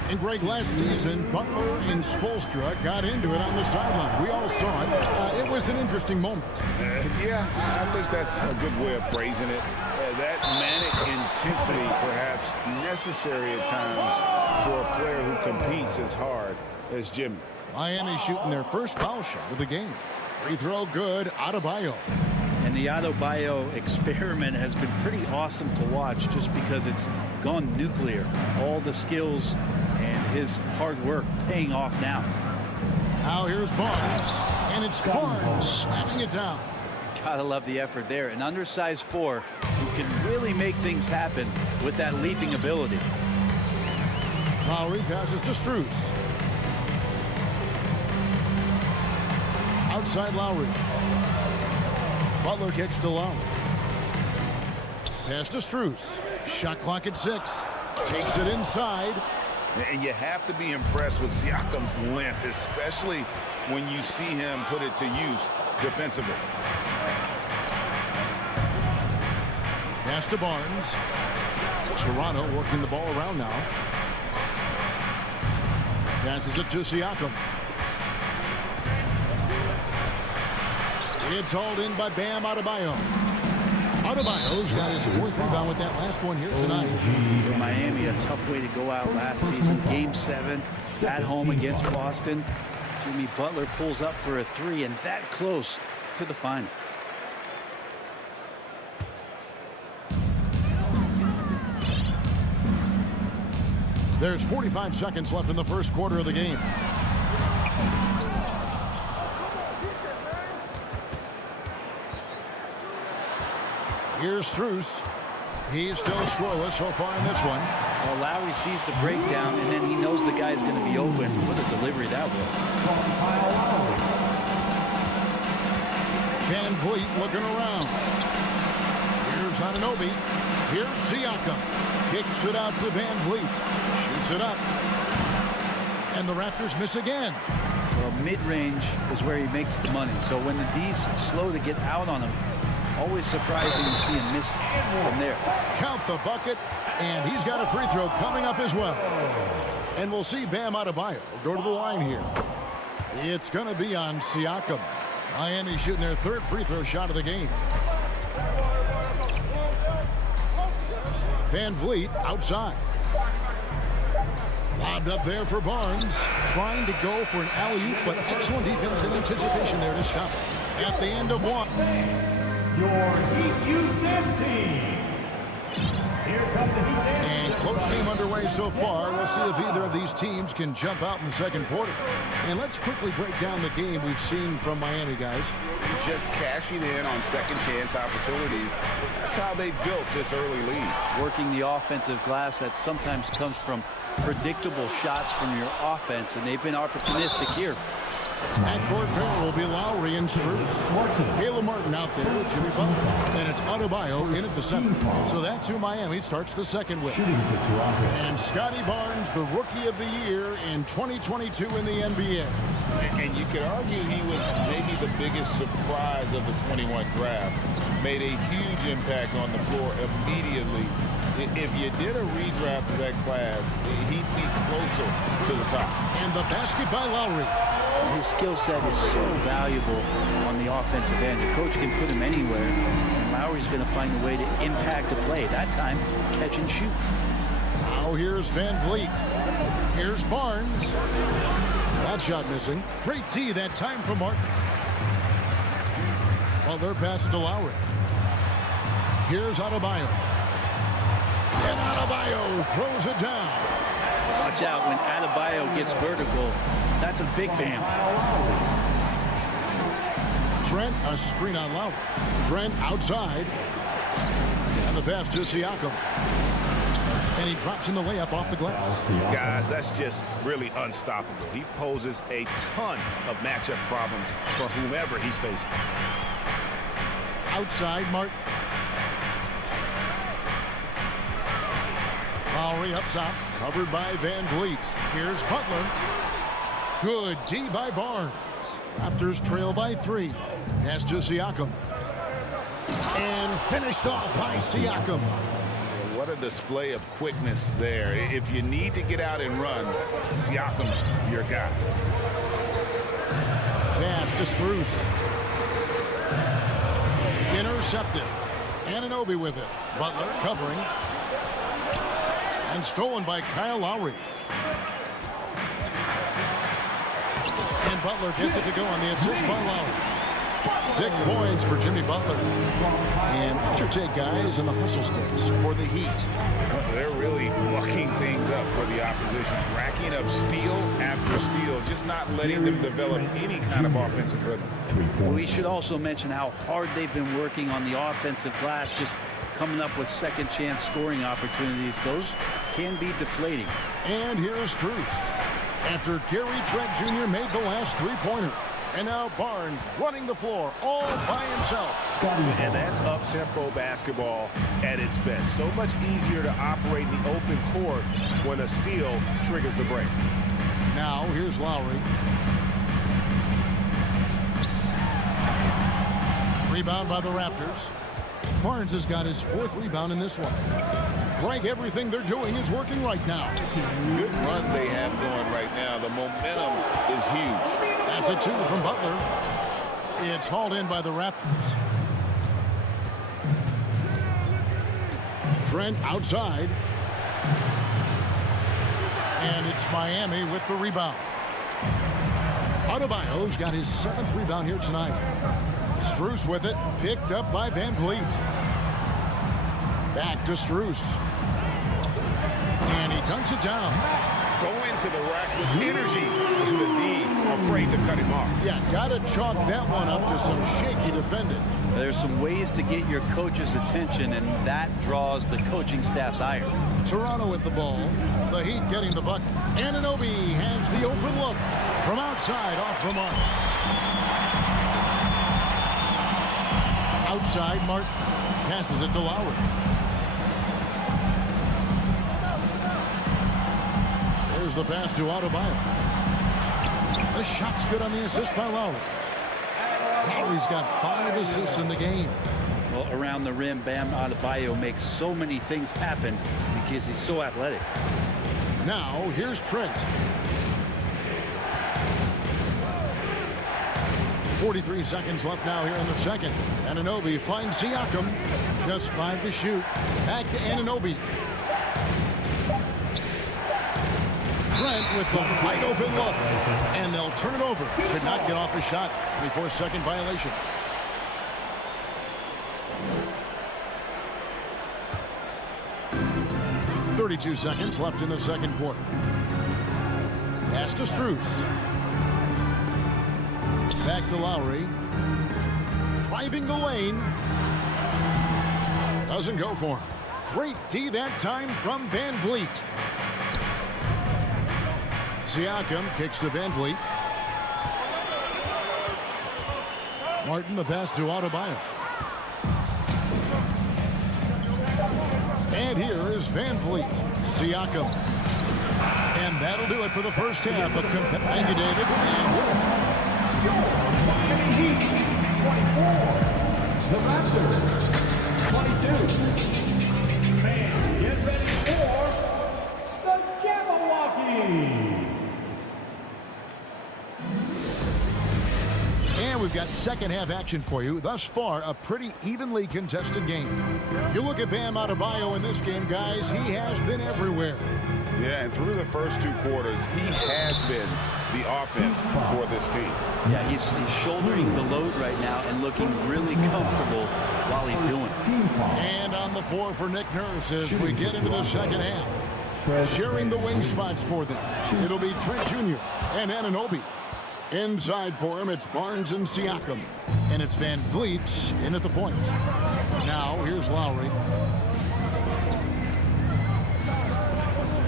And Greg, last season, Butler and Spoelstra got into it on the sideline. We all saw it. It was an interesting moment. Yeah, I think that's a good way of phrasing it. That manic intensity, perhaps necessary at times for a player who competes as hard as Jimmy. Miami shooting their first foul shot of the game. Free throw good, Adebayo. And the Adebayo experiment has been pretty awesome to watch just because it's gone nuclear. All the skills and his hard work paying off now. Now here's Barnes, and it's Barnes slamming it down. Gotta love the effort there. An undersized 4 who can really make things happen with that leaping ability. Lowry passes to Strus. Outside Lowry. Butler kicks to Lowry. Pass to Strus. Shot clock at 6. Takes it inside. And you have to be impressed with Siakam's length, especially when you see him put it to use defensively. Pass to Barnes. Toronto working the ball around now. Passes it to Siakam. It's hauled in by Bam Adebayo. Adebayo's got his 4th rebound with that last one here tonight. For Miami, a tough way to go out last season. Game 7 at home against Boston. Jimmy Butler pulls up for a three, and that close to the final. There's 45 seconds left in the first quarter of the game. Here's Strus. He's still scoreless so far in this one. Well, Lowry sees the breakdown, and then he knows the guy's going to be open. What a delivery that was. Van Vliet looking around. Here's Anunoby. Here's Siakam. Kicks it out to Van Vliet. Shoots it up. And the Raptors miss again. Well, mid-range is where he makes the money. So when the D's slow to get out on him, always surprising to see him miss from there. Count the bucket, and he's got a free throw coming up as well. And we'll see Bam Adebayo go to the line here. It's going to be on Siakam. Miami shooting their third free throw shot of the game. Van Vliet outside. Lobbed up there for Barnes. Trying to go for an alley-oop, but excellent defense and anticipation there to stop it. At the end of one. Your Heat Youth Dance Team. Here come the Heat Dance. And close game underway so far. We'll see if either of these teams can jump out in the second quarter. And let's quickly break down the game we've seen from Miami, guys. Just cashing in on second chance opportunities. That's how they built this early lead. Working the offensive glass that sometimes comes from predictable shots from your offense, and they've been opportunistic here. Backcourt pair will be Lowry and Strus. Caleb Martin out there with Jimmy Butler. Then it's Adebayo in at the center. So that's who Miami starts the second with. And Scotty Barnes, the Rookie of the Year in 2022 in the NBA. And you could argue he was maybe the biggest surprise of the 21 draft. Made a huge impact on the floor immediately. If you did a redraft of that class, he'd be closer to the top. And the basket by Lowry. His skill set is so valuable on the offensive end. The coach can put him anywhere, and Lowry's going to find a way to impact the play. That time, catch and shoot. Now here's Van Vliet. Here's Barnes. That shot missing. Great D that time from Martin. Well, their pass to Lowry. Here's Adebayo. And Adebayo throws it down. Watch out when Adebayo gets vertical. That's a big bam. Trent, a screen on Lowry. Trent outside. And the pass to Siakam. And he drops in the layup off the glass. Guys, that's just really unstoppable. He poses a ton of matchup problems for whomever he's facing. Outside, Martin. Lowry up top, covered by Van Vliet. Here's Butler. Good D by Barnes. Raptors trail by 3. Pass to Siakam. And finished off by Siakam. What a display of quickness there. If you need to get out and run, Siakam's your guy. Pass to Strus. Intercepted. Anunoby with it. Butler covering. And stolen by Kyle Lowry. And Butler gets it to go on the assist by Lowry. 6 points for Jimmy Butler. And what's your take, guys, on the hustle sticks for the Heat? They're really mucking things up for the opposition. Racking up steal after steal, just not letting them develop any kind of offensive rhythm. We should also mention how hard they've been working on the offensive glass, just coming up with second chance scoring opportunities. Those can be deflating. And here's Strus. After Gary Trent Jr. made the last 3-pointer. And now Barnes running the floor all by himself. And that's up-tempo basketball at its best. So much easier to operate in the open court when a steal triggers the break. Now here's Lowry. Rebound by the Raptors. Barnes has got his 4th rebound in this one. Greg, everything they're doing is working right now. Good run they have going right now. The momentum is huge. That's a 2 from Butler. It's hauled in by the Raptors. Trent outside. And it's Miami with the rebound. Adebayo's got his 7th rebound here tonight. Strus with it, picked up by Van Vliet. Back to Strus. And he dunks it down. Go into the rack with energy to the D, afraid to cut him off. Yeah, got to chalk that one up to some shaky defending. There's some ways to get your coach's attention, and that draws the coaching staff's ire. Toronto with the ball. The Heat getting the bucket. Anunoby has the open look. From outside, off the mark. Outside, Martin passes it to Lowry. There's the pass to Adebayo. The shot's good on the assist by Lowry. Lowry's got 5 assists in the game. Well, around the rim, Bam Adebayo makes so many things happen because he's so athletic. Now, here's Trent. 43 seconds left now here in the second. Anunoby finds Siakam. Just 5 to shoot. Back to Anunoby. Trent with the wide open look. And they'll turn it over. Could not get off a shot. 24-second violation. .32 seconds left in the second quarter. Pass to Strus. Back to Lowry. Driving the lane. Doesn't go for him. Great D that time from Van Vliet. Siakam kicks to Van Vliet. Martin the pass to Adebayo. And here is Van Vliet. Siakam. And that'll do it for the first half. Thank you, David. Miami Heat, 24. The Raptors, 22. Man, get ready for the Cavaliers. And we've got second half action for you. Thus far, a pretty evenly contested game. You look at Bam Adebayo in this game, guys. He has been everywhere. Yeah, and through the first 2 quarters, he has been the offense for this team. Yeah, he's shouldering the load right now and looking really comfortable while he's doing it. And on the floor for Nick Nurse as we get into the second half. Sharing the wing spots for them. It'll be Trent Jr. and Anunoby. Inside for him, it's Barnes and Siakam. And it's Van Vliet in at the point. Now, here's Lowry.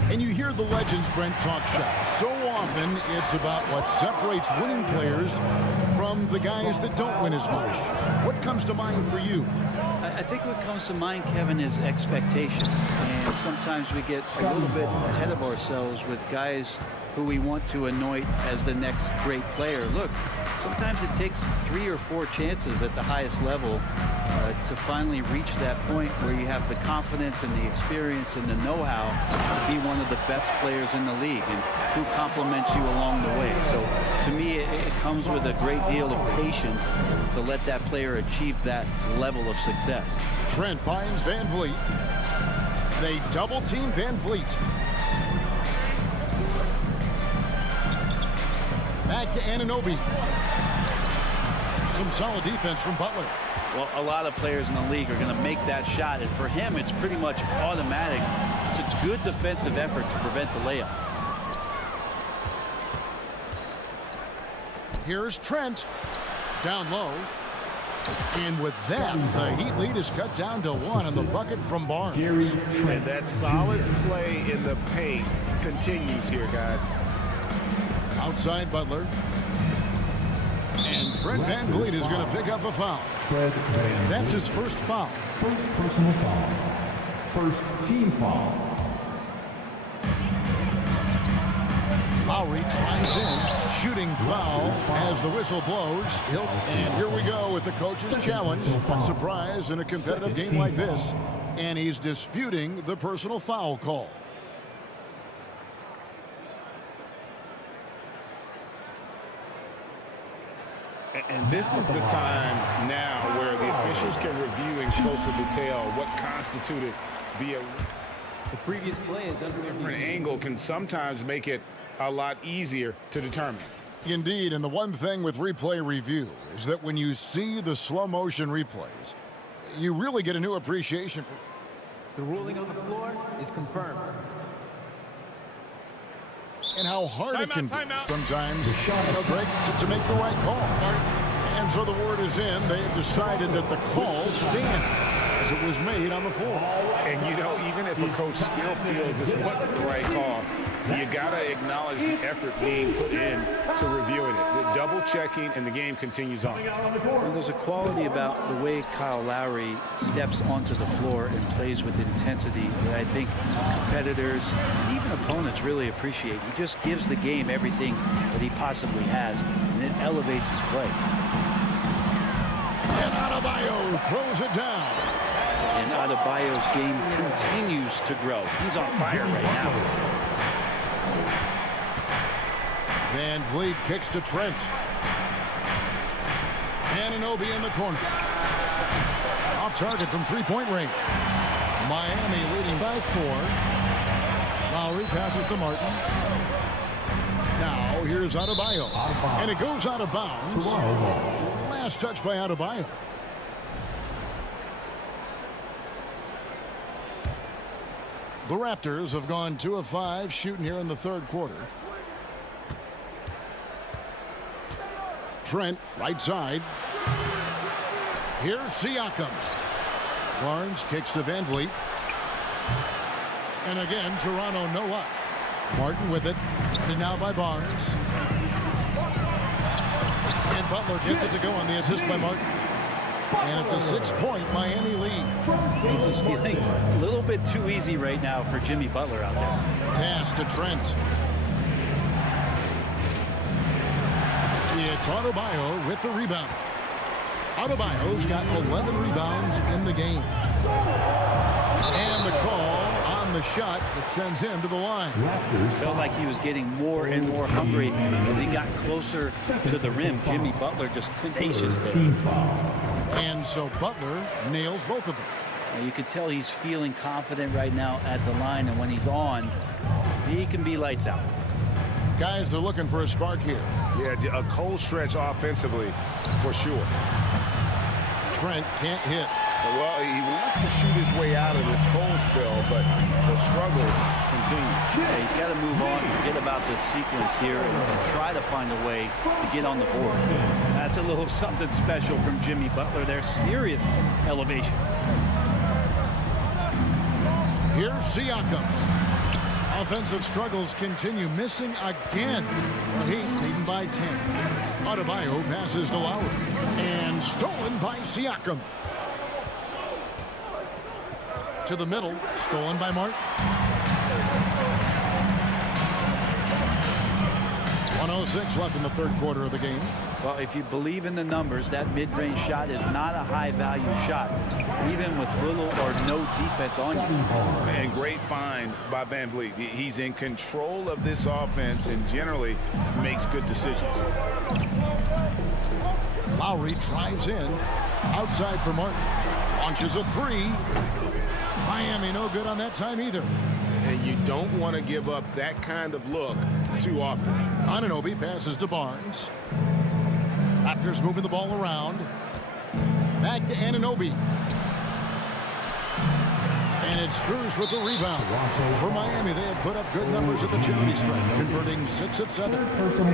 And you hear the legends, Brent, talk shop. So often, it's about what separates winning players from the guys that don't win as much. What comes to mind for you? I think what comes to mind, Kevin, is expectation. And sometimes we get a little bit ahead of ourselves with guys who we want to anoint as the next great player. Look, sometimes it takes 3 or 4 chances at the highest level to finally reach that point where you have the confidence and the experience and the know-how to be one of the best players in the league and who compliments you along the way. So to me, it comes with a great deal of patience to let that player achieve that level of success. Trent finds Van Vliet. They double team Van Vliet. Back to Anunoby. Some solid defense from Butler. Well, a lot of players in the league are going to make that shot, and for him, it's pretty much automatic. It's a good defensive effort to prevent the layup. Here's Trent. Down low. And with that, the Heat lead is cut down to 1 on the bucket from Barnes. And that solid play in the paint continues here, guys. Outside Butler. And Fred Van Vliet is going to pick up a foul. That's his first foul. First personal foul. First team foul. Lowry tries in. Shooting foul as the whistle blows. And here we go with the coach's challenge. Surprise in a competitive game like this. And he's disputing the personal foul call. And this is the time now where the officials can review in closer detail what constituted the previous play is under different angle can sometimes make it a lot easier to determine. Indeed, and the one thing with replay review is that when you see the slow motion replays, you really get a new appreciation for. The ruling on the floor is confirmed. And how hard it can be sometimes to make the right call. And so the word is in. They have decided that the call stands as it was made on the floor. And you know, even if a coach still feels this wasn't the right call, you got to acknowledge the effort being put in to reviewing it. The double checking, and the game continues on. Well, there's a quality about the way Kyle Lowry steps onto the floor and plays with intensity that I think competitors and even opponents really appreciate. He just gives the game everything that he possibly has, and it elevates his play. And Adebayo throws it down. And Adebayo's game continues to grow. He's on fire right now. Van Vliet kicks to Trent. Anunoby in the corner. Off target from three-point range. Miami leading by 4. Lowry passes to Martin. Now here's Adebayo. And it goes out of bounds. Last touch by Adebayo. The Raptors have gone 2 of 5 shooting here in the third quarter. Trent, right side. Here's Siakam. Barnes kicks to Van Vliet. And again, Toronto no up. Martin with it. And now by Barnes. And Butler gets it to go on the assist by Martin. And it's a 6-point Miami lead. He's just feeling a little bit too easy right now for Jimmy Butler out there. Pass to Trent. It's Adebayo with the rebound. Adebayo's got 11 rebounds in the game. And the call on the shot that sends him to the line. Felt like he was getting more and more hungry as he got closer to the rim. Jimmy Butler just tenacious there. And so Butler nails both of them. Now you can tell he's feeling confident right now at the line, and when he's on, he can be lights out. Guys are looking for a spark here. Yeah, a cold stretch offensively, for sure. Trent can't hit. Well, he wants to shoot his way out of this cold spell, but the struggles continue. Yeah, he's got to move on, forget about this sequence here, and try to find a way to get on the board. That's a little something special from Jimmy Butler there. Serious elevation. Here's Siakam. Offensive struggles continue, missing again. The Heat leading by 10. Adebayo passes to Lowry. And stolen by Siakam. To the middle, stolen by Martin. 1:06 left in the third quarter of the game. Well, if you believe in the numbers, that mid-range shot is not a high-value shot, even with little or no defense on you. And great find by Van Vliet. He's in control of this offense and generally makes good decisions. Lowry drives in. Outside for Martin. Launches a 3. Miami no good on that time either. And you don't want to give up that kind of look too often. Anunoby passes to Barnes. Raptors moving the ball around. Back to Anunoby. And it's Strus with the rebound. For Miami, they had put up good numbers at the charity stripe, converting 6 of 7.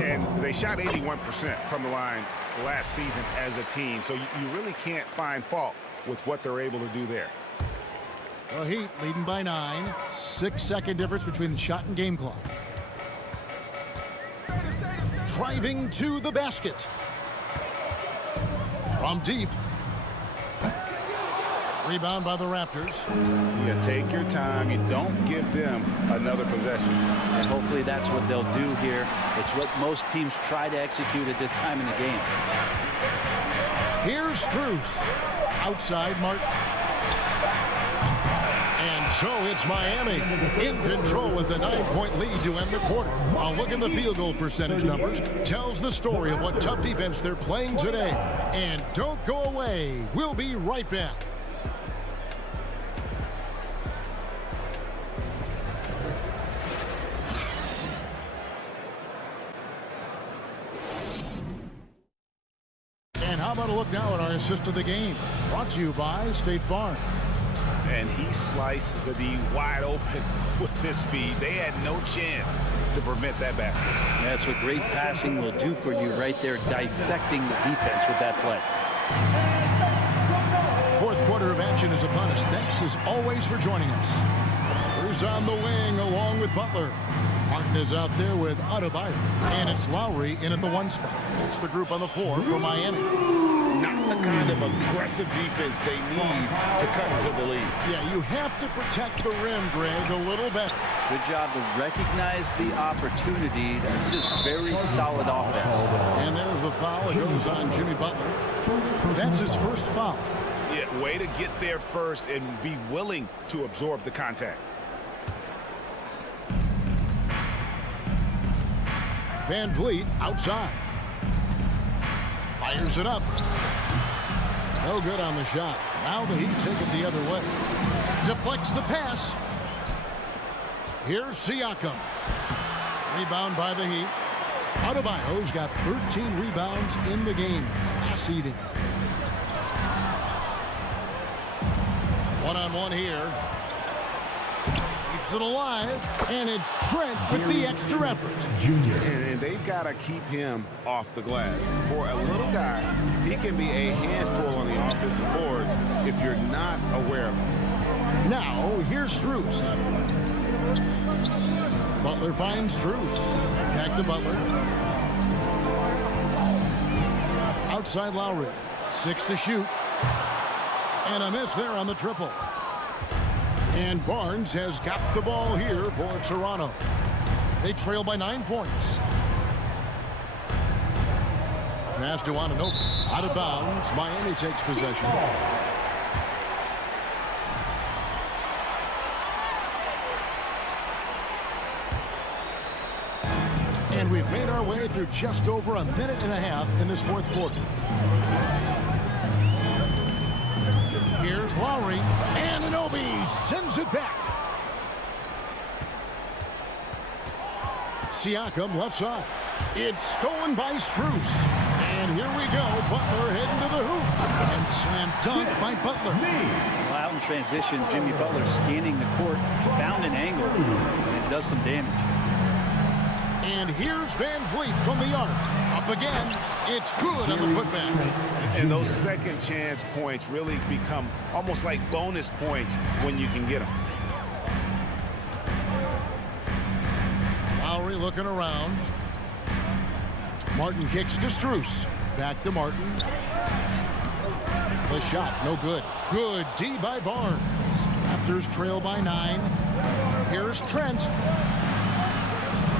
And they shot 81% from the line last season as a team. So you really can't find fault with what they're able to do there. The Heat leading by 9. 6-second difference between the shot and game clock. Driving to the basket. From deep. Rebound by the Raptors. You take your time. You don't give them another possession. And hopefully that's what they'll do here. It's what most teams try to execute at this time in the game. Here's Strus. Outside Martin. And so it's Miami in control with a 9-point lead to end the quarter. A look at the field goal percentage numbers tells the story of what tough defense they're playing today. And don't go away. We'll be right back. how about a look now at our assist of the game? Brought to you by State Farm. And he sliced the D wide open with this feed. They had no chance to prevent that basket. That's what great passing will do for you right there, dissecting the defense with that play. Fourth quarter of action is upon us. Thanks as always for joining us. Cruz on the wing along with Butler. Martin is out there with Adebayo. And it's Lowry in at the 1 spot. It's the group on the floor for Miami. Not the kind of aggressive defense they need to cut into the lead. Yeah, you have to protect the rim, Greg, a little better. Good job to recognize the opportunity. That's just very solid offense. And there's a foul. It goes on Jimmy Butler. That's his first foul. Yeah, way to get there first and be willing to absorb the contact. Van Vliet outside. Fires it up. No good on the shot. Now the Heat take it the other way. Deflects the pass. Here's Siakam. Rebound by the Heat. Adebayo's got 13 rebounds in the game. Class eating. One-on-one here. Keeps it alive. And it's Trent with the extra effort. And they've got to keep him off the glass. For a little guy, he can be a handful on the offensive boards if you're not aware of him. Now, here's Strus. Butler finds Strus. Back to Butler. Outside Lowry. 6 to shoot. And a miss there on the triple. And Barnes has got the ball here for Toronto. They trail by 9 points. Pass to Anunoby. Out of bounds. Miami takes possession. And we've made our way through just over a minute and a half in this fourth quarter. Here's Lowry. Anunoby sends it back. Siakam left side. It's stolen by Strus. And here we go. Butler heading to the hoop. And slam dunk by Butler. Well, out in transition, Jimmy Butler scanning the court, found an angle, and it does some damage. And here's Van Vliet from the arc. Up again. It's good on the putback. And those second chance points really become almost like bonus points when you can get them. Lowry looking around. Martin kicks to Strus. Back to Martin. The shot, no good. Good D by Barnes. Raptors trail by 9. Here's Trent.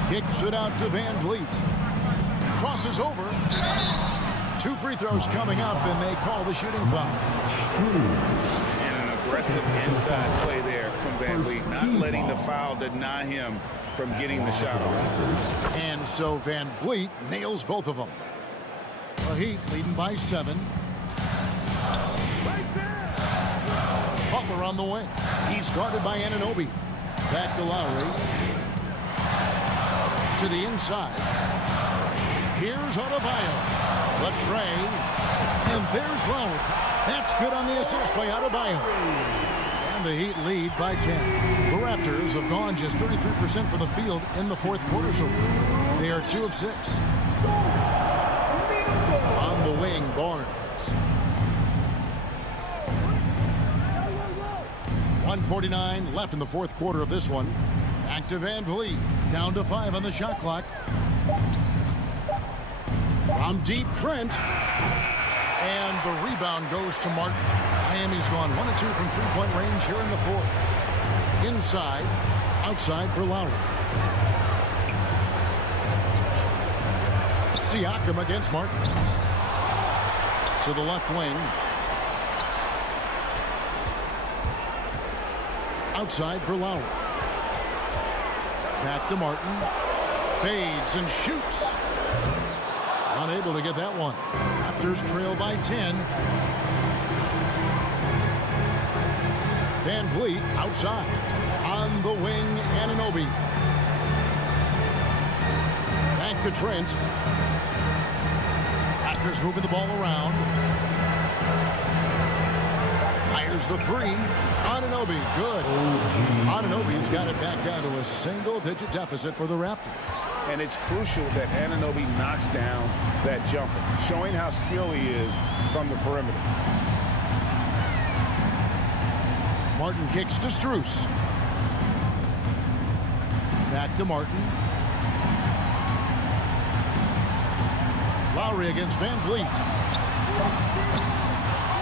Kicks it out to Van Vliet. Crosses over. 2 free throws coming up, and they call the shooting foul. And an aggressive inside play there from Van Vliet. Not letting the foul deny him from getting the shot off. And so Van Vliet nails both of them. The Heat leading by 7. Butler on the wing. He's guarded by Anunoby. Back to Lowry. To the inside. Here's Adebayo. The tray. And there's Lowry. That's good on the assist by Adebayo. And the Heat lead by 10. The Raptors have gone just 33% from the field in the fourth quarter so far. They are 2 of 6. On the wing, Barnes. 1:49 left in the fourth quarter of this one. Back to Van Vliet. Down to 5 on the shot clock. From deep, Trent. And the rebound goes to Martin. Miami's gone 1 of 2 from three-point range here in the fourth. Inside, outside for Lowry. Siakam against Martin. To the left wing. Outside for Lowry. Back to Martin. Fades and shoots. Unable to get that one. Raptors trail by 10. Van Vliet outside. On the wing, Anunoby. Back to Trent. Raptors moving the ball around. Here's the three. Anunoby, good. Anunoby's got it back down to a single-digit deficit for the Raptors. And it's crucial that Anunoby knocks down that jumper, showing how skilled he is from the perimeter. Martin kicks to Strus. Back to Martin. Lowry against Van Vliet.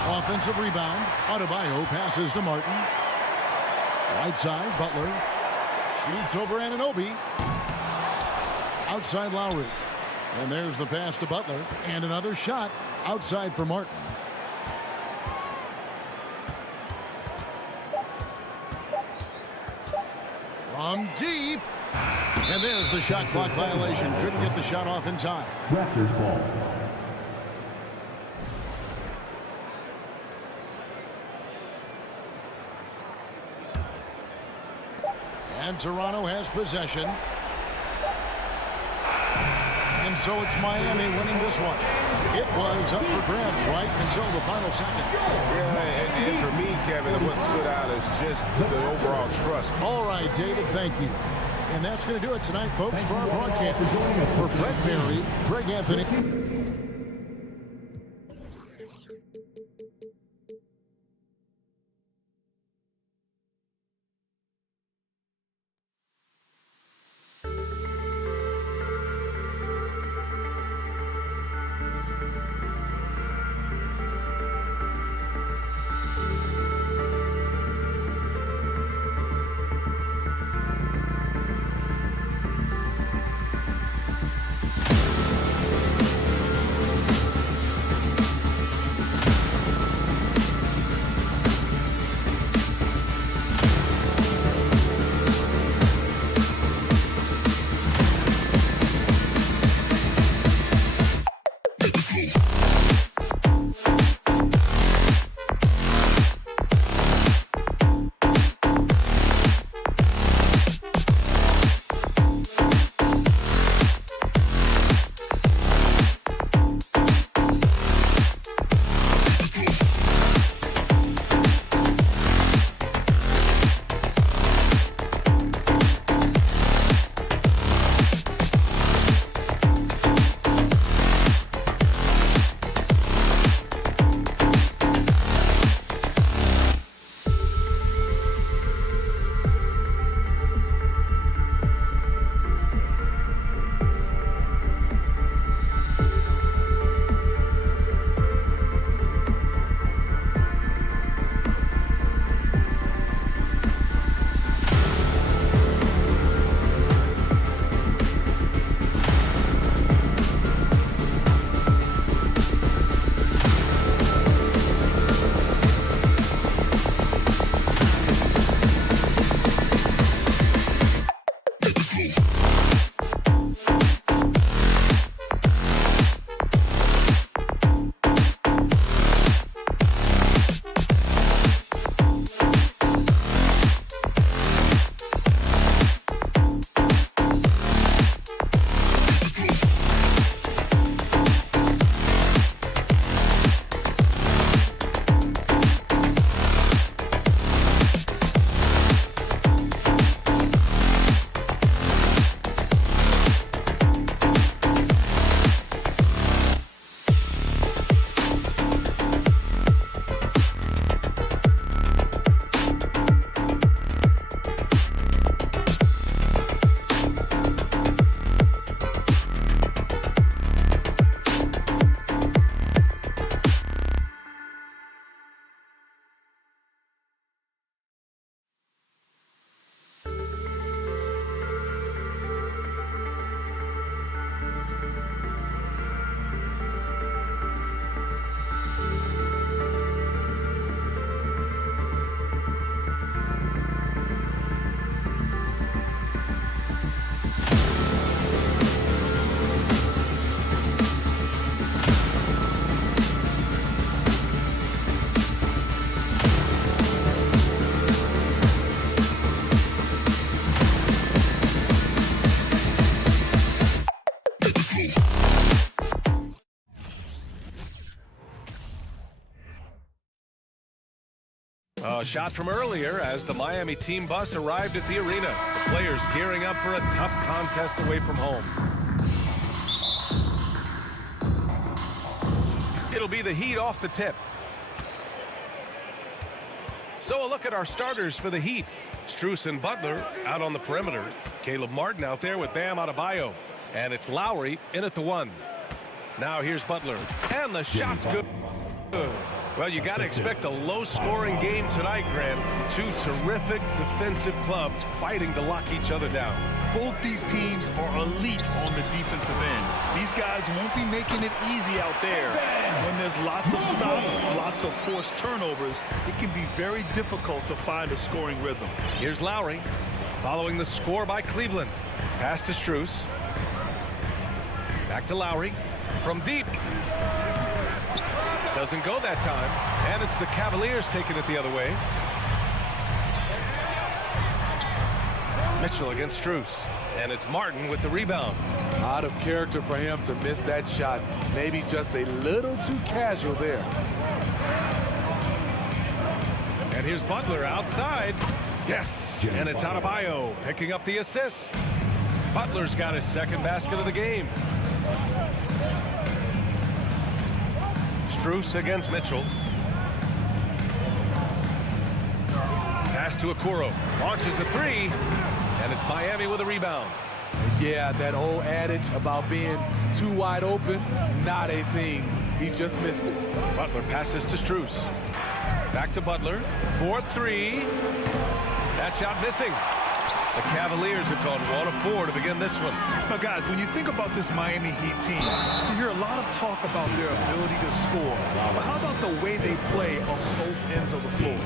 Offensive rebound. Adebayo passes to Martin. Right side, Butler. Shoots over Anunoby. Outside Lowry. And there's the pass to Butler. And another shot outside for Martin. From deep. And there's the shot clock violation. Couldn't get the shot off in time. Raptors ball. And Toronto has possession. And so it's Miami winning this one. It was up for grabs right until the final seconds. Yeah, and for me, Kevin, what stood out is just the overall trust. All right, David, thank you. And that's going to do it tonight, folks, for our broadcast. For Brett Berry, Greg Anthony. A shot from earlier as the Miami team bus arrived at the arena. The players gearing up for a tough contest away from home. It'll be the Heat off the tip. So a look at our starters for the Heat. Strus and Butler out on the perimeter. Caleb Martin out there with Bam Adebayo. And it's Lowry in at the 1. Now here's Butler. And the shot's good. Well, you got to expect a low-scoring game tonight, Grant. Two terrific defensive clubs fighting to lock each other down. Both these teams are elite on the defensive end. These guys won't be making it easy out there. When there's lots of stops, lots of forced turnovers, it can be very difficult to find a scoring rhythm. Here's Lowry following the score by Cleveland. Pass to Strus. Back to Lowry from deep. Doesn't go that time. And it's the Cavaliers taking it the other way. Mitchell against Strus. And it's Martin with the rebound. Out of character for him to miss that shot. Maybe just a little too casual there. And here's Butler outside. Yes. And it's Adebayo picking up the assist. Butler's got his second basket of the game. Strus against Mitchell. Pass to Okoro. Launches a 3. And it's Miami with a rebound. Yeah, that old adage about being too wide open, not a thing. He just missed it. Butler passes to Strus. Back to Butler. 4-3. That shot missing. The Cavaliers have gone 1 of 4 to begin this one. Now, guys, when you think about this Miami Heat team, you hear a lot of talk about their ability to score. But how about the way they play on both ends of the floor?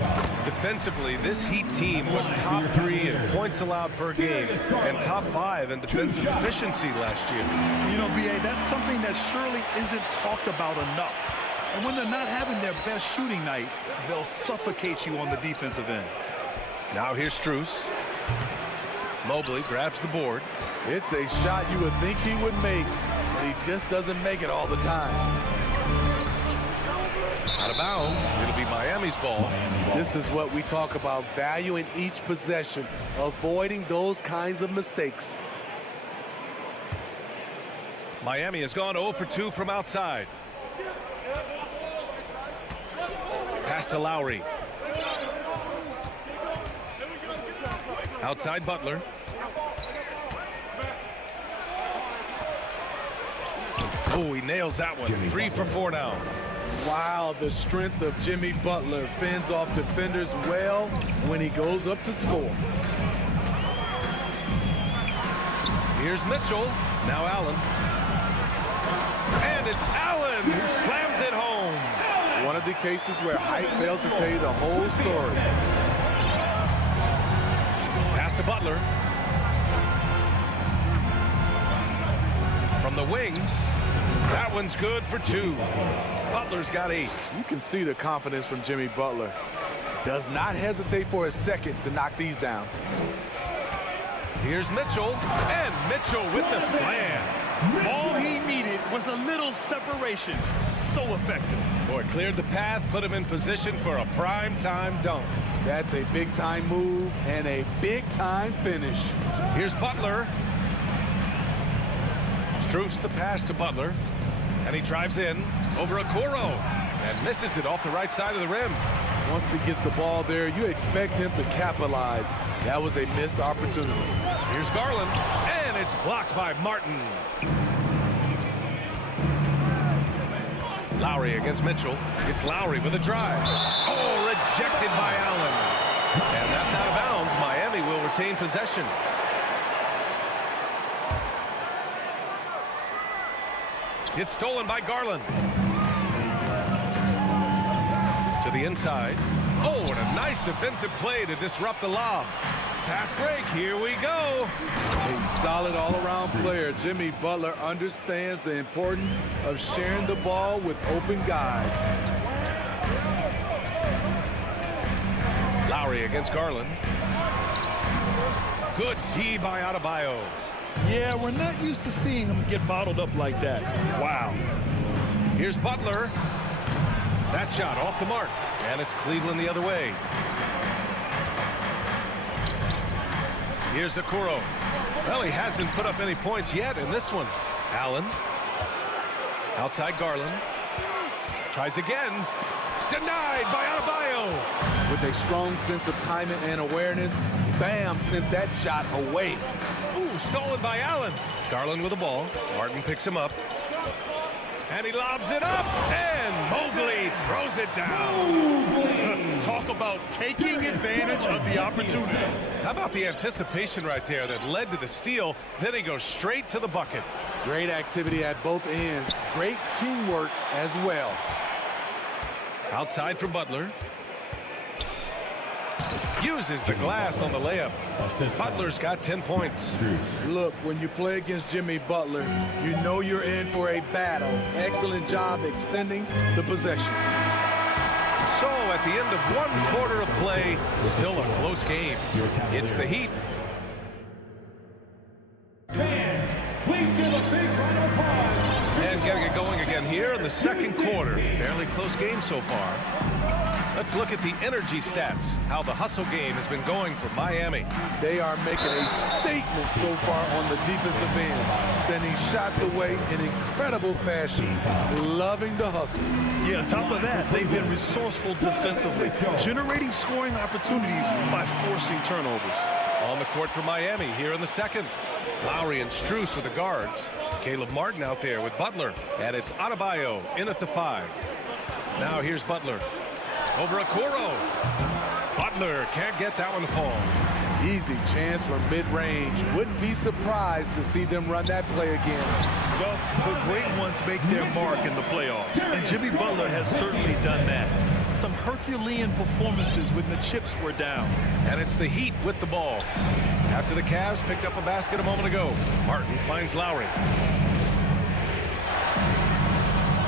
Defensively, this Heat team was top 3 in points allowed per game and top 5 in defensive efficiency last year. You know, B.A., that's something that surely isn't talked about enough. And when they're not having their best shooting night, they'll suffocate you on the defensive end. Now here's Strus. Mobley grabs the board. It's a shot you would think he would make, but he just doesn't make it all the time. Out of bounds. It'll be Miami's ball. This is what we talk about, valuing each possession, avoiding those kinds of mistakes. Miami has gone 0 for 2 from outside. Pass to Lowry. Outside Butler. Oh, he nails that one. 3 for 4 now. Wow, the strength of Jimmy Butler fends off defenders well when he goes up to score. Here's Mitchell. Now Allen. And it's Allen who slams it home. One of the cases where height fails to tell you the whole story. Pass to Butler. From the wing. That one's good for 2. Butler's got 8. You can see the confidence from Jimmy Butler. Does not hesitate for a second to knock these down. Here's Mitchell. And Mitchell with the slam. All he needed was a little separation. So effective. Boy, cleared the path, put him in position for a prime-time dunk. That's a big-time move and a big-time finish. Here's Butler. Strus the pass to Butler. And he drives in over Okoro. And misses it off the right side of the rim. Once he gets the ball there, you expect him to capitalize. That was a missed opportunity. Here's Garland. And it's blocked by Martin. Lowry against Mitchell. It's Lowry with a drive. Oh, rejected by Allen. And that's out of bounds. Miami will retain possession. It's stolen by Garland. To the inside. Oh, and a nice defensive play to disrupt the lob. Fast break. Here we go. A solid all-around player. Jimmy Butler understands the importance of sharing the ball with open guys. Lowry against Garland. Good D by Adebayo. Yeah, we're not used to seeing him get bottled up like that. Wow. Here's Butler. That That shot off the mark, and it's Cleveland the other way. Here's Okoro. Well, he hasn't put up any points yet in this one. Allen. Outside Garland. Tries again. Denied by Adebayo. With a strong sense of timing and awareness, Bam sent that shot away. Ooh, stolen by Allen. Garland with the ball. Martin picks him up. And he lobs it up. And Mobley throws it down. Talk about taking advantage of the opportunity. How about the anticipation right there that led to the steal? Then he goes straight to the bucket. Great activity at both ends. Great teamwork as well. Outside from Butler. Uses the glass on the layup. Butler's got 10 points. Look, when you play against Jimmy Butler, you know you're in for a battle. Excellent job extending the possession. So at the end of one quarter of play, still a close game. It's the Heat. Fans, please give a big round of applause. And getting it going again here in the second quarter. Fairly close game so far. Let's look at the energy stats, how the hustle game has been going for Miami. They are making a statement so far on the defensive end, sending shots away in incredible fashion, loving the hustle. Yeah, on top of that, they've been resourceful defensively, generating scoring opportunities by forcing turnovers. On the court for Miami here in the second. Lowry and Strus with the guards. Caleb Martin out there with Butler. And it's Adebayo in at the 5. Now here's Butler. Over Okoro. Butler can't get that one to fall. Easy chance from mid-range. Wouldn't be surprised to see them run that play again. Well, the great ones make their mark in the playoffs, and Jimmy Butler has certainly done that. Some Herculean performances when the chips were down. And it's the Heat with the ball. After the Cavs picked up a basket a moment ago, Martin finds Lowry.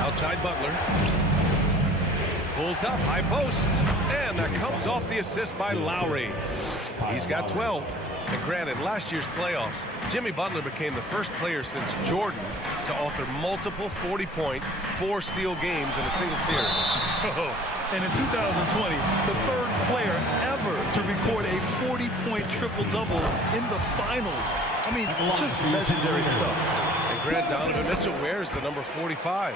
Outside Butler. Pulls up, high post, and that comes off the assist by Lowry. He's got 12. And granted, last year's playoffs, Jimmy Butler became the first player since Jordan to author multiple 40-point, 4-steal games in a single series. And in 2020, the third player ever to record a 40-point triple-double in the finals. I mean, just legendary stuff. And Grant Donovan Mitchell wears the number 45.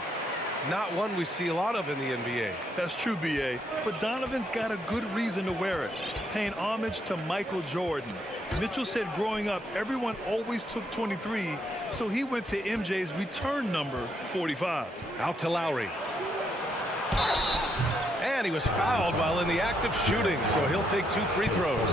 Not one we see a lot of in the NBA. That's true, B.A. But Donovan's got a good reason to wear it, paying homage to Michael Jordan. Mitchell said growing up, everyone always took 23, so he went to MJ's return number, 45. Out to Lowry. And he was fouled while in the act of shooting, so he'll take 2 free throws.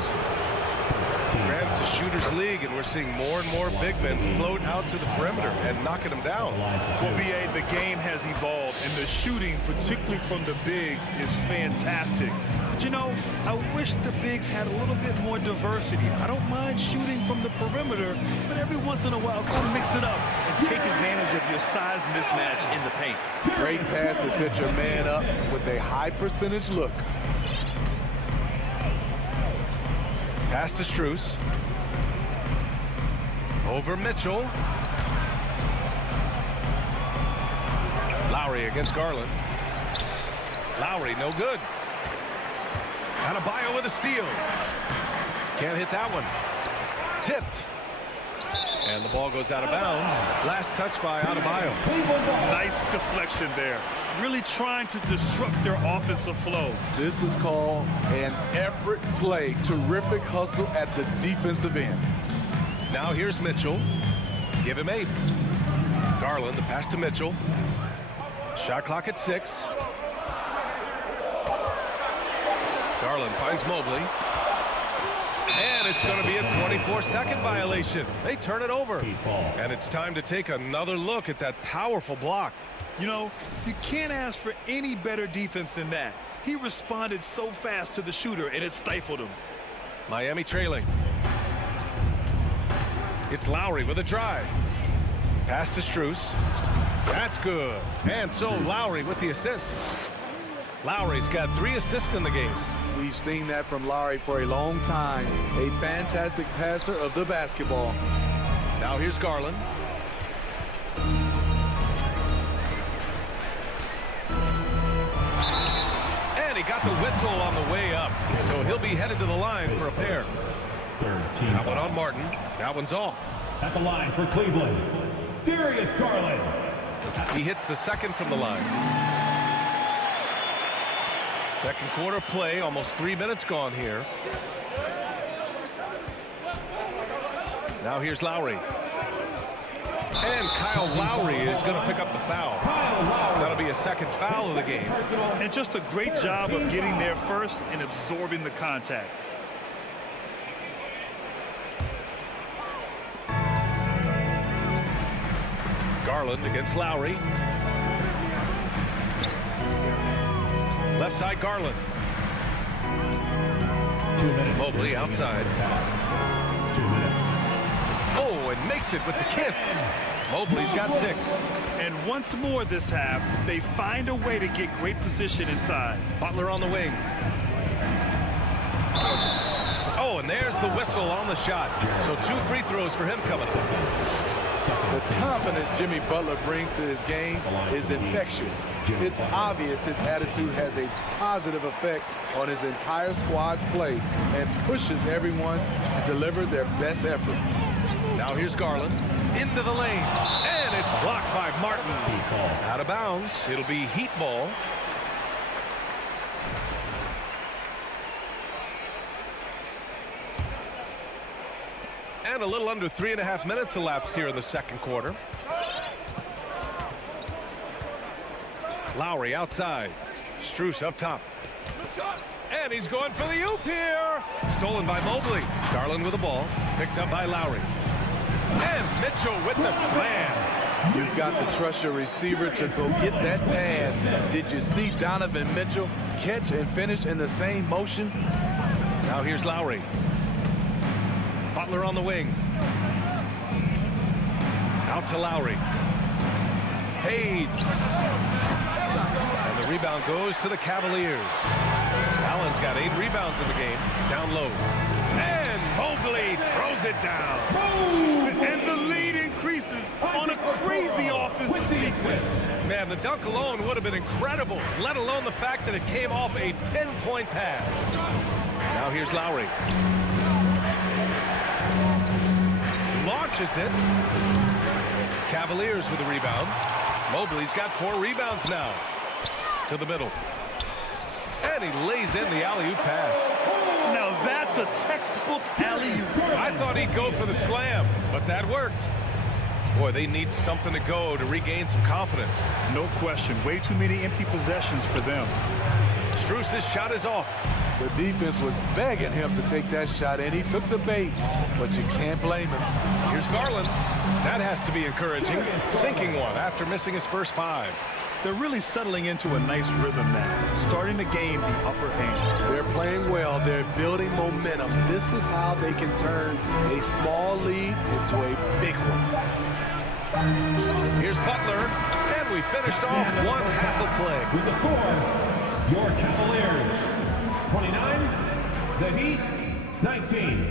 Grant, it's a shooter's league, and we're seeing more and more big men float out to the perimeter and knocking them down. Well, B.A., the game has evolved, and the shooting, particularly from the bigs, is fantastic. But, you know, I wish the bigs had a little bit more diversity. I don't mind shooting from the perimeter, but every once in a while, go mix it up and take advantage of your size mismatch in the paint. Great pass to set your man up with a high percentage look. Pass to Strus. Over Mitchell. Lowry against Garland. Lowry, no good. Adebayo with a steal. Can't hit that one. Tipped. And the ball goes out of bounds. Last touch by Adebayo. Nice deflection there. Really trying to disrupt their offensive flow. This is called an effort play. Terrific hustle at the defensive end. Now here's Mitchell. Give him 8. Garland, the pass to Mitchell. Shot clock at 6. Garland finds Mobley. And it's going to be a 24-second violation. They turn it over. And it's time to take another look at that powerful block. You know, you can't ask for any better defense than that. He responded so fast to the shooter, and it stifled him. Miami trailing. It's Lowry with a drive. Pass to Strus. That's good. And so Lowry with the assist. Lowry's got 3 assists in the game. We've seen that from Lowry for a long time. A fantastic passer of the basketball. Now here's Garland. he got the whistle on the way up. So he'll be headed to the line for a pair. That one on Martin. That one's off. At the line for Cleveland, Darius Garland. He hits the second from the line. Second quarter play, almost 3 minutes gone here. Now here's Lowry. And Kyle Lowry is going to pick up the foul. That'll be a second foul of the game. And just a great job of getting there first and absorbing the contact. Garland against Lowry. Left side, Garland. 2 minutes. Mobley outside. 2 minutes. Oh, and makes it with the kiss. Mobley's got 6. And once more this half, they find a way to get great position inside. Butler on the wing. Oh, and there's the whistle on the shot. So 2 free throws for him coming. The confidence Jimmy Butler brings to his game is infectious. It's obvious his attitude has a positive effect on his entire squad's play and pushes everyone to deliver their best effort. Now here's Garland into the lane, and it's blocked by Martin. Out of bounds. It'll be Heat ball. And a little under 3.5 minutes elapsed here in the second quarter. Lowry outside. Strus up top. And he's going for the oop here. Stolen by Mobley. Garland with the ball. Picked up by Lowry. And Mitchell with the slam. You've got to trust your receiver to go get that pass. Did you see Donovan Mitchell catch and finish in the same motion? Now here's Lowry. Butler on the wing. Out to Lowry. Fades. And the rebound goes to the Cavaliers. Allen's got 8 rebounds in the game. Down low. And Mobley throws it down. And the lead increases on a crazy offensive sequence. Man, the dunk alone would have been incredible, let alone the fact that it came off a pinpoint pass. Now here's Lowry. Launches it. Cavaliers with a rebound. Mobley's got 4 rebounds now. To the middle. And he lays in the alley-oop pass. Now that's a textbook alley-oop. I thought he'd go for the slam, but that worked. Boy, they need something to go to regain some confidence. No question. Way too many empty possessions for them. Strus's shot is off. The defense was begging him to take that shot, and he took the bait, but you can't blame him. Here's Garland. That has to be encouraging. Sinking one after missing his first 5. They're really settling into a nice rhythm now, starting to gain the upper hand. They're playing well. They're building momentum. This is how they can turn a small lead into a big one. Here's Butler, and we finished off one half of play. With the score, your Cavaliers, 29, the Heat, 19.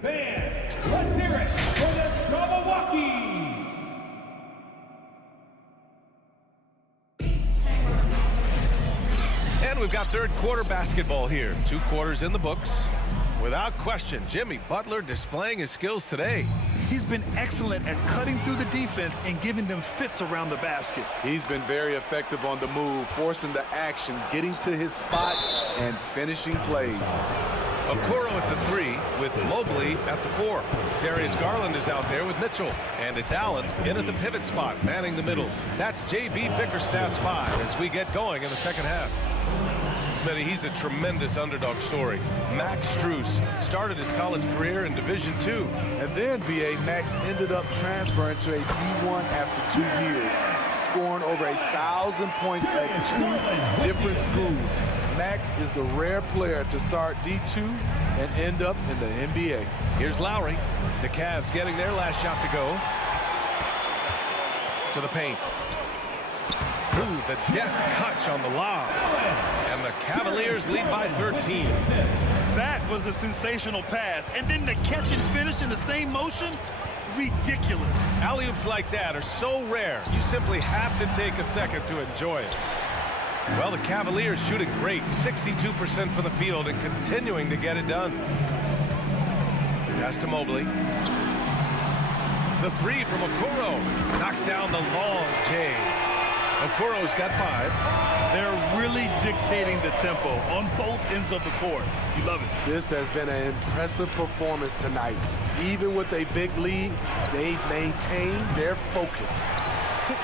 Fans, let's hear it for the Milwaukee. And we've got third quarter basketball here. 2 quarters in the books. Without question, Jimmy Butler displaying his skills today. He's been excellent at cutting through the defense and giving them fits around the basket. He's been very effective on the move, forcing the action, getting to his spots, and finishing plays. Okoro at the 3 with Mobley at the 4. Darius Garland is out there with Mitchell. And it's Allen in at the pivot spot, manning the middle. That's J.B. Bickerstaff's 5 as we get going in the second half. Smitty, he's a tremendous underdog story. Max Strus started his college career in Division II. And then, B.A., Max ended up transferring to a D1 after 2 years, scoring over 1,000 points at 2 different schools. Max is the rare player to start D2 and end up in the NBA. Here's Lowry. The Cavs getting their last shot to go. To the paint. Ooh, the deft touch on the lob. And the Cavaliers lead by 13. That was a sensational pass. And then the catch and finish in the same motion? Ridiculous. Alley-oops like that are so rare, you simply have to take a second to enjoy it. Well, the Cavaliers shooting great, 62% from the field and continuing to get it done. Pass to Mobley. The three from Okoro knocks down the long J. Okoro's got 5. They're really dictating the tempo on both ends of the court. You love it. This has been an impressive performance tonight. Even with a big lead, they've maintained their focus.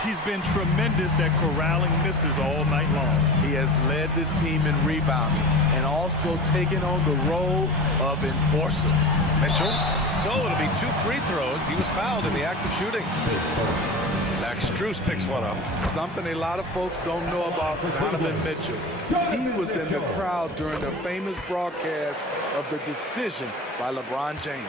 He's been tremendous at corralling misses all night long. He has led this team in rebounding and also taken on the role of enforcer. Mitchell. So it'll be 2 free throws. He was fouled in the act of shooting. Max Strus picks one up. Something a lot of folks don't know about Donovan Mitchell. He was in the crowd during the famous broadcast of the decision by LeBron James.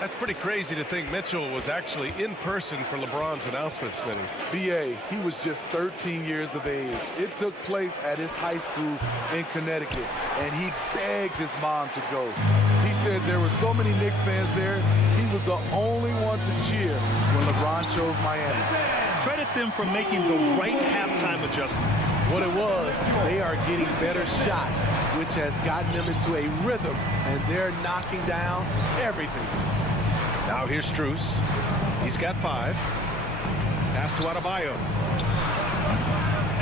That's pretty crazy to think Mitchell was actually in person for LeBron's announcement, Smitty. B.A., he was just 13 years of age. It took place at his high school in Connecticut, and he begged his mom to go. He said there were so many Knicks fans there, he was the only one to cheer when LeBron chose Miami. Credit them for making the right halftime adjustments. What it was, they are getting better shots, which has gotten them into a rhythm, and they're knocking down everything. Now here's Strus. He's got 5. Pass to Adebayo.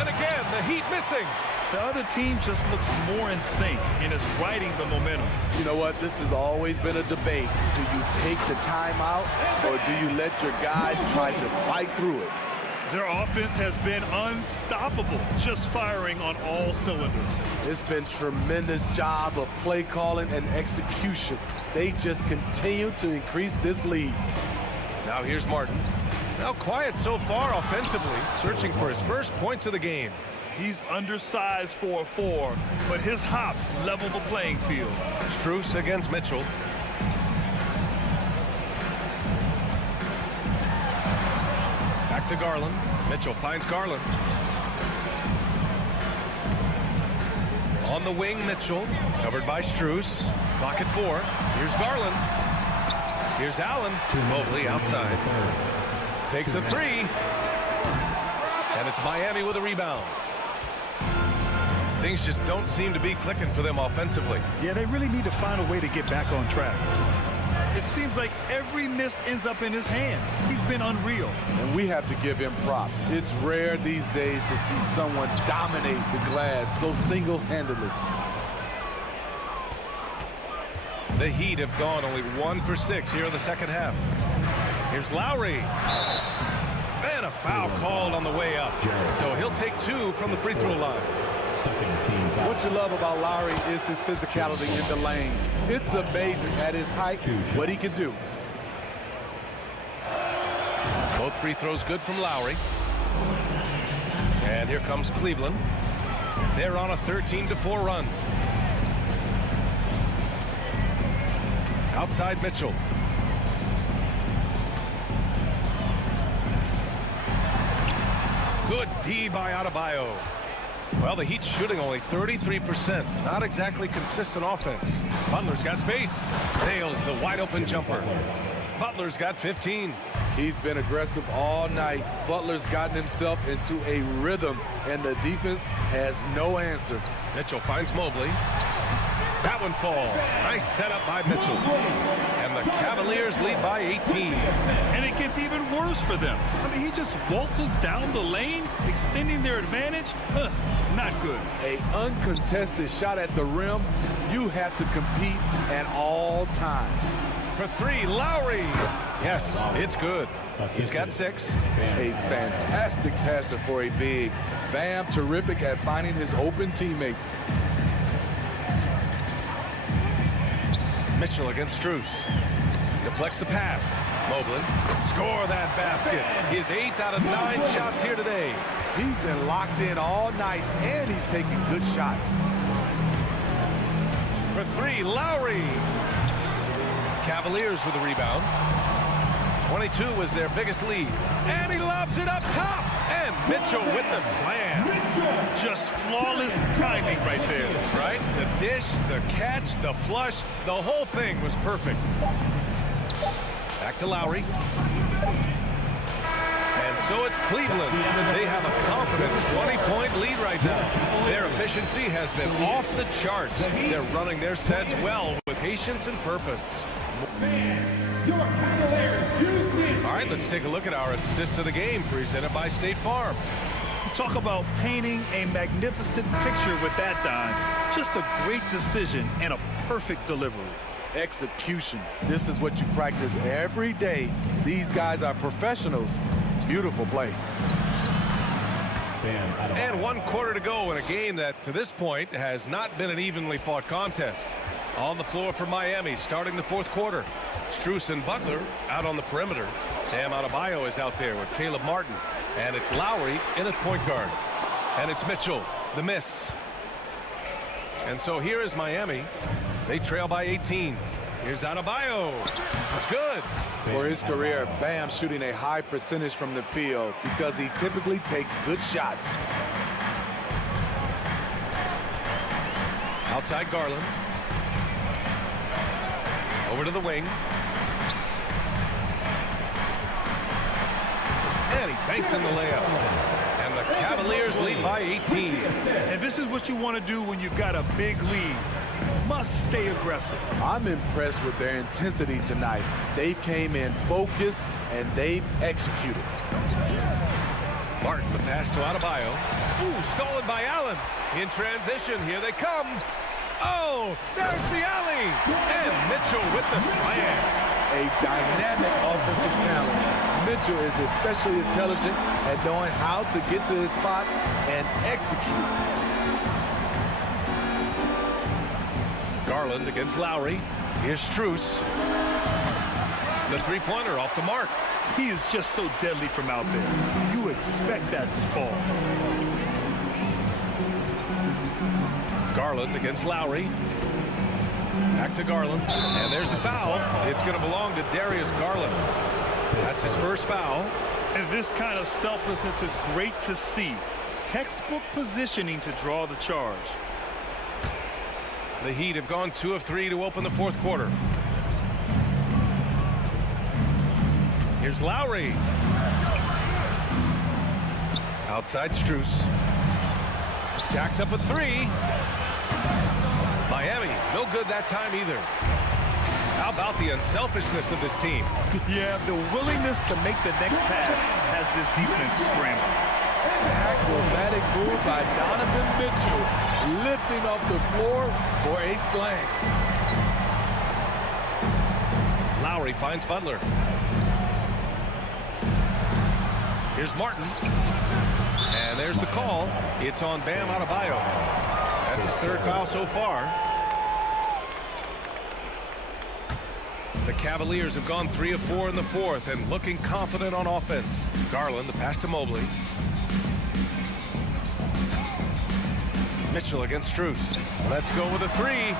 And again, the Heat missing. The other team just looks more in sync and is riding the momentum. You know what? This has always been a debate. Do you take the timeout or do you let your guys try to fight through it? Their offense has been unstoppable, just firing on all cylinders. It's been tremendous job of play calling and execution. They just continue to increase this lead. Now here's Martin. Now quiet so far offensively, searching for his first points of the game. He's undersized for a 4, but his hops level the playing field. Strus against Mitchell. Back to Garland. Mitchell finds Garland. On the wing, Mitchell. Covered by Strus. Clock at 4. Here's Garland. Here's Allen. Mobley outside. Takes a 3. And it's Miami with a rebound. Things just don't seem to be clicking for them offensively. Yeah, they really need to find a way to get back on track. It seems like every miss ends up in his hands. He's been unreal. And we have to give him props. It's rare these days to see someone dominate the glass so single-handedly. The Heat have gone only 1 for 6 here in the second half. Here's Lowry. And a foul called on the way up. So he'll take 2 from the free throw line. What you love about Lowry is his physicality in the lane. It's amazing at his height what he can do. Both free throws good from Lowry. And here comes Cleveland. They're on a 13-4 run. Outside Mitchell. Good D by Adebayo. Well, the Heat's shooting only 33%. Not exactly consistent offense. Butler's got space. Nails the wide-open jumper. Butler's got 15. He's been aggressive all night. Butler's gotten himself into a rhythm, and the defense has no answer. Mitchell finds Mobley. That one falls. Nice setup by Mitchell. And the Cavaliers lead by 18. And it gets even worse for them. I mean, he just waltzes down the lane, extending their advantage. Not good. An uncontested shot at the rim. You have to compete at all times. For 3, Lowry. Yes, it's good. He's got 6. A fantastic passer for a big. Bam, terrific at finding his open teammates. Mitchell against Strus. Deflects the pass. Mobley. Score that basket. His 8th out of 9 shots here today. He's been locked in all night, and he's taking good shots. For 3, Lowry. Cavaliers with the rebound. 22 was their biggest lead. And he lobs it up top. And Mitchell with the slam. Just flawless timing right there. Right? The dish, the catch, the flush, the whole thing was perfect. Back to Lowry. And So it's Cleveland. They have a confident 20-point lead right now. Their efficiency has been off the charts. They're running their sets well with patience and purpose. All right, let's take a look at our assist of the game presented by State Farm. Talk about painting a magnificent picture with that dime. Just a great decision and a perfect delivery. Execution. This is what you practice every day. These guys are professionals. Beautiful play. And 1 quarter to go in a game that, to this point, has not been an evenly fought contest. On the floor for Miami, starting the 4th quarter. Strus and Butler out on the perimeter. Bam Adebayo is out there with Caleb Martin. And it's Lowry in at point guard. And it's Mitchell, the miss. And so here is Miami. They trail by 18. Here's Adebayo. It's good. For his career, Bam shooting a high percentage from the field because he typically takes good shots. Outside Garland. Over to the wing. And he banks in the layup. And the Cavaliers lead by 18. And this is what you want to do when you've got a big lead. Must stay aggressive. I'm impressed with their intensity tonight. They came in focused and they've executed. Martin, the pass to Adebayo. Ooh, stolen by Allen. In transition, here they come. Oh, there's the alley. And Mitchell with the slam. A dynamic offensive talent. Mitchell is especially intelligent at knowing how to get to his spots and execute. Garland against Lowry. Here's Strus. The three-pointer off the mark. He is just so deadly from out there. You expect that to fall. Garland against Lowry. Back to Garland. And there's the foul. It's going to belong to Darius Garland. That's his first foul. And this kind of selflessness is great to see. Textbook positioning to draw the charge. The Heat have gone 2 of 3 to open the 4th quarter. Here's Lowry. Outside Strus. Jacks up a 3. Miami, no good that time either. How about the unselfishness of this team? Yeah, the willingness to make the next pass has this defense scrambling. Acrobatic move by Donovan Mitchell, lifting off the floor for a slam. Lowry finds Butler. Here's Martin. And there's the call. It's on Bam Adebayo. That's his 3rd foul so far. The Cavaliers have gone 3 of 4 in the 4th and looking confident on offense. Garland, the pass to Mobley. Mitchell against Strus. Let's go with a 3.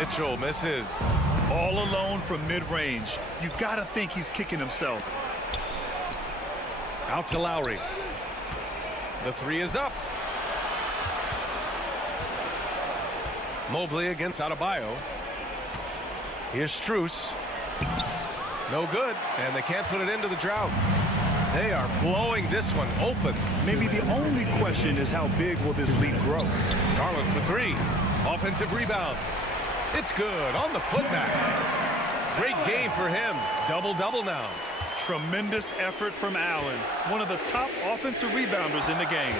Mitchell misses. All alone from mid-range. You got to think he's kicking himself. Out to Lowry. The 3 is up. Mobley against Adebayo. Here's Strus. No good, and they can't put it into the drought. They are blowing this one open. Maybe the only question is how big will this lead grow? Garland for 3. Offensive rebound. It's good on the putback. Great game for him. Double-double now. Tremendous effort from Allen, one of the top offensive rebounders in the game.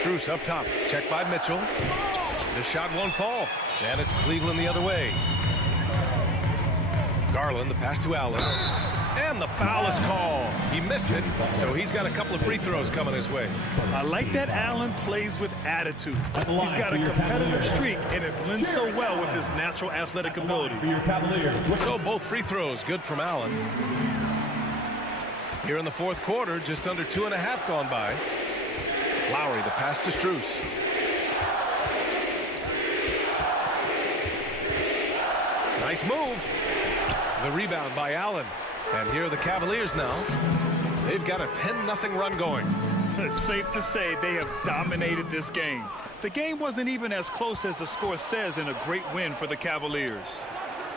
Strus up top. Checked by Mitchell. The shot won't fall. And it's Cleveland the other way. Garland, the pass to Allen. And the foul is called. He missed it, so he's got a couple of free throws coming his way. I like that Allen plays with attitude. He's got a competitive streak, and it blends so well with his natural athletic ability. So both free throws good from Allen. Here in the 4th quarter, just under 2.5 gone by. Lowry, the pass to Strus. Nice move. The rebound by Allen. And here are the Cavaliers now. They've got a 10-0 run going. It's safe to say they have dominated this game. The game wasn't even as close as the score says in a great win for the Cavaliers.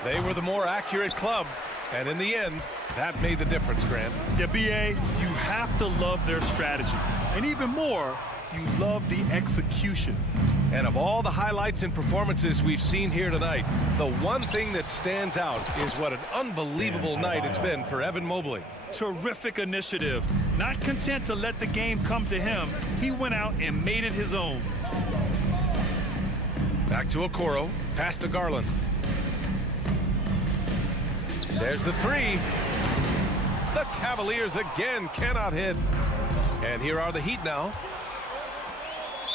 They were the more accurate club. And in the end, that made the difference, Grant. Yeah, B.A., you have to love their strategy. And even more, you love the execution. And of all the highlights and performances we've seen here tonight, the one thing that stands out is what an unbelievable night it's been for Evan Mobley. Terrific initiative. Not content to let the game come to him, he went out and made it his own. Back to Okoro, pass to Garland. There's the three. The Cavaliers again cannot hit. And here are the Heat now.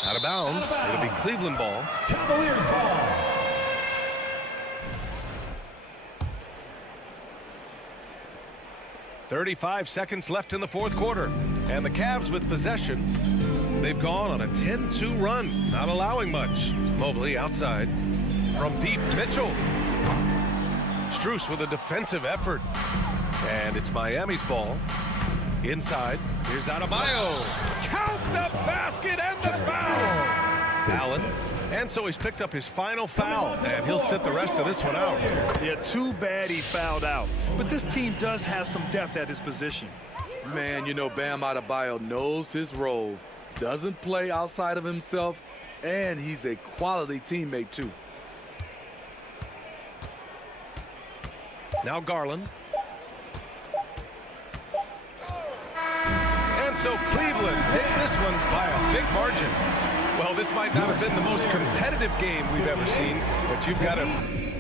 Out of bounds. It'll be Cleveland ball. Cavaliers ball. .35 seconds left in the fourth quarter. And the Cavs with possession. They've gone on a 10-2 run, not allowing much. Mobley outside. From deep, Mitchell. Strus with a defensive effort. And it's Miami's ball. Inside. Here's Adebayo. Count the basket and the foul. Allen. And so he's picked up his final foul, and he'll sit the rest of this one out. Yeah, too bad he fouled out. But this team does have some depth at his position. Man, you know, Bam Adebayo knows his role, doesn't play outside of himself, and he's a quality teammate, too. Now Garland. And so Cleveland takes this one by a big margin. Well, this might not have been the most competitive game we've ever seen, but you've got to...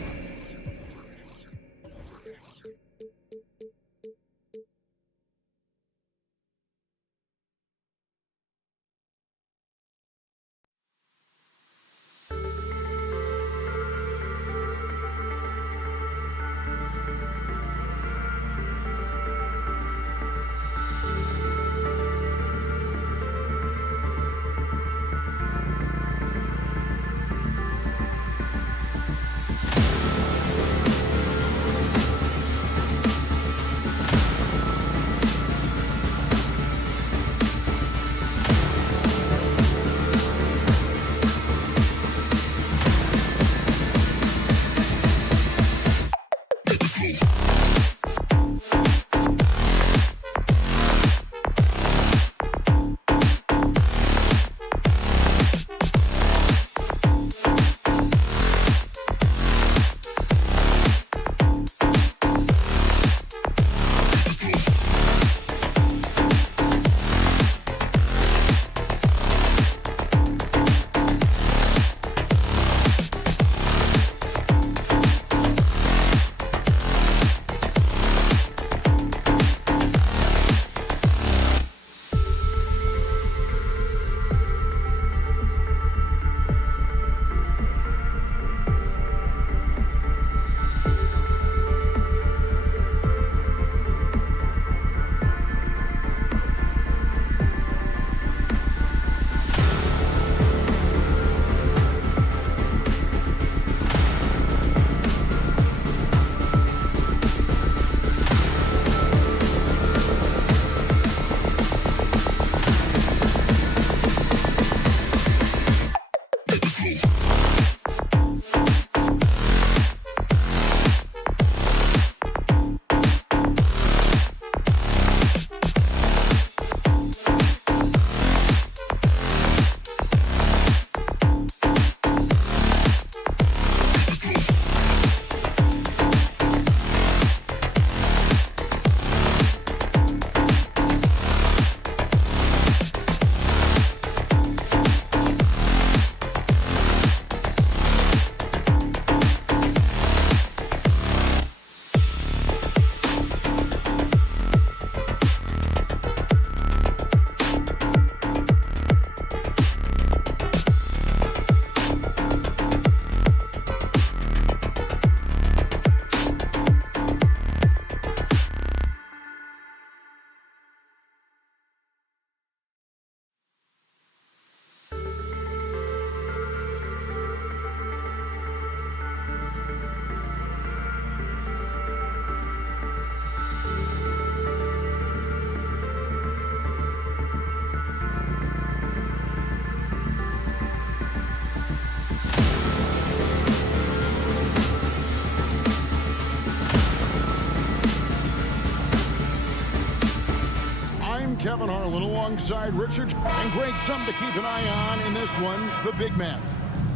alongside Richards. And Greg, something to keep an eye on in this one, the big man.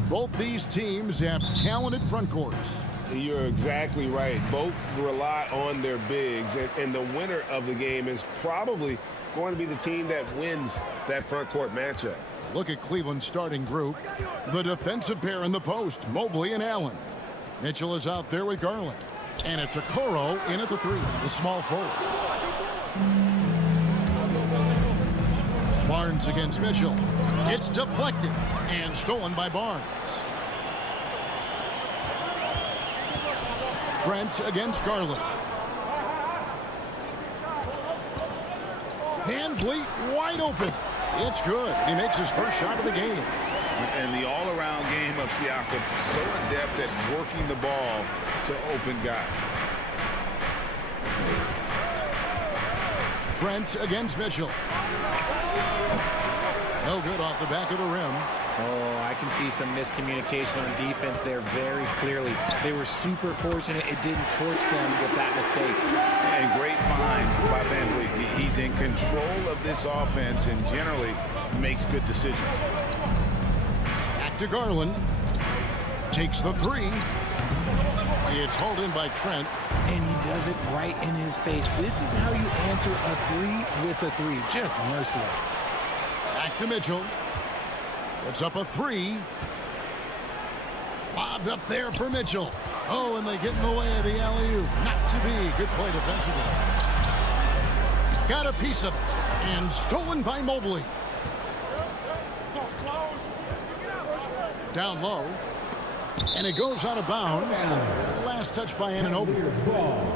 Both these teams have talented front courts. You're exactly right. Both rely on their bigs, and the winner of the game is probably going to be the team that wins that front court matchup. Look at Cleveland's starting group. The defensive pair in the post, Mobley and Allen. Mitchell is out there with Garland. And it's Okoro in at the 3, the small forward. Barnes against Mitchell. It's deflected and stolen by Barnes. Trent against Garland. Van Vliet wide open. It's good. He makes his first shot of the game. And the all-around game of Siakam so adept at working the ball to open guys. Trent against Mitchell. No good off the back of the rim. Oh, I can see some miscommunication on defense there very clearly. They were super fortunate it didn't torch them with that mistake. And great find by Van Vliet. He's in control of this offense and generally makes good decisions. Back to Garland. Takes the 3. It's hauled in by Trent. And he does it right in his face. This is how you answer a 3 with a 3. Just merciless. Back to Mitchell. It's up a 3. Lobbed up there for Mitchell. Oh, and they get in the way of the alley-oop. Not to be. Good play defensively. Got a piece of it. And stolen by Mobley. Down low. And it goes out of bounds. Last touch by Anunoby.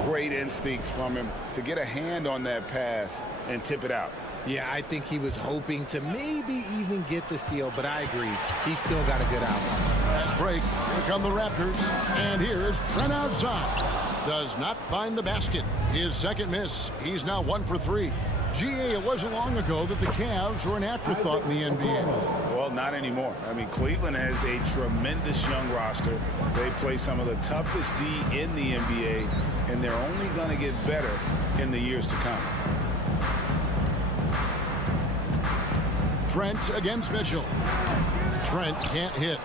Great instincts from him to get a hand on that pass and tip it out. Yeah, I think he was hoping to maybe even get the steal, but I agree. He's still got a good outlet. Last break. Here come the Raptors. And here's Trent outside. Does not find the basket. His second miss. He's now 1 for 3. GA, it wasn't long ago that the Cavs were an afterthought in the NBA. Well, not anymore. I mean, Cleveland has a tremendous young roster. They play some of the toughest D in the NBA, and they're only going to get better in the years to come. Trent against Mitchell. Trent can't hit.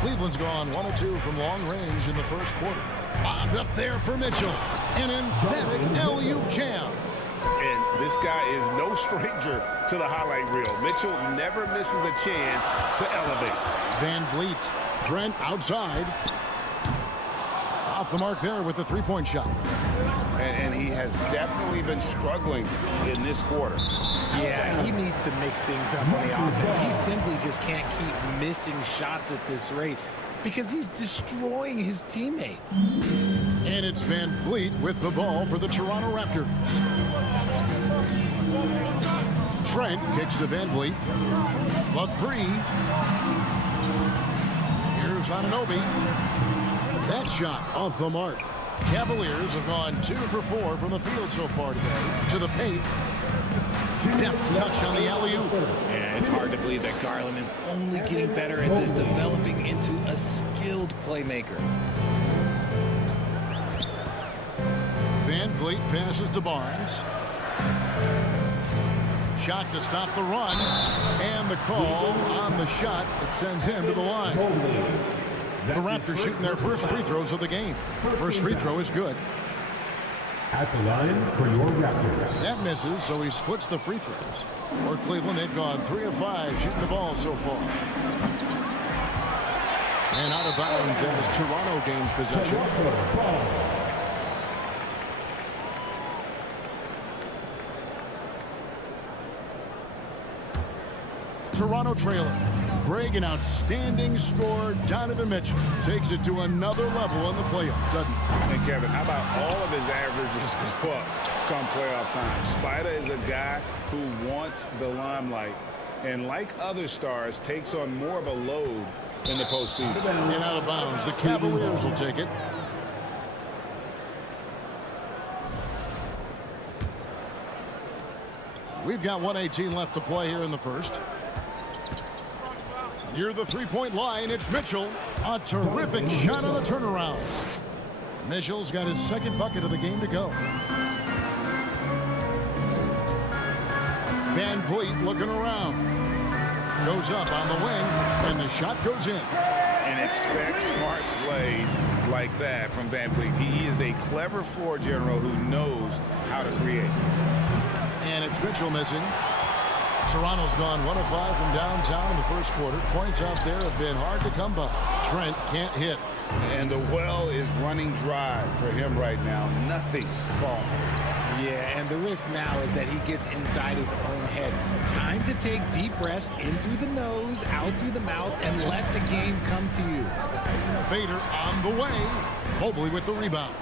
Cleveland's gone 1 of 2 from long range in the first quarter. Bobbed up there for Mitchell. An emphatic alley-oop jam. And this guy is no stranger to the highlight reel. Mitchell never misses a chance to elevate. Van Vliet. Trent outside. Off the mark there with the 3-point shot. And he has definitely been struggling in this quarter. Yeah, he needs to mix things up on the offense. He simply just can't keep missing shots at this rate because he's destroying his teammates. And it's Van Vliet with the ball for the Toronto Raptors. Trent kicks to Van Vliet. The 3. Here's Anunoby. That shot off the mark. Cavaliers have gone 2 for 4 from the field so far today. To the paint. Deft touch on the alley-oop. Yeah, it's hard to believe that Garland is only getting better at this, developing into a skilled playmaker. Van Vliet passes to Barnes. Shot to stop the run. And the call on the shot that sends him to the line. The Raptors shooting their first free throws of the game. First free throw is good. At the line for your Raptors. That misses, so he splits the free throws. For Cleveland, they've gone 3 of 5 shooting the ball so far. And out of bounds as Toronto gains possession. Toronto trailing. Greg, an outstanding scorer. Donovan Mitchell takes it to another level in the playoffs, doesn't he? And Kevin, how about all of his averages go up come playoff time? Spider is a guy who wants the limelight, and like other stars, takes on more of a load in the postseason. And out of bounds, the Cavaliers will take it. We've got 1:18 left to play here in the first. Near the 3-point line, it's Mitchell. A terrific shot on the turnaround. Mitchell's got his second bucket of the game to go. Van Vliet looking around. Goes up on the wing, and the shot goes in. And expect smart plays like that from Van Vliet. He is a clever floor general who knows how to create. And it's Mitchell missing. Toronto's gone 1 of 5 from downtown in the first quarter. Points out there have been hard to come by. Trent can't hit. And the well is running dry for him right now. Nothing falling. Yeah, and the risk now is that he gets inside his own head. Time to take deep breaths in through the nose, out through the mouth, and let the game come to you. Fader on the way. Mobley with the rebound.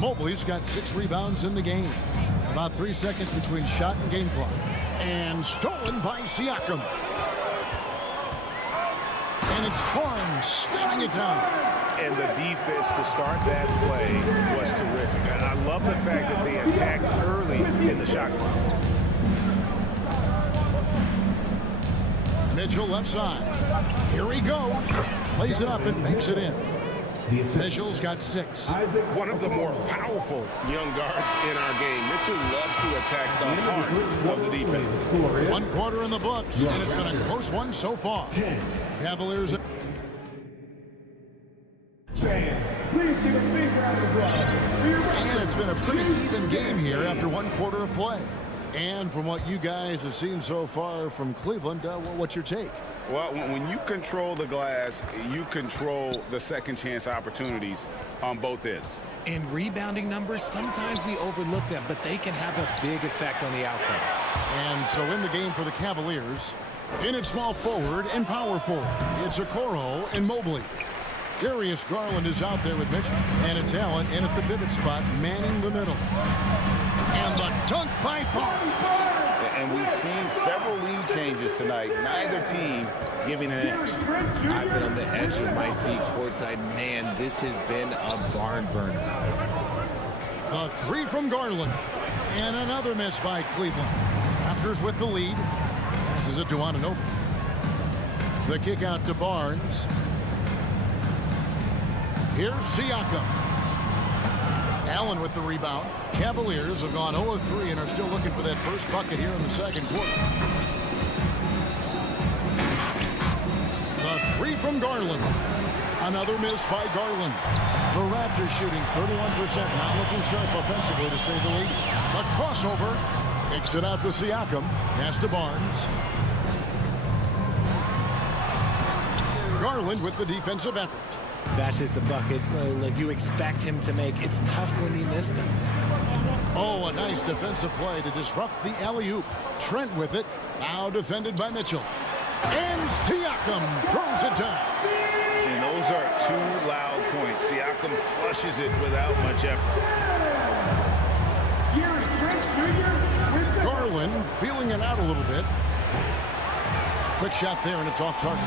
Mobley's got 6 rebounds in the game. About 3 seconds between shot and game clock. And stolen by Siakam. And it's Barnes slamming it down. And the defense to start that play was terrific. And I love the fact that they attacked early in the shot clock. Mitchell left side. Here he goes. Plays it up and makes it in. Mitchell's got 6. One of the more powerful young guards in our game. Mitchell loves to attack the heart of the defense. 1 quarter in the books, and it's been a close one so far. Cavaliers. Please give a big round of applause. And it's been a pretty even game here after 1 quarter of play. And from what you guys have seen so far from Cleveland, what's your take? Well, when you control the glass, you control the second chance opportunities on both ends. In rebounding numbers, sometimes we overlook them, but they can have a big effect on the outcome. And so in the game for the Cavaliers, in at small forward and power forward, it's Okoro and Mobley. Darius Garland is out there with Mitchell, and it's Allen in at the pivot spot, manning the middle. And the dunk by Barnes. And we've seen several lead changes tonight. Neither team giving an edge. I've been on the edge of my seat courtside. Man, this has been a barn burner. A 3 from Garland. And another miss by Cleveland. Raptors with the lead. Passes it to Anunoby. The kick out to Barnes. Here's Siakam. Allen with the rebound. Cavaliers have gone 0 of 3 and are still looking for that first bucket here in the second quarter. The 3 from Garland. Another miss by Garland. The Raptors shooting 31%, not looking sharp offensively to say the least. A crossover. Kicks it out to Siakam. Pass to Barnes. Garland with the defensive effort. That's just the bucket like you expect him to make. It's tough when he missed them. Oh, a nice defensive play to disrupt the alley-oop. Trent with it. Now defended by Mitchell. And Siakam throws it down. And those are 2 loud points. Siakam flushes it without much effort. Garland feeling it out a little bit. Quick shot there, and it's off target.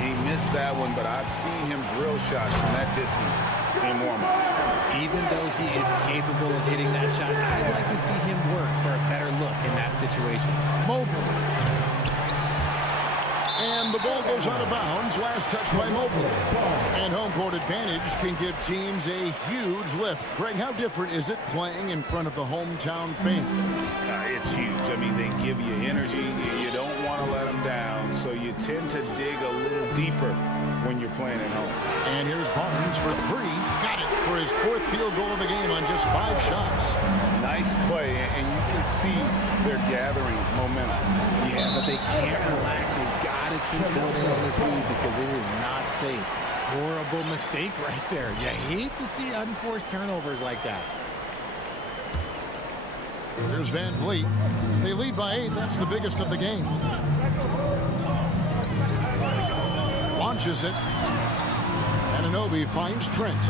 He missed that one, but I've seen him drill shots from that distance in warm-up. Even though he is capable of hitting that shot, I'd like to see him work for a better look in that situation. Mobley. And the ball goes out of bounds. Last touch by Mobley. And home court advantage can give teams a huge lift. Greg, how different is it playing in front of the hometown fans? It's huge. I mean, they give you energy. You don't want to let them down, so you tend to dig a little deeper when you're playing at home. And here's Barnes for 3. Got it for his 4th field goal of the game on just 5 shots. Nice play, and you can see they're gathering momentum. Yeah, but they can't relax. They've got to keep building on this lead because it is not safe. Horrible mistake right there. You hate to see unforced turnovers like that. There's Van Vliet. They lead by 8. That's the biggest of the game. Launches it. Anunoby finds Trent.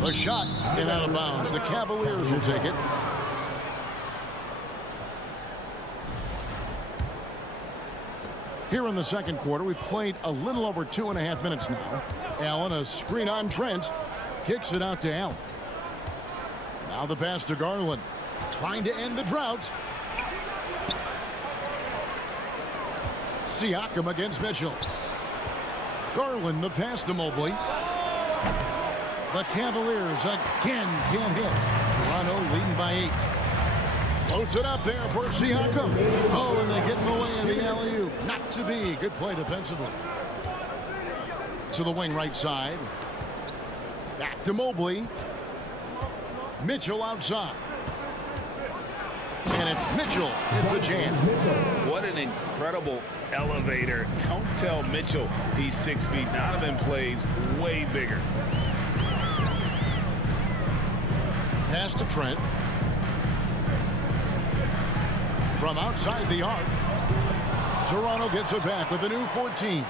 The shot and out of bounds. The Cavaliers will take it. Here in the second quarter, we played a little over 2.5 minutes now. Allen, a screen on Trent. Kicks it out to Allen. Now the pass to Garland. Trying to end the drought. Siakam against Mitchell. Garland the pass to Mobley. The Cavaliers again can't hit. Toronto leading by 8. Floats it up there for Siakam. Oh, and they get in the way of the alley-oop. Not to be. Good play defensively. To the wing right side. Back to Mobley. Mitchell outside. And it's Mitchell in the jam. What an incredible elevator. Don't tell Mitchell he's 6 feet. Donovan plays way bigger. Pass to Trent. From outside the arc. Toronto gets it back with a new 14.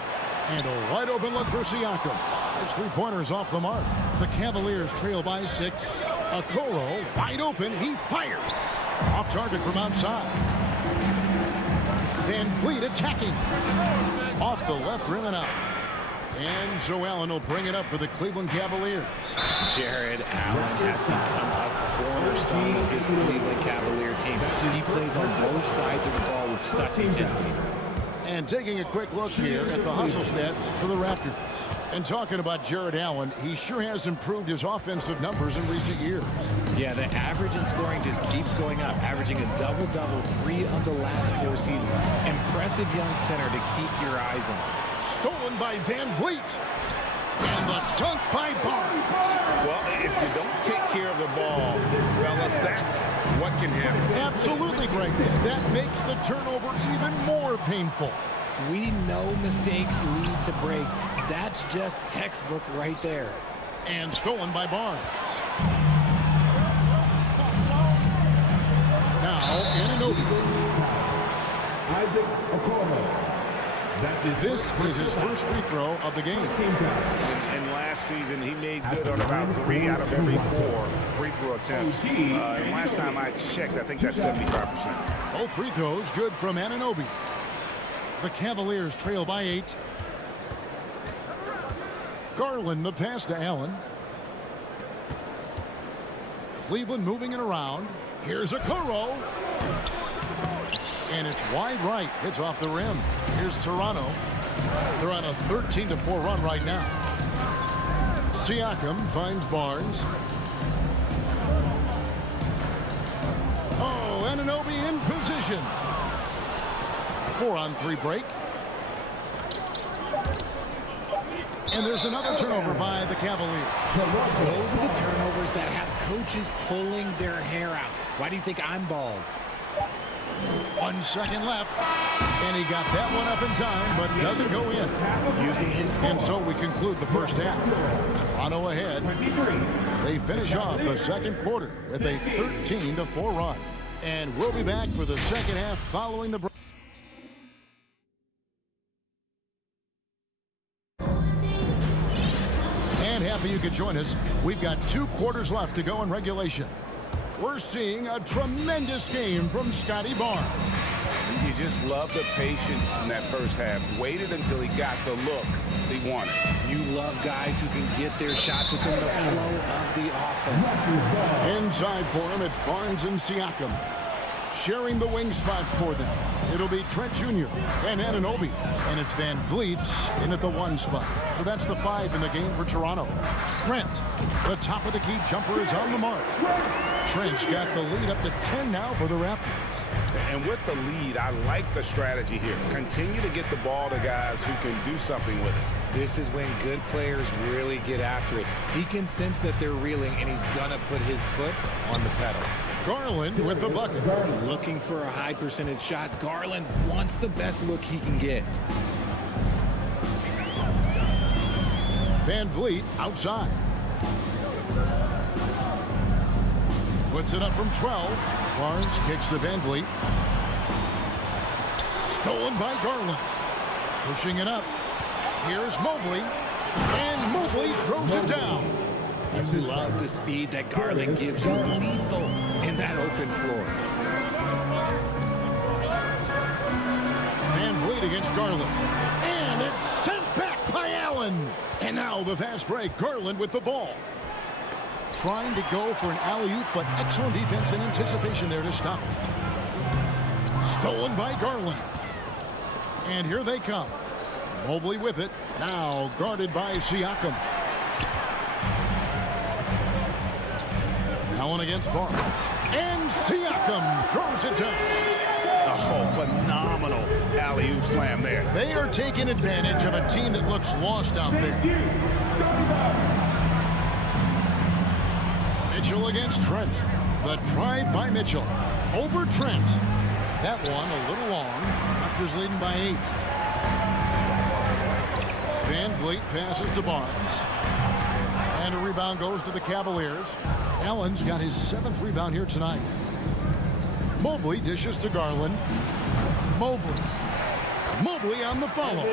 And a wide open look for Siakam. His three-pointers off the mark. The Cavaliers trail by 6. Okoro wide open. He fires. Off target from outside. Van Vliet attacking. Off the left rim and out. And Joe Allen will bring it up for the Cleveland Cavaliers. Jared Allen has become a cornerstone of this Cleveland Cavalier team. He plays on both sides of the ball with such intensity. And taking a quick look here at the hustle stats for the Raptors. And talking about Jared Allen, he sure has improved his offensive numbers in recent years. Yeah, the average in scoring just keeps going up, averaging a double-double 3 of the last 4 seasons. Impressive young center to keep your eyes on. Stolen by Van Vliet. And the dunk by Barnes. Well, if you don't take care of the ball, fellas, that's what can happen. Absolutely, Greg. That makes the turnover even more painful. We know mistakes lead to breaks. That's just textbook right there. And stolen by Barnes. Now, Anunoby. Isaac Okoro. This is his first free throw of the game. And last season, he made good on about 3 out of every 4 free throw attempts. And last time I checked, I think that's 75%. Both free throws good from Anunoby. The Cavaliers trail by 8. Garland the pass to Allen. Cleveland moving it around. Here's Okoro. And it's wide right. It's off the rim. Here's Toronto. They're on a 13-4 run right now. Siakam finds Barnes. Oh, Anunoby in position. 4-on-3 break. And there's another turnover by the Cavaliers. Those are the turnovers that have coaches pulling their hair out. Why do you think I'm bald? 1 second left. And he got that one up in time, but doesn't go in. Using his ball. And so we conclude the first half. Toronto ahead. They finish off the second quarter with a 13-4 run. And we'll be back for the second half following the break. And happy you could join us. We've got 2 quarters left to go in regulation. We're seeing a tremendous game from Scotty Barnes. You just love the patience in that first half. Waited until he got the look he wanted. You love guys who can get their shot within the flow of the offense. Inside for him, it's Barnes and Siakam. Sharing the wing spots for them. It'll be Trent Jr. and Anunoby. And it's Van Vliet in at the 1 spot. So that's the 5 in the game for Toronto. Trent, the top of the key jumper, is on the mark. Trent's got the lead up to 10 now for the Raptors. And with the lead, I like the strategy here. Continue to get the ball to guys who can do something with it. This is when good players really get after it. He can sense that they're reeling, and he's going to put his foot on the pedal. Garland with the bucket. Looking for a high percentage shot. Garland wants the best look he can get. Van Vliet outside. Puts it up from 12. Barnes kicks to Van Vliet. Stolen by Garland. Pushing it up. Here's Mobley. And Mobley throws it down. I love the speed that Garland gives you. Lethal in that open floor. Van Vliet against Garland. And it's sent back by Allen. And now the fast break. Garland with the ball. Trying to go for an alley-oop, but excellent defense and anticipation there to stop it. Stolen by Garland. And here they come. Mobley with it. Now guarded by Siakam. Allen against Barnes. And Siakam throws it down. Oh, phenomenal alley-oop slam there. They are taking advantage of a team that looks lost out there. Mitchell against Trent. The drive by Mitchell. Over Trent. That one a little long. Raptors leading by 8. Van Vliet passes to Barnes. And a rebound goes to the Cavaliers. Allen's got his 7th rebound here tonight. Mobley dishes to Garland. Mobley on the follow.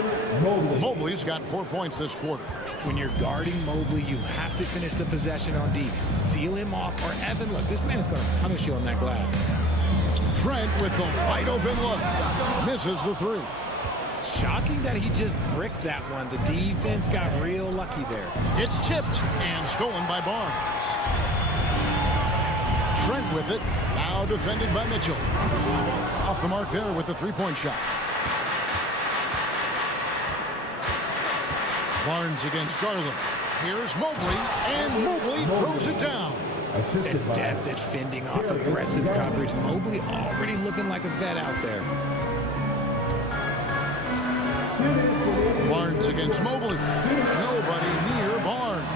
Mobley's got 4 points this quarter. When you're guarding Mobley, you have to finish the possession on D. Seal him off, or Evan, look, this man's going to punish you on that glass. Trent with the wide open look. Misses the 3. Shocking that he just bricked that one. The defense got real lucky there. It's tipped and stolen by Barnes. Trent with it. Now defended by Mitchell. Off the mark there with the 3-point shot. Barnes against Garland. Here's Mobley, and Mobley throws it down. Adept at fending off aggressive coverage. Mobley already looking like a vet out there. Barnes against Mobley. Nobody near Barnes.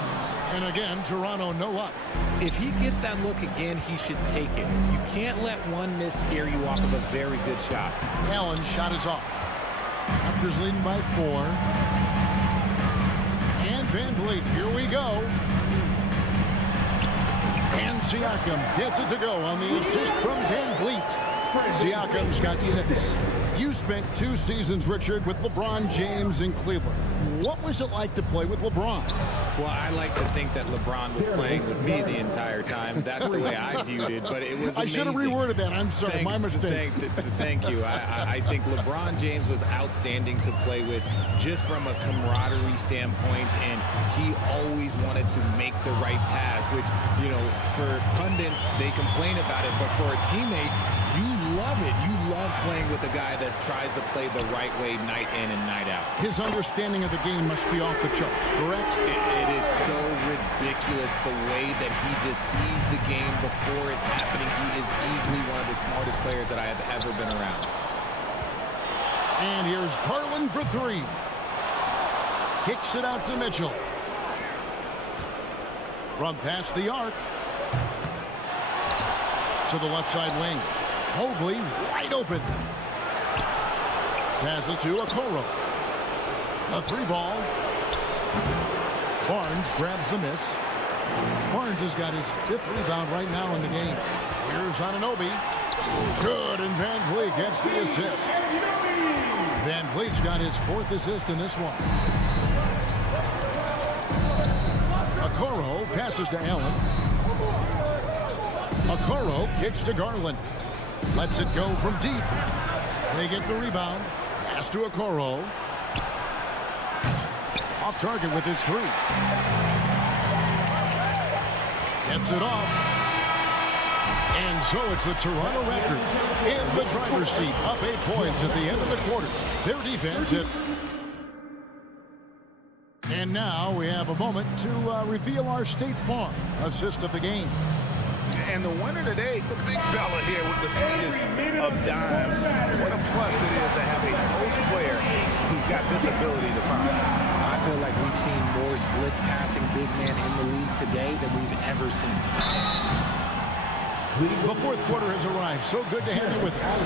And again, Toronto no luck. If he gets that look again, he should take it. You can't let one miss scare you off of a very good shot. Allen's shot is off. Raptors leading by 4. And Van Vliet, here we go. And Siakam gets it to go on the assist from Van Vliet. Siakam's got 6. You spent 2 seasons, Richard, with LeBron James in Cleveland. What was it like to play with LeBron? Well, I like to think that LeBron was playing with me the entire time. That's the way I viewed it, but it was amazing. I should have reworded that. I'm sorry, my mistake. Thank you. I think LeBron James was outstanding to play with just from a camaraderie standpoint, and he always wanted to make the right pass, which, you know, for pundits, they complain about it, but for a teammate, you love it. You love playing with a guy that tries to play the right way night in and night out. His understanding of the game must be off the charts, correct? It is so ridiculous the way that he just sees the game before it's happening. He is easily one of the smartest players that I have ever been around. And here's Garland for 3. Kicks it out to Mitchell. From past the arc. To the left side wing. Mobley wide open. Passes to Okoro. A 3-ball. Barnes grabs the miss. Barnes has got his 5th rebound right now in the game. Here's Anunoby. Good, and Van Vliet gets the assist. Van Vliet's got his 4th assist in this one. Okoro passes to Allen. Okoro kicks to Garland. Lets it go from deep. They get the rebound. Pass to Okoro. Off target with his 3. Gets it off. And so it's the Toronto Raptors in the driver's seat. Up 8 points at the end of the quarter. Their defense hit. And now we have a moment to reveal our State Farm assist of the game. And the winner today, the big fella here with the sweetest of dimes. What a plus it is to have a post player who's got this ability to find. I feel like we've seen more slick passing big men in the league today than we've ever seen. The 4th quarter has arrived. So good to have you with us.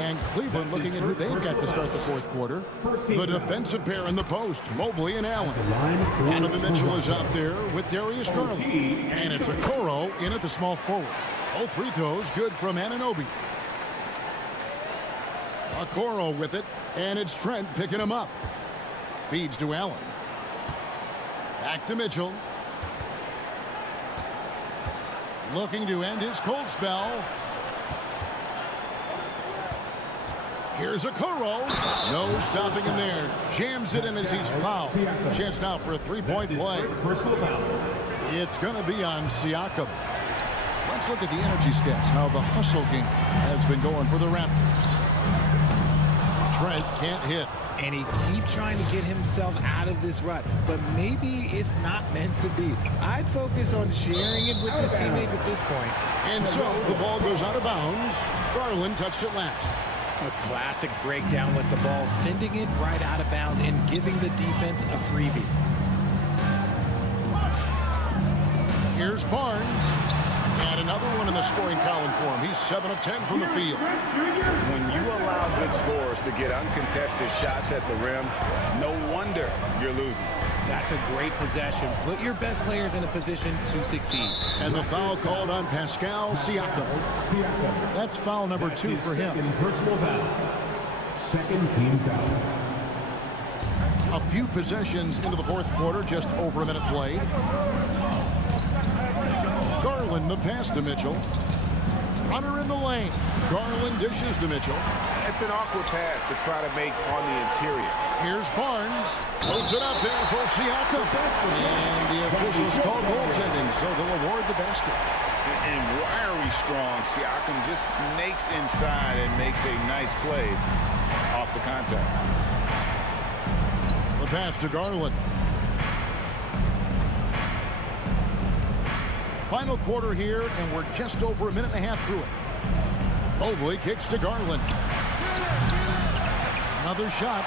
And Cleveland looking at who they've got to start the 4th quarter. The defensive pair in the post, Mobley and Allen. Donovan Mitchell is out there with Darius Garland. And it's Okoro in at the small forward. All free throws good from Anunoby. Okoro with it, and it's Trent picking him up. Feeds to Allen. Back to Mitchell. Looking to end his cold spell. Here's Okoro. No stopping him there. Jams it in as he's fouled. Chance now for a 3-point play. It's going to be on Siakam. Let's look at the energy stats, how the hustle game has been going for the Raptors. Trent can't hit. And he keeps trying to get himself out of this rut, but maybe it's not meant to be. I'd focus on sharing it with his teammates at this point. And so the ball goes out of bounds. Garland touched it last. A classic breakdown with the ball, sending it right out of bounds and giving the defense a freebie. Here's Barnes. And another one in the scoring column for him. He's 7 of 10 from the field. When you allow good scorers to get uncontested shots at the rim, no wonder you're losing. That's a great possession. Put your best players in a position to succeed. And the foul called on Pascal Siakam. That's foul number 2 for him. Personal foul. Second team foul. A few possessions into the fourth quarter, just over a minute played. Garland, the pass to Mitchell. Runner in the lane. Garland dishes to Mitchell. It's an awkward pass to try to make on the interior. Here's Barnes. Throws it up there for Siakam. And the officials call goaltending, so they'll award the basket. And wiry strong, Siakam just snakes inside and makes a nice play off the contact. The pass to Garland. Final quarter here, and we're just over a minute and a half through it. Mobley kicks to Garland. Another shot,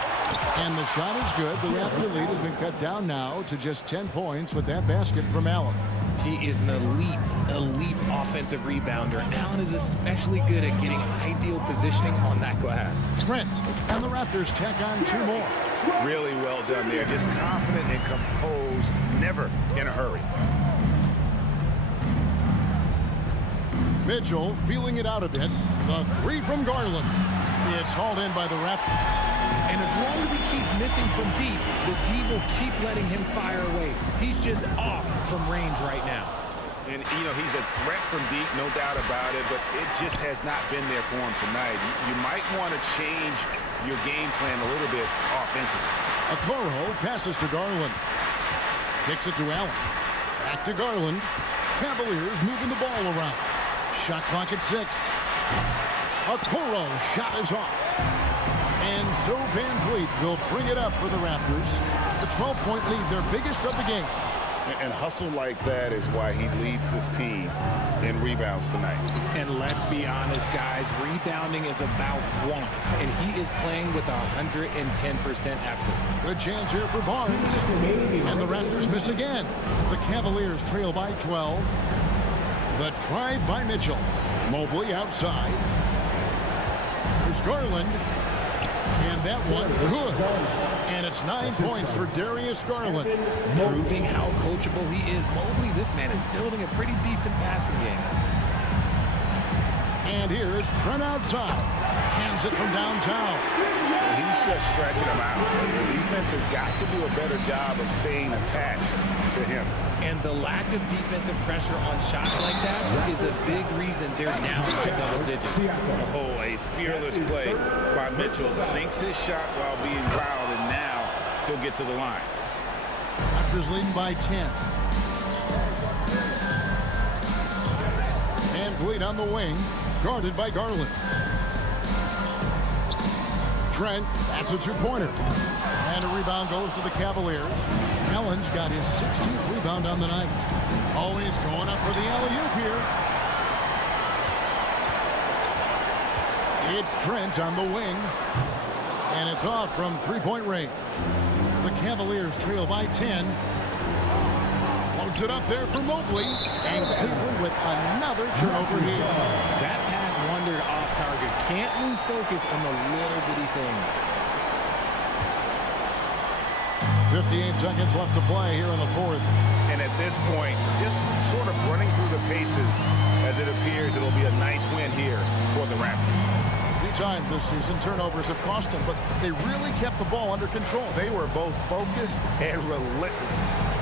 and the shot is good. The Raptor lead has been cut down now to just 10 points with that basket from Allen. He is an elite offensive rebounder. Allen is especially good at getting ideal positioning on that glass. Trent and the Raptors tack on 2 more. Really well done there. Just confident and composed, never in a hurry. Mitchell feeling it out a bit. The 3 from Garland. It's hauled in by the Raptors. And as long as he keeps missing from deep, the D will keep letting him fire away. He's just off from range right now. And, you know, he's a threat from deep, no doubt about it, but it just has not been there for him tonight. You might want to change your game plan a little bit offensively. Okoro passes to Garland. Kicks it to Allen. Back to Garland. Cavaliers moving the ball around. Shot clock at 6. Okoro shot is off. And so Van Vliet will bring it up for the Raptors. The 12-point lead, their biggest of the game. And hustle like that is why he leads this team in rebounds tonight. And let's be honest, guys, rebounding is about want. And he is playing with 110% effort. Good chance here for Barnes. And the Raptors miss again. The Cavaliers trail by 12. The drive by Mitchell. Mobley outside. There's Garland. And that one, good. And it's 9 points for Darius Garland. Proving how coachable he is. Mobley, this man is building a pretty decent passing game. And here's Trent outside. Hands it from downtown. He's just stretching him out. The defense has got to do a better job of staying attached to him. And the lack of defensive pressure on shots like that is a big reason they're down by double digits. Oh, a fearless play by Mitchell. Sinks his shot while being fouled, and now he'll get to the line. Raptors leading by 10. And Vliet on the wing, guarded by Garland. Trent, that's a 2-pointer. And a rebound goes to the Cavaliers. Allen's got his 16th rebound on the night. Always going up for the alley-oop here. It's Trent on the wing. And it's off from 3-point range. The Cavaliers trail by 10. Floats it up there for Mobley. And Cleveland with another turnover here. That pass wandered off target. Can't lose focus on the little bitty things. 58 seconds left to play here in the fourth. And at this point, just sort of running through the paces as it appears it'll be a nice win here for the Raptors. A few times this season, turnovers have cost them, but they really kept the ball under control. They were both focused and relentless.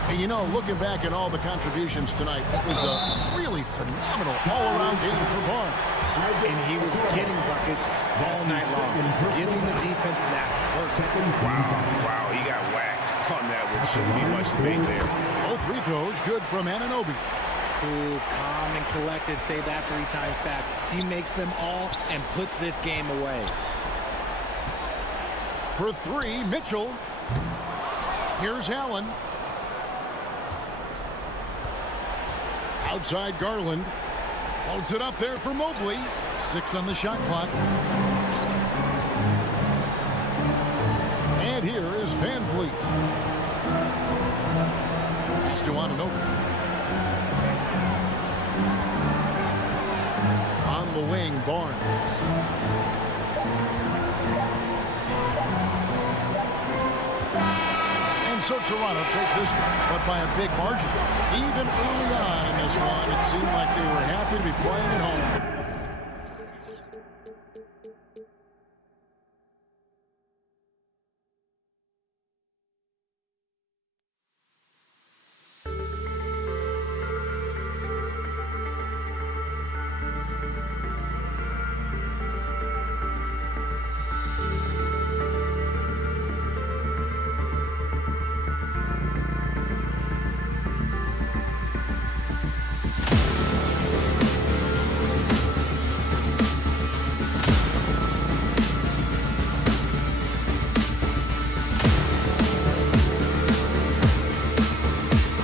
And you know, looking back at all the contributions tonight, it was a really phenomenal all-around game for Barnes. And he was getting buckets all night long, giving the defense that work. Wow, he got whacked on that, which shouldn't be much debate there. Both free throws good from Anunoby. Cool, calm, and collected. Say that 3 times fast. He makes them all and puts this game away. For three, Mitchell. Here's Allen. Outside Garland. Holds it up there for Mobley. 6 on the shot clock. And here is Van Vliet. Pass to Anunoby. On the wing, Barnes. And so Toronto takes this one, but by a big margin. Even early on in this one, it seemed like they were happy to be playing at home.